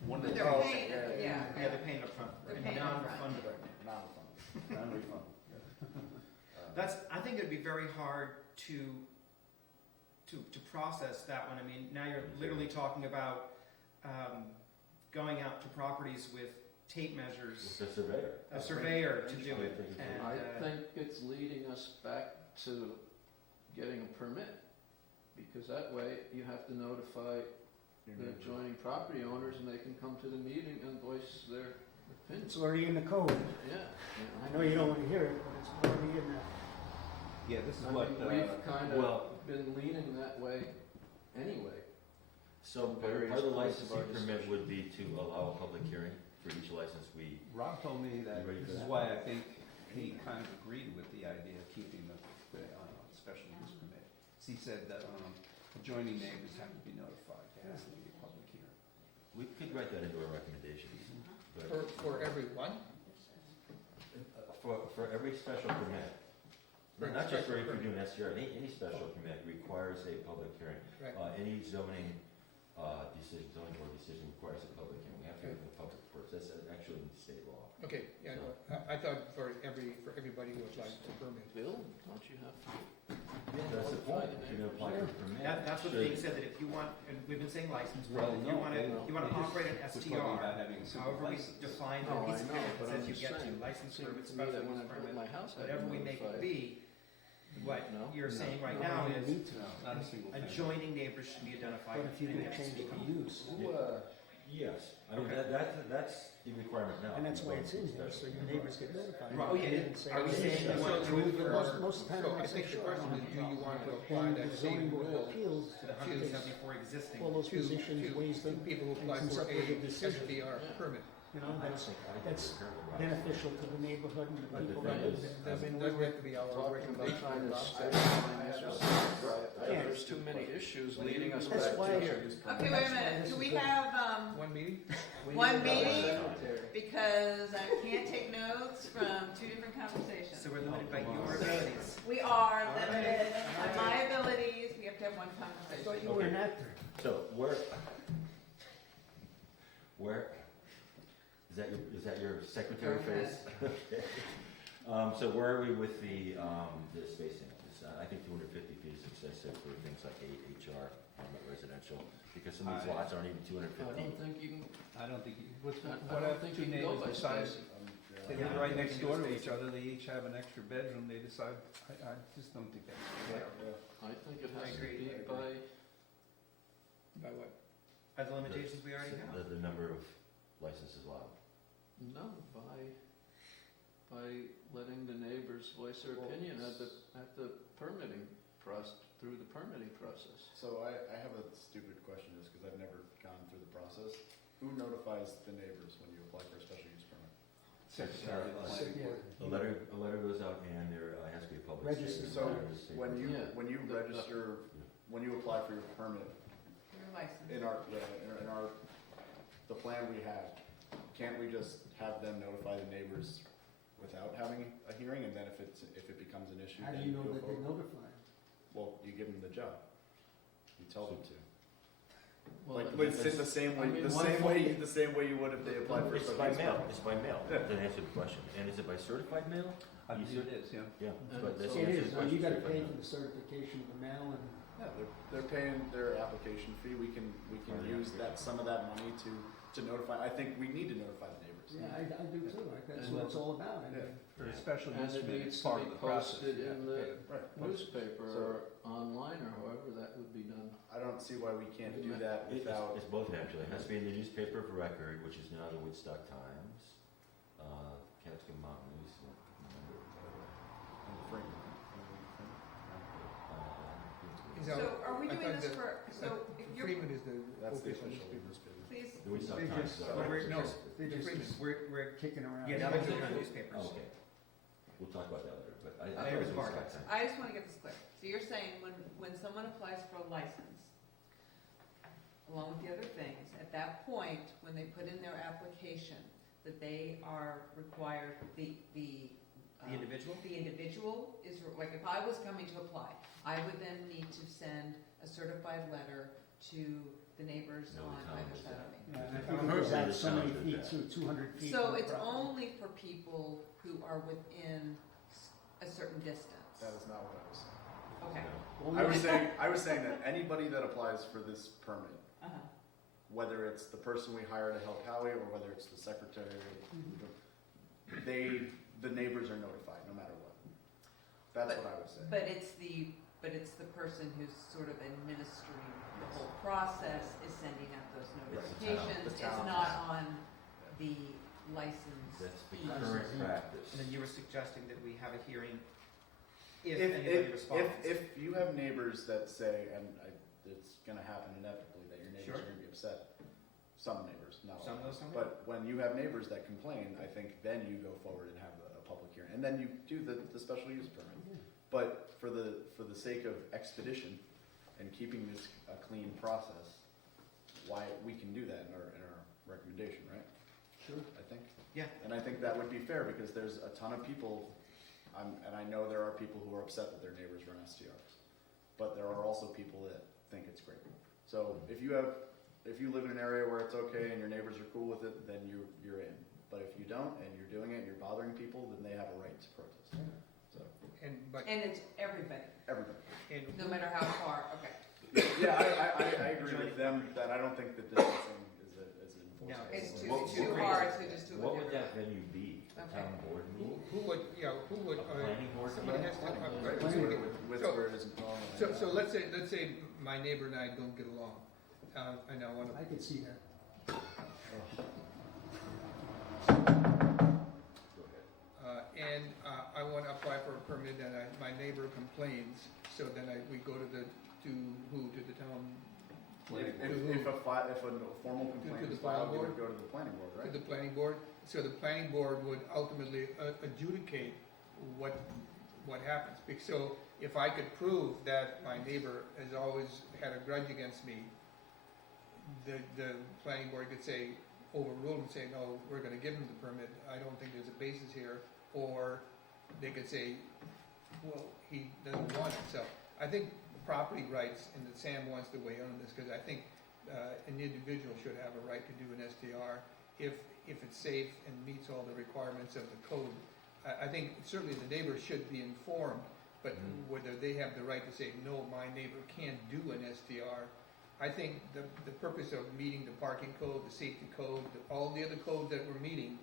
One They're oh, paying, yeah. Yeah, they're paying up front. They're paying upfront. Non-refundable. Non-refundable. That's, I think it'd be very hard to process that one. I mean, now you're literally talking about, going out to properties with tape measures, It's a surveyor. a surveyor to do it. Right. And, I think it's leading us back to getting a permit, because that way you have to notify the adjoining property owners and they can come to the meeting and voice their opinion. It's already in the code. Yeah. I know you don't want to hear it, but it's already in there. Yeah, this is I what, mean, we've kind well- of been leaning that way anyway. So part of the licensing permit would be to allow a public hearing for each license we, Rob told me that, You ready for this is that? why I think he kind of agreed with the idea of keeping the special use permit. He said that adjoining neighbors have to be notified, there has to be a public hearing. we could write that into our recommendations. But For everyone? for every special permit, not just for if you're doing STR, any special permit requires a public hearing. Right. Any zoning zoning board decision requires a public hearing. We have to have a public first. That's actually in state law. Okay, yeah, no, I thought for everybody who applies for permit. Bill, don't you have to? That's the point. If you're gonna apply for a permit. that's what's being said, that if you want, and we've been saying license, but Well, if no, you wanna they just- operate an We're talking STR, about having a simple however we license. define No, the I piece of know, paper but that I'm says you just get to, saying, license seems permit, to me special that when use I built permit, my house, I whatever had we make it notified. be, what No? you're saying right No, now you is need to. Not a single family. adjoining neighbors should be identified. But if you're and gonna next change to the them. use, Yes, I mean, Okay. that's the requirement now. and that's why it's in here, so your neighbors get notified. Right. Oh, yeah, And say, are we "Hey, saying we want to So do it for- Most of the time, So I it's think the sure, question I is, don't do you want to have- apply And that the same zoning board of rule appeals To the takes 174 existing. all those to positions, weighs them, people who apply comes for up with a a decision. STR Yeah. permit? You know, I don't that's think that's currently. beneficial to the neighborhood and the But the people thing that live is- there. Doesn't we were have to be our talking about recommendation. trying to Rob. streamline this. Yeah. There's too many issues leading us That's back why- to here. Okay, wait a minute, do we have, One meeting? We one need a meeting? secretary. because I can't take notes from two different conversations. So we're limited by your abilities. We are limited by my abilities, we have to have one I conversation. thought you were an actor. So where, is that your secretary Go ahead. face? Okay. So where are we with the spacing? I think 250 feet is excessive for things like HR, residential, because some of these lots aren't even 250. I don't think you can, I don't think, I don't think you can go by spacing. they live right next door to each other, they each have an extra bedroom, they decide, I just don't think that's fair. I think it I has to agree, be I agree. By what? Are the limitations we already have? The number of licenses allowed. no, by letting the neighbors voice their opinion at the permitting through the permitting process. So I have a stupid question just because I've never gone through the process. Who notifies the neighbors when you apply for a special use permit? Secretary of the planning board. A letter goes out and there has to be a public Register. statement. So when you register, when you apply for your permit, Your license. in our, the plan we have, can't we just have them notify the neighbors without having a hearing, and then if it becomes an issue, How do then you know go that they're forward? notified? Well, you give them the job. You tell them to. Well, Like, it's the same way, I mean, the same way you would if they applied for a It's special by use mail, permit. it's by mail, to answer the question. And is it by certified mail? I believe it is, yeah. Yeah. And but that's so- the It answer to is, the now you question, gotta certified pay mail. for the certification of the mail and Yeah, they're paying their application fee. We can Oh, yeah. use some of that money to notify. I think we need to notify the neighbors. Yeah, I do too, that's And what it's all about, I mean. Yeah. For a special And use it permit, needs it's to part be of the process. posted you in have to the get it. Right. newspaper So- or online or however that would be done. I don't see why we can't do that without, It's both actually. It has to be in the newspaper of record, which is now the Woodstock Times, Catskill Mountain News, remember, in the frame. Is So that- are we I doing thought this that- for, so if you're, Freeman is the That's the official official newspaper. newspaper. please, The Woodstock They Times. just- is our But we're, record. no, They just, we're, kicking around. yeah, now we're doing our newspapers. Oh, okay. We'll talk about that later, but I Later thought it was is part of Woodstock it. Times. I just wanna get this clear. So you're saying when someone applies for a license, along with the other things, at that point, when they put in their application, that they are required, The individual? The individual is, like, if I was coming to apply, I would then need to send a certified letter to the neighbors No, the on town either does side that. of me. Yeah, and I The think town it goes does out that. so many The town feet, does too, 200 feet. So from the it's property. only for people who are within a certain distance? That is not what I was saying. Okay. Well, I was saying that anybody that applies for this permit, Uh-huh. whether it's the person we hire to help Howie or whether it's the secretary, the neighbors are notified no matter what. That's what I was saying. But it's the person who's sort of administering the whole process is sending out those It's the town. notifications. The It's town. not on the license That's the fee. current practice. And then you were suggesting that we have a hearing if If, anybody responds. if you have neighbors that say, and it's gonna happen inevitably, that your neighbors Sure. are gonna be upset, some neighbors, not all. Some of those, some of But when you have neighbors that complain, I think then you go forward and have a public hearing, and then you do the special use permit. But for the sake of expedition and keeping this a clean process, why, we can do that in our recommendation, right? Sure. I think. Yeah. And I think that would be fair, because there's a ton of people, and I know there are people who are upset that their neighbors run STRs. But there are also people that think it's great. So if you live in an area where it's okay and your neighbors are cool with it, then you're in. But if you don't, and you're doing it, and you're bothering people, then they have a right to protest. So, And it's everybody, everybody. no matter how far, okay. Yeah, I agree with them that I don't think the distancing is an No, enforceable. It's What- too what- hard to just do it. What would that venue be? A Okay. town board meeting? Who would, A planning board somebody meeting? has to, Right, wait, wait, wait. with So- where it isn't wrong. So let's say my neighbor and I don't get along, and I wanna, I could see that. Go ahead. and I wanna apply for a permit and my neighbor complains, so then we go to the town, If a formal complaint the is filed, planning you board? would go to the planning board, to right? the planning board? So the planning board would ultimately adjudicate what happens. So if I could prove that my neighbor has always had a grudge against me, the planning board could say, overrule and say, no, we're gonna give him the permit, I don't think there's a basis here. Or they could say, well, he doesn't want it. So I think property rights, and that Sam wants to weigh in on this, because I think an individual should have a right to do an STR if it's safe and meets all the requirements of the code. I think certainly the neighbor should be informed, but whether they have the right to say, no, my neighbor can't do an STR. I think the purpose of meeting the parking code, the safety code, all the other codes that we're meeting,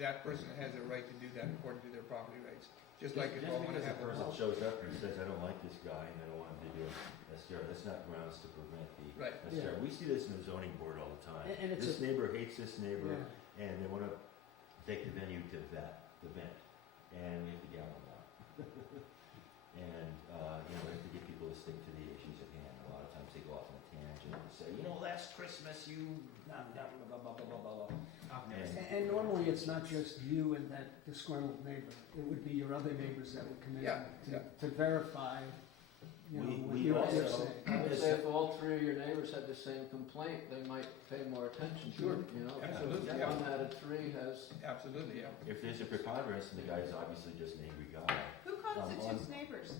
that person has a right to do that according to their property rights. Just like if I Just wanna because a have person shows up and says, I don't like this guy and I don't want him to do a STR, that's not grounds to prevent the Right. STR. We see this in the zoning board all the time. And it's This neighbor hates this neighbor Yeah. and they wanna take the venue to that event, and we have to gavel them out. And, we have to get people to stick to the issues at hand. A lot of times they go off on a tangent and say, last Christmas you, blah, blah, blah, blah, blah, blah, blah. I've never And- seen And normally, it's not just you and that disgruntled neighbor. It would be your other neighbors that would come in Yeah, yeah. to verify, what We you're also- saying. I would say if all three of your neighbors had the same complaint, they might pay more attention to Sure. it, you know? Absolutely, If yeah. one out of three has, Absolutely, yeah. If there's a preponderance and the guy's obviously just an angry guy. Who constitutes neighbors?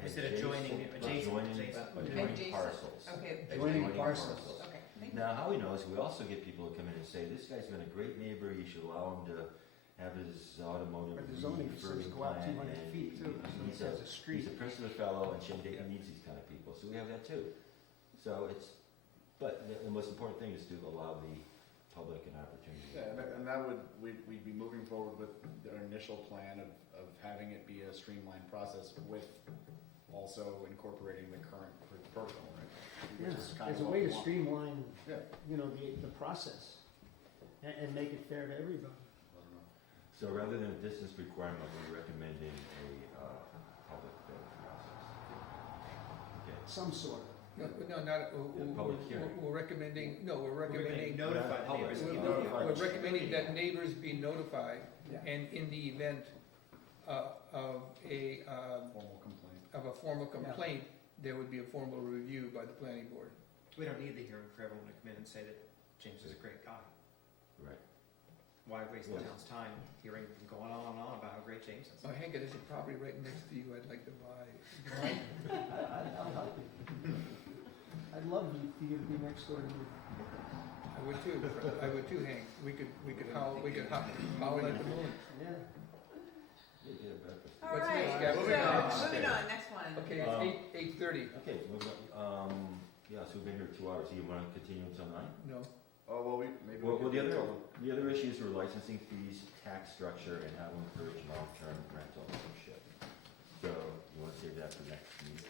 I said adjoining Adjoining Adjacent. parcels. Okay. Adjoining parcels. Okay, thank you. Now, how we know is we also get people to come in and say, this guy's been a great neighbor, you should allow him to have his automotive But the zoning says refurbing go out plan, 200 and feet too. he's That's a, a street. he's a principal fellow, and Shandaken needs these kind of people, so we have that too. So it's, but the most important thing is to allow the public an opportunity. Yeah, and that would, we'd be moving forward with their initial plan of having it be a streamlined process with also incorporating the current protocol, right? Which Yes, is kind there's of a what way we to want. streamline, Yeah. the process and make it fair to everybody. I don't know. So rather than a distance requirement, we're recommending a public process. Okay. Some sort of. No, not, public hearing. we're recommending, no, we're We're gonna recommending, notify the Public. neighbors. we're Notify we're the- recommending that neighbors be notified, Yeah. and in the event of a, Formal complaint. of a formal complaint, there would be a formal review by the planning board. We don't need the hearing for everyone to come in and say that James is a great guy. Right. Why waste the Yes. town's time hearing, going on and on about how great James is? Oh, Hank, there's a property right next to you I'd like to buy. I'll help you. I'd love for you to be next door to me. I would too, Hank. We could howl at the moon. Yeah. Yeah, get a breakfast. All What's right, next, Gab? so, Moving on. moving on, next one. Okay, it's 8:30. Okay, moving on. Yeah, so we've been here 2 hours. You want to continue until 9? No, Oh, well, maybe. Well, we the could other, tell them. the other issues were licensing fees, tax structure, and how to encourage long-term rental ownership. So, you want to save that for next meeting?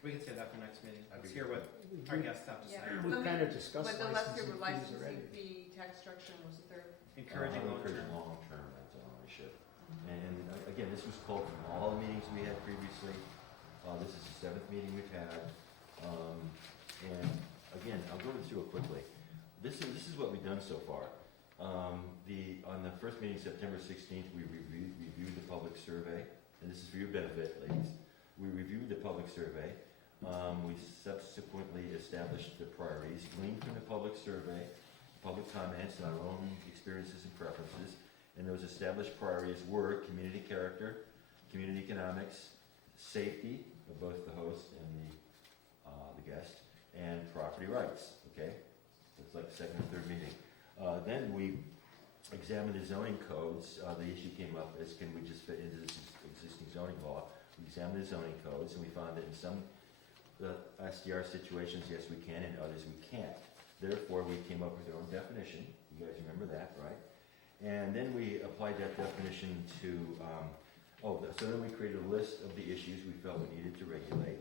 We can say that for next meeting. That'd Let's be hear what our guests have to say. Yeah. We've kind of discussed But the let's hear licensing what fees licensing already. fee, tax structure, and what's the third? Encouraging How to encourage long-term. long-term rental ownership. And again, this was called from all the meetings we had previously. This is the 7th meeting we've had. And again, I'll go through it quickly. This is what we've done so far. On the first meeting, September 16th, we reviewed the public survey, and this is for your benefit, ladies. We reviewed the public survey. We subsequently established the priorities, gleaned from the public survey, public comments, and our own experiences and preferences. And those established priorities were community character, community economics, safety of both the host and the guest, and property rights. Okay, it's like the second or third meeting. Then we examined the zoning codes. The issue came up is, can we just fit into this existing zoning law? We examined the zoning codes, and we found that in some STR situations, yes, we can, and others we can't. Therefore, we came up with our own definition. You guys remember that, right? And then we applied that definition to, so then we created a list of the issues we felt we needed to regulate.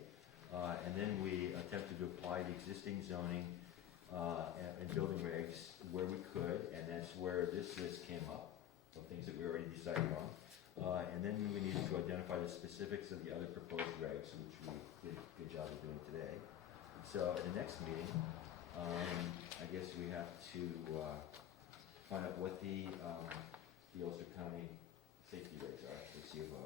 And then we attempted to apply the existing zoning and building regs where we could, and that's where this list came up of things that we already decided on. And then we needed to identify the specifics of the other proposed regs, which we did a good job of doing today. So at the next meeting, I guess we have to find out what the Ulster County safety regs are, the CFO.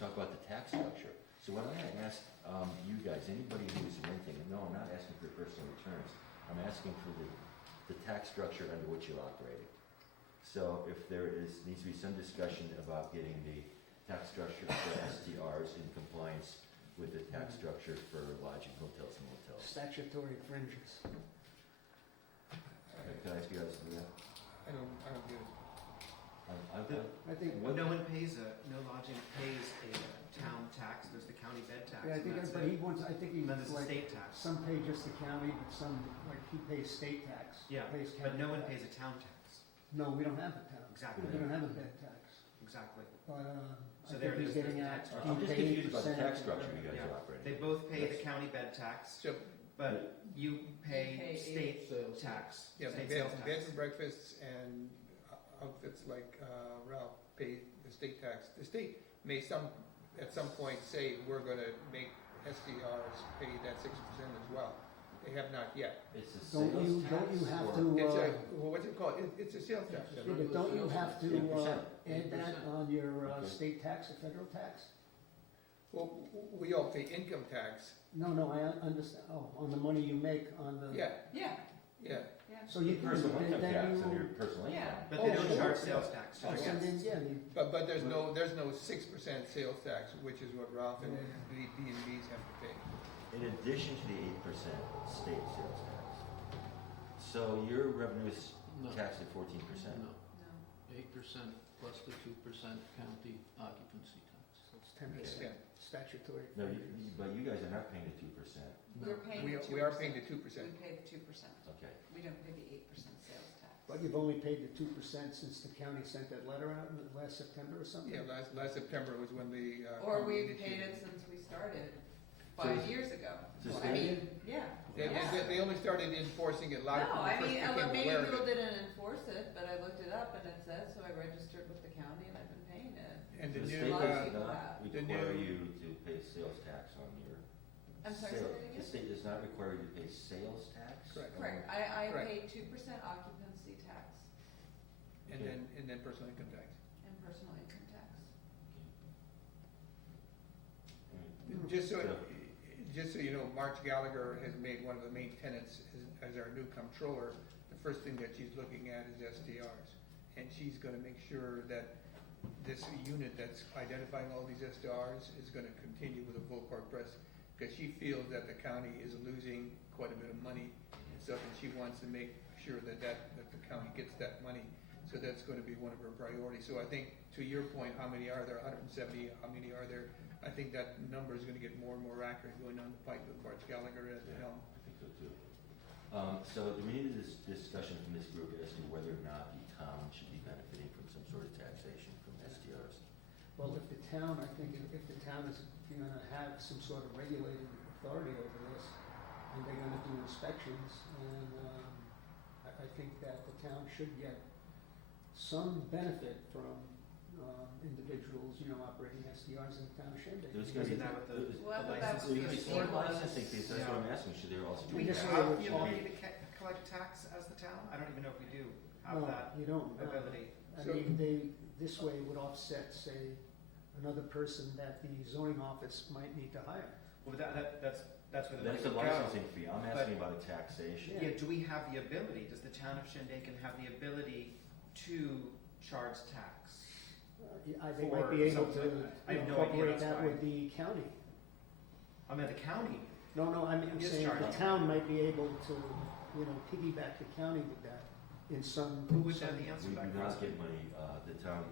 Talk about the tax structure. So when I asked you guys, anybody who's renting, and no, I'm not asking for personal returns, I'm asking for the tax structure under which you're operating. So if there needs to be some discussion about getting the tax structure for STRs in compliance with the tax structure for lodging, hotels, and motels. Statutory fringes. Can I ask you guys to do that? I don't get it. I think, No one pays no lodging pays a town tax. There's the county bed tax. yeah, I think, and that's but it. he wants, I think he, And then there's the like, state tax. some pay just the county, but some, like, he pays state tax. Yeah, Pays but county no one tax. pays a town tax. No, we don't have a town. Exactly. We don't have a bed tax. Exactly. But, So I there think it he's is, getting there's the at, tax I'm he just pays confused about the tax structure you guys Yeah. are operating. They both pay the Yes. county bed tax, So, but you pay pay state sales tax. yeah, state beds sales tax. beds and breakfasts and outfits like Ralph pay the state tax. The state may at some point say, we're gonna make SDRs pay that 6% as well. They have not yet. It's a Don't sales you, tax? don't you have or- to, It's a, well, what's it called? It's a sales tax. yeah, but don't you have to, 8%. add that 8%. on your, Okay. state tax or federal tax? Well, we all pay income tax. No, I understand, on the money you make on the. Yeah, Yeah, yeah. So you, Personal income then tax you. on your personal Yeah. income. But they Oh, don't sure. charge sales tax to Oh, their so then, guests. yeah, you, But there's no 6% sales tax, which is what Ralph and the B&Bs have to pay. In addition to the 8% state sales tax. So your revenue is No. taxed at 14%. No, no. 8% plus the 2% county occupancy tax. so it's 10% statutory. No, figures. but you guys are not paying the 2%. We're paying the 2%. We are paying the 2%. We pay the 2%. Okay. We don't pay the 8% sales tax. But you've only paid the 2% since the county sent that letter out last September or something? Yeah, last September was when the. Or county we've paid it initiated. since we started 5 years ago. So I mean, yeah. They only started enforcing it, a lot of No, people I first mean, became maybe aware of people it. didn't enforce it, but I looked it up and it says, so I registered with the county and I've been paying it. And the The new, state lot of does people not have. the require new- you to pay sales tax on your I'm sorry, say sales. that The again? state does not require you to pay sales tax? Correct. Correct, I Correct. pay 2% occupancy tax and then personal income tax. and personal income tax. Just so you know, Marge Gallagher has made one of the main tenants as our new comptroller. The first thing that she's looking at is STRs. And she's gonna make sure that this unit that's identifying all these STRs is gonna continue with a full court press, because she feels that the county is losing quite a bit of money and stuff, and she wants to make sure that the county gets that money. So that's gonna be one of her priorities. So I think, to your point, how many are there? 170, how many are there? I think that number is gonna get more and more accurate going on the pike with Marge Gallagher at the helm. I think so too. So we needed this discussion from this group as to whether or not the town should be benefiting from some sort of taxation from STRs. Well, if the town, I think if the town is gonna have some sort of regulating authority over this, and they're gonna do inspections, and, I think that the town should get some benefit from, individuals, operating SDRs in the town of Shandaken. There's gonna be, Isn't that what the Well, the that's licensing there's is more for? licensing fees, that's what I'm asking, should there also Do be? we Just have so the it's ability to collect tax as the town? I don't even know if we do have No, that you don't. ability. I So- mean, this way would offset, say, another person that the zoning office might need to hire. Well, that's where the That's money the would go. licensing fee, I'm asking about a taxation. Yeah, do we have the ability, does the town of Shandaken have the ability to charge tax? They might be able For to something like that. I have no idea, incorporate that's that why. with the county. I mean, the county, No, I'm Is saying the charged. town might be able to, piggyback the county with that in some. who would have the answer We to do that not question? get money, the town,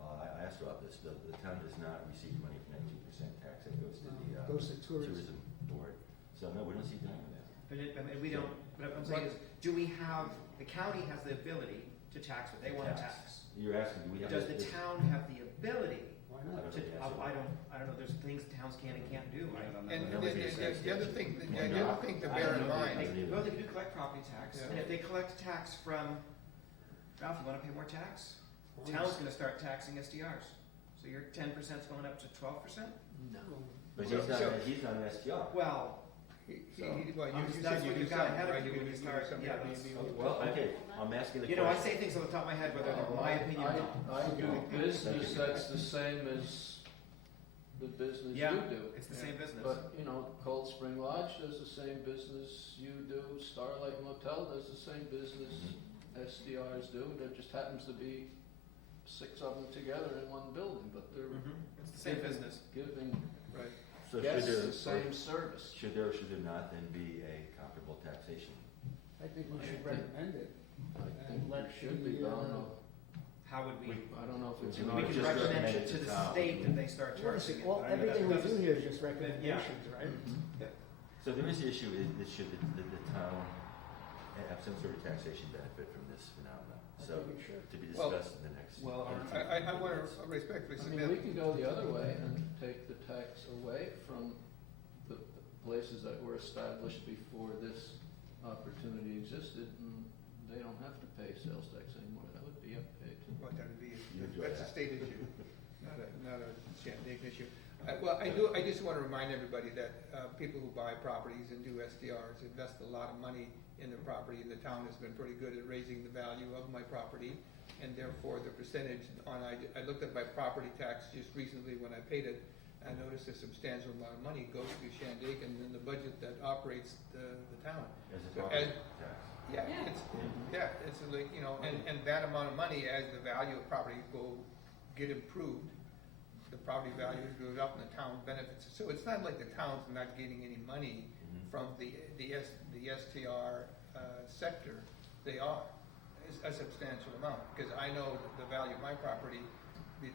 I asked about this, the town does not receive money from that 2% tax that goes to the, Goes to tourism. tourism board. So no, we don't see any of that. But we don't, what I'm saying is, do we have, the county has the ability to tax what they want to tax. You're asking, do we have? Does the town have the ability Why I not? don't to, know the answer. I don't know, there's things towns can and can't do. And That would be a tax the other thing, tax. the other thing to bear in mind, Well, they do collect property tax, Yeah. and if they collect tax from, Ralph, you wanna pay more tax? Why Town's not? gonna start taxing SDRs, so your 10%'s going up to 12%? No. But So- he's not an STR. Well, well, I'm you just- said that's you what do you've got some, ahead of right? you when you do start- some yeah, Airbnb. Oh, well, okay, I'm asking the you question. know, I say things off the top of my head, whether they're my opinion or not. I do business that's the same as the business Yeah. you do. It's the same business. But, Cold Spring Lodge does the same business you do, Starlight Motel does the same business SDRs do. There just happens to be 6 of them together in one building, but they're It's the same giving- business. giving Right. So guests should the same service. should there or should there not then be a comparable taxation? I think we I should think- recommend it. I think And let it should be, the, but I don't know. How would we, I don't know if it's. We in we our- can just recommend recommend it it to to the town. state that they start charging it. Well, but I mean, everything we that's- do here is just recommendations, right? So there is the issue, is should the town have some sort of taxation benefit from this phenomenon? I So, think it should. to be Well- discussed in the next. Well, I want to respectfully I mean, we submit, can go the other way and take the tax away from the places that were established before this opportunity existed, and they don't have to pay sales tax anymore. That would be up paid to. what that would be, You enjoy that's a that. state issue, not a Shandaken issue. Well, I just want to remind everybody that people who buy properties and do SDRs invest a lot of money in the property, and the town has been pretty good at raising the value of my property, and therefore the percentage I looked at my property tax just recently when I paid it, I noticed a substantial amount of money goes to Shandaken in the budget that operates the town. As a So property as- tax. It's like, and that amount of money, as the value of property will get improved, the property value goes up and the town benefits. So it's not like the town's not getting any money from the STR sector. They are, a substantial amount, because I know the value of my property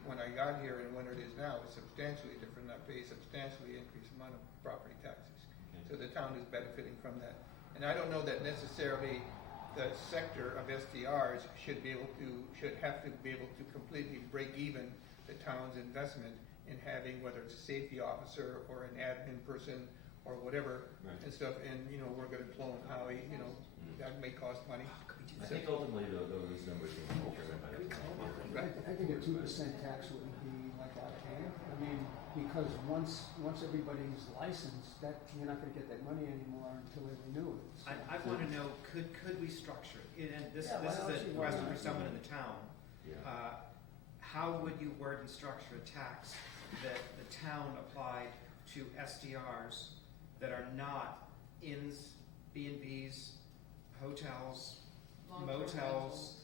when I got here and when it is now is substantially different. I pay a substantially increased amount of property taxes. So the town is benefiting from that. And I don't know that necessarily the sector of STRs should have to be able to completely break even the town's investment in having, whether it's a safety officer or an admin person or whatever and stuff, and, we're gonna clone Howie, that may cost money. I think ultimately those numbers can be determined by the town. I think a 2% tax wouldn't be like out of hand. I mean, because once everybody's licensed, that, you're not gonna get that money anymore until they renew it. So- I want to know, could we structure it? And this Yeah, why is don't a you- question for someone in the town. Yeah. How would you word and structure a tax that the town applied to STRs that are not inns, B&Bs, hotels, Long-term motels,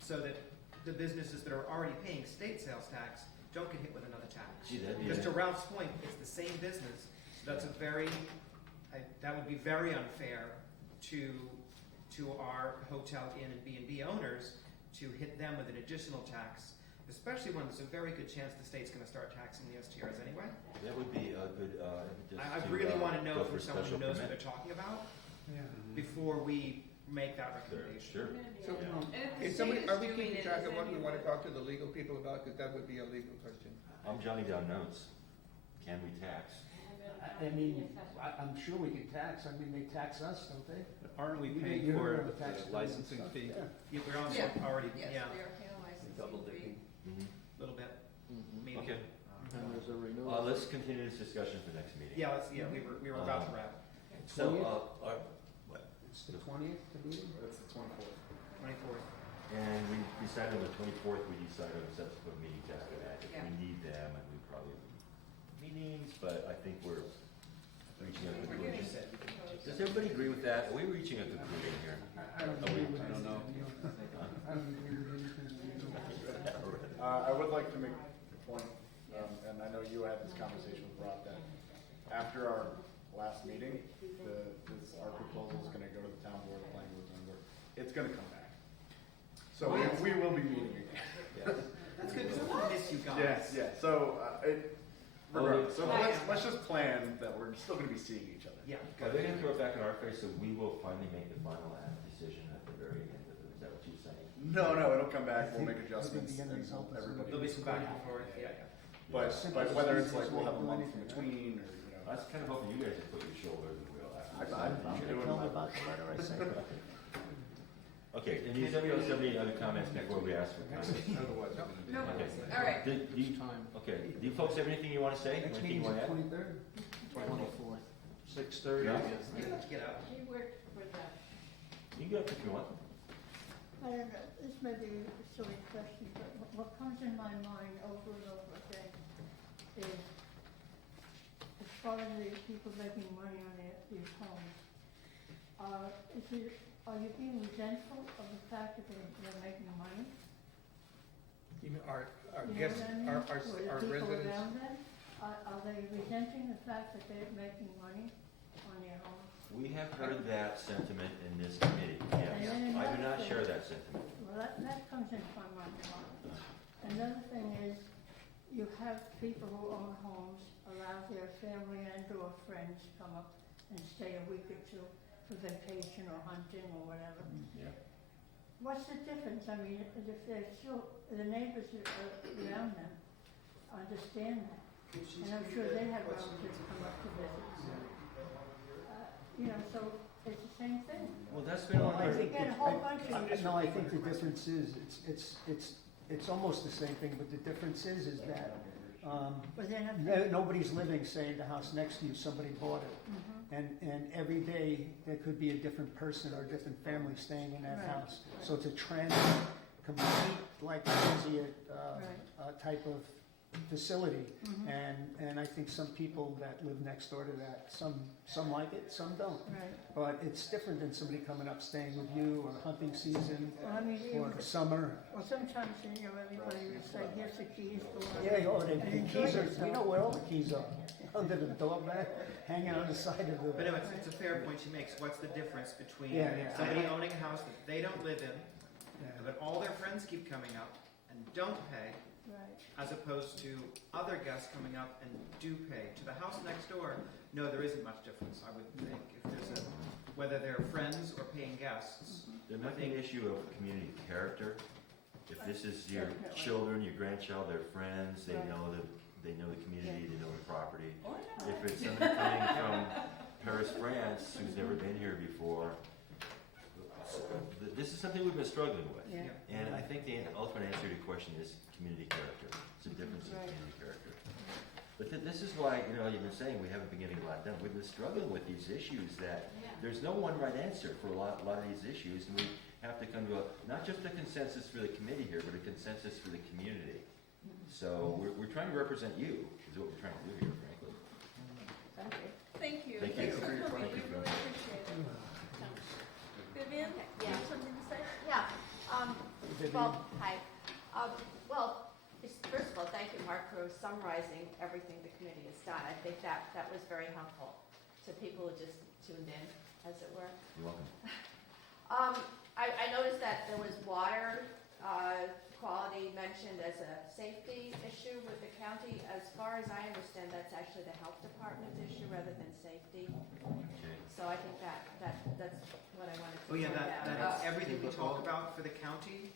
so that the businesses that are already paying state sales tax don't get hit with another tax? Gee, that'd be Because to Ralph's point, it's the same business. That's that would be very unfair to our hotel, inn, and B&B owners to hit them with an additional tax, especially when there's a very good chance the state's going to start taxing the STRs anyway. That would be a good impetus I to, really want to go know for from someone who special knows what permit. they're talking about Yeah. before we make that Sure, recommendation. sure. So, And if the is state somebody, is are we doing keeping it, track is of what we any- want to talk to the legal people about? Because that would be a legal question. I'm jotting down notes. Can we tax? I mean, I'm sure we can tax. I mean, they tax us, don't they? Aren't we You paying don't for have a tax the bill and licensing stuff, fee? yeah. Yeah, we're also Yeah. already, Yes, yeah, they are paying a licensing Double fee. dipping. a little bit, Mhm. maybe. Okay. And there's a renewal. Let's continue this discussion for next meeting. Yeah, we were about to wrap. So, 20th? It's the 20th, the meeting? That's the 24th. 24th. and we decided on the 24th, we decided on subsequent meetings after that. If Yeah. we need them, and we probably have meetings, but I think we're reaching a We're getting conclusion. close. Does everybody agree with that? Are we reaching a conclusion here? I don't agree with anything. I don't agree with anything. I would like to make a point, and I know you had this conversation with Rob, that after our last meeting, our proposal is gonna go to the town board, the planning board, zoning board. It's gonna come back. So we will be meeting again. That's good, because I want to miss you guys. Yes. So, regardless, so Yeah. let's just plan that we're still gonna be seeing each other. Yeah. Are they gonna throw it back in our face, so we will finally make the final decision at the very end of it? Is that what you're saying? No, it'll come back, we'll make I think adjustments, the end and result is everybody. There'll be some back and forth, yeah. But Simple whether as it's like we'll have a do month in anything, right? between, or, I was kind of hoping you guys would put your shoulder to the wheel after. I'm doing my. the letter I sent. Okay, and does anybody else have any other comments before we ask for comments? Otherwise, No, Okay. all right. Do you, Time, okay, do you folks have anything you wanna say? Next Anything you meeting's wanna the add? 23rd. 24th, 6:30, I Yeah. guess. You don't have to get up. She works for the, You can go up if you want. I don't know, this may be a silly question, but what comes in my mind over and over again is, as far as the people making money on these homes, are you being resentful of the fact that they're making money? even our You know guests, what I mean? our Or the residents. people around them, are they resenting the fact that they're making money on their homes? We have heard that sentiment in this committee, yes. And then I do another not thing- share that sentiment. Well, that comes into my mind a lot. Another thing is, you have people who own homes, allow their family and or friends to come up and stay a week or two for vacation or hunting or whatever. Yeah. What's the difference? I mean, if they're still, the neighbors around them understand that. And I'm sure they have relatives come up to visit. So it's the same thing. Well, that's been Well, on I our, You think get a whole bunch of. No, I think the difference is, it's almost the same thing, but the difference is that, But they're not. nobody's living, say, in the house next to you, somebody bought it. And every day, there could be a different person or a different family staying in that Right. house. So it's a transient, complete, like transient, type of facility. And I think some people that live next door to that, some like it, some don't. Right. But it's different than somebody coming up staying with you, or hunting season, Well, I mean, or summer. well, sometimes, everybody would say, here's the keys, go on. Yeah, the And keys enjoy are, yourself. we know where all the keys are, under the door mat, hanging on the side of the. But no, it's a fair point she makes. What's the difference between Yeah, yeah. somebody owning a house that they don't live in, Yeah. but all their friends keep coming up and don't pay, Right. as opposed to other guests coming up and do pay. To the house next door, no, there isn't much difference, I would think, if there's a, whether they're friends or paying guests. There might be an issue of community character. If this is your Definitely. children, your grandchild, their friends, they Right. know they know the community, they know the property. Or not. If it's somebody coming from Paris, France, who's never been here before, this is something we've been struggling with. Yeah. And I think the ultimate answer to your question is community character. It's a difference in Right. community character. But this is why, you've been saying we haven't been getting a lot done. We've been struggling with these issues that Yeah. there's no one right answer for a lot of these issues, and we have to come to not just a consensus for the committee here, but a consensus for the community. So we're trying to represent you, is what we're trying to do here, frankly. Thank you. Thank you. Thank Thanks you. for coming, Thank we you. really appreciate it. Vivian, you Yeah. have something to say? Yeah, Vivian? well, hi. Well, first of all, thank you, Mark, for summarizing everything the committee has done. I think that was very helpful to people who just tuned in, as it were. You're welcome. I noticed that there was water quality mentioned as a safety issue with the county. As far as I understand, that's actually the health department's issue rather than safety. Okay. So I think that's what I wanted to Oh, yeah, point out. that is everything we talk about for the county,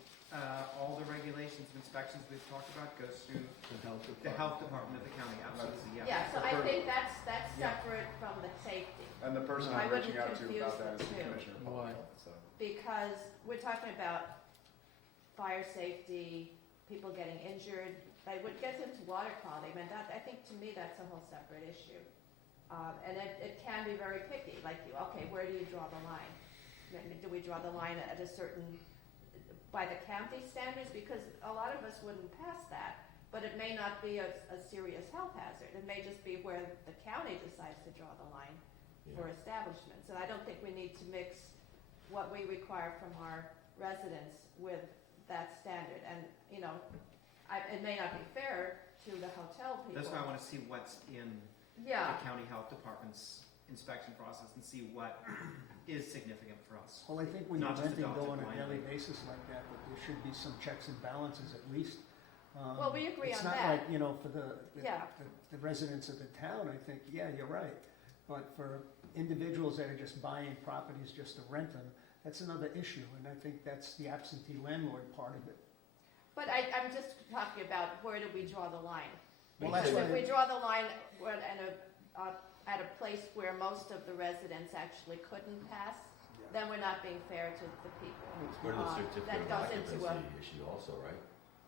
all the regulations and inspections we've talked about goes through the health department of the county, absolutely, yeah. Yeah, so I think that's separate from the safety, And the person I I'm wouldn't reaching out to confuse about that the is the two. Commissioner of Why? Public Health, so. because we're talking about fire safety, people getting injured. Like, when it gets into water quality, I mean, I think to me that's a whole separate issue. And it can be very picky, like, okay, where do you draw the line? Do we draw the line at a certain, by the county standards? Because a lot of us wouldn't pass that, but it may not be a serious health hazard. It may just be where the county decides to draw the line for establishments. And I don't think we need to mix what we require from our residents with that standard. And, it may not be fair to the hotel people. That's why I want to see what's in Yeah, the county health department's inspection process and see what is significant for us. Well, I think when you're Not just renting, adopt go it on a daily blindly. basis like that there should be some checks and balances at least. well, we agree on It's not that. like, for Yeah. the residents of the town, I think, yeah, you're right. But for individuals that are just buying properties just to rent them, that's another issue, and I think that's the absentee landlord part of it. But I'm just talking about where do we draw the line? Well, Because that's if why- we draw the line at a place where most of the residents actually couldn't pass, then we're not being fair to the people. It's part of the certificate that of goes into occupancy issue also, right?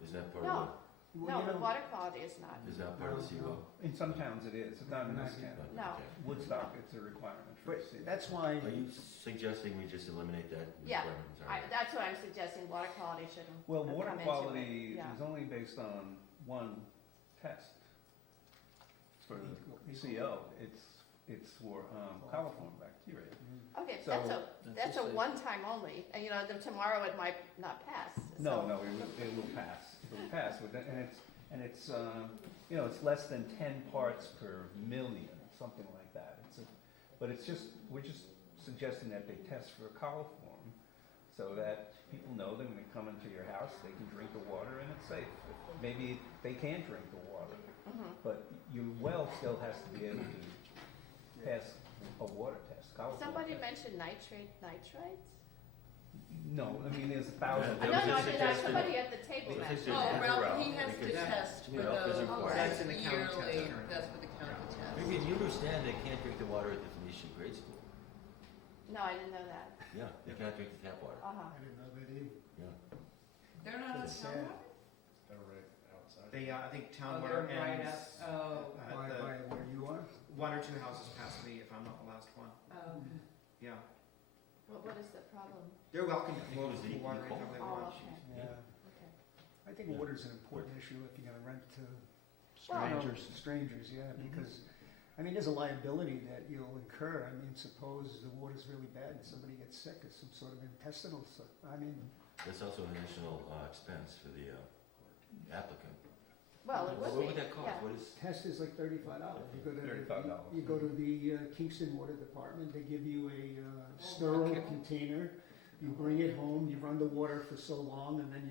Isn't that part No. of No, the water quality is not. is that part of the No, CBO? In some towns it is, it's not in this town. No. Okay. Woodstock, it's a requirement for But the city. that's why, Are you suggesting we just eliminate that Yeah. requirement? Sorry. That's what I'm suggesting, water quality shouldn't Well, come water into it. quality Yeah. is only based on one test for the CO. It's for coliform bacteria. Okay, So- that's a one-time only, and then tomorrow it might not pass. No, so- no, it will pass. It will pass, and it's it's less than 10 parts per million, something like that. But we're just suggesting that they test for coliform so that people know that when they come into your house, they can drink the water and it's safe. Maybe they can't drink the water, Mhm. but your well still has to be able to pass a water test, coliform Somebody test. mentioned nitrates? No, I mean, there's thousands. There No, was a no, I mean, suggestion- somebody at the table There was a mentioned suggestion- that. Ralph, Well, he has to because- test for Ralph is those required. That's in the county test yearly, currently. that's for the county test. Maybe you understand they can't drink the water at the Phoenician grade school. No, I didn't know that. Yeah, they can't drink the tap water. Uh-huh. I didn't know that either. Yeah. They're not on It's town sad. water? They're right outside. They, I think Oh, town they're water right ends up, oh, at By the where you are? one or two houses past me, if I'm not the last one. oh. Yeah. Well, what is the problem? They're welcome I to think it was the water Nicole. anytime they Oh, want. okay, Yeah. okay. I think Yeah. water's an important issue if you're gonna rent to Well- strangers, yeah, Mhm. because, there's a liability that you'll incur. Suppose the water's really bad and somebody gets sick or some sort of intestinal, That's also an additional expense for the applicant. Well, it What would would be, that cost? yeah. What is, test is like $35. $35. You go to the Kingston Water Department, they give you a sterile container, you bring it home, you run the water for so long, and then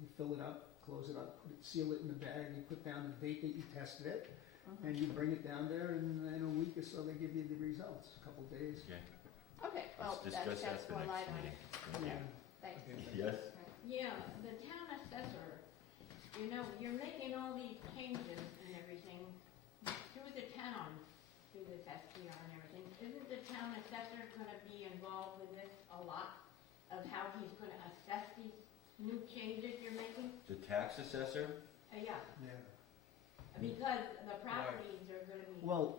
you fill it up close it up, seal it in the bag, you put down the date that you tested it, Mhm. and you bring it down there, and in a week or so, they give you the results, a couple days. Okay, Okay, well, let's discuss that that's at the more light next on meeting. it. Yeah. Thanks. Okay. Yes? Yeah, the town assessor, you know, you're making all these changes and everything through the town, through this STR and everything. Isn't the town assessor gonna be involved with this a lot of how he's gonna assess these new changes you're making? The tax assessor? Yeah, Yeah. because the properties are gonna be, Well,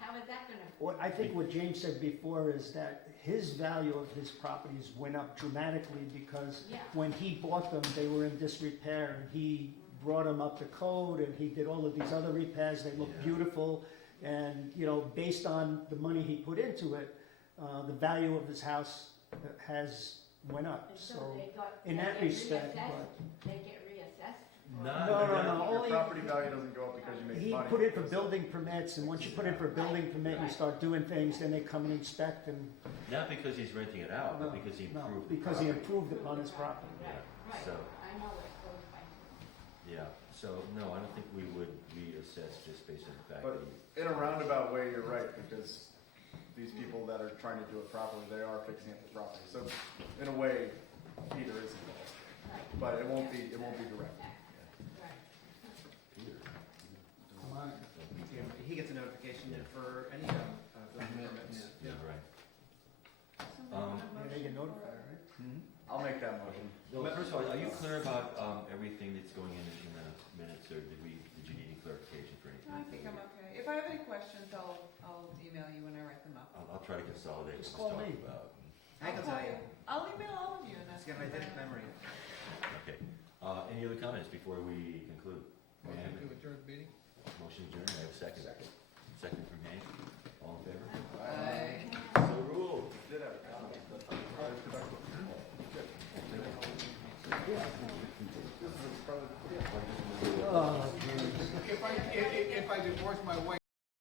how is that gonna? I think what James said before is that his value of his properties went up dramatically because Yeah. when he bought them, they were in disrepair, and he brought them up to code, and he did all of these other repairs, they look Yeah. beautiful, and, you know, based on the money he put into it, the value of his house has went up, And so, they got, in they that get respect, reassessed? They get reassessed? Or- No, Your only- property value doesn't go up because you make he money. put in for building permits, and once you put in for a building permit, you Right. start doing things, then they come and inspect, and, Not because he's renting it out, but because he no, improved the because he property. improved upon his property. Right, right, So- I know it goes by. Yeah, so, no, I don't think we would reassess just based on the fact that But he. in a roundabout way, you're right, because these people that are trying to do it properly, they are fixing up the property. So in a way, Peter is involved, Right. but it won't be direct. Right. Peter. Come on. Yeah, he gets a notification Yeah. for any building permits. Yeah, right. Yeah, they get notified, right? I'll make that motion. Well, first of all, are you clear about, everything that's going in the minutes, or did you need any clarification for anything? I think I'm okay. If I have any questions, I'll email you when I write them up. I'll try to consolidate Just what call we me. talked about. I can tell you, I'll email all of you and it's ask. got an eidetic memory. Okay, any other comments before we conclude? May I have Motion to adjourn the meeting? a motion adjourned, I have a second. Second from Hank, all in favor? Bye. So ruled. Did have a comment, but this is probably. Oh, If I divorce my wife,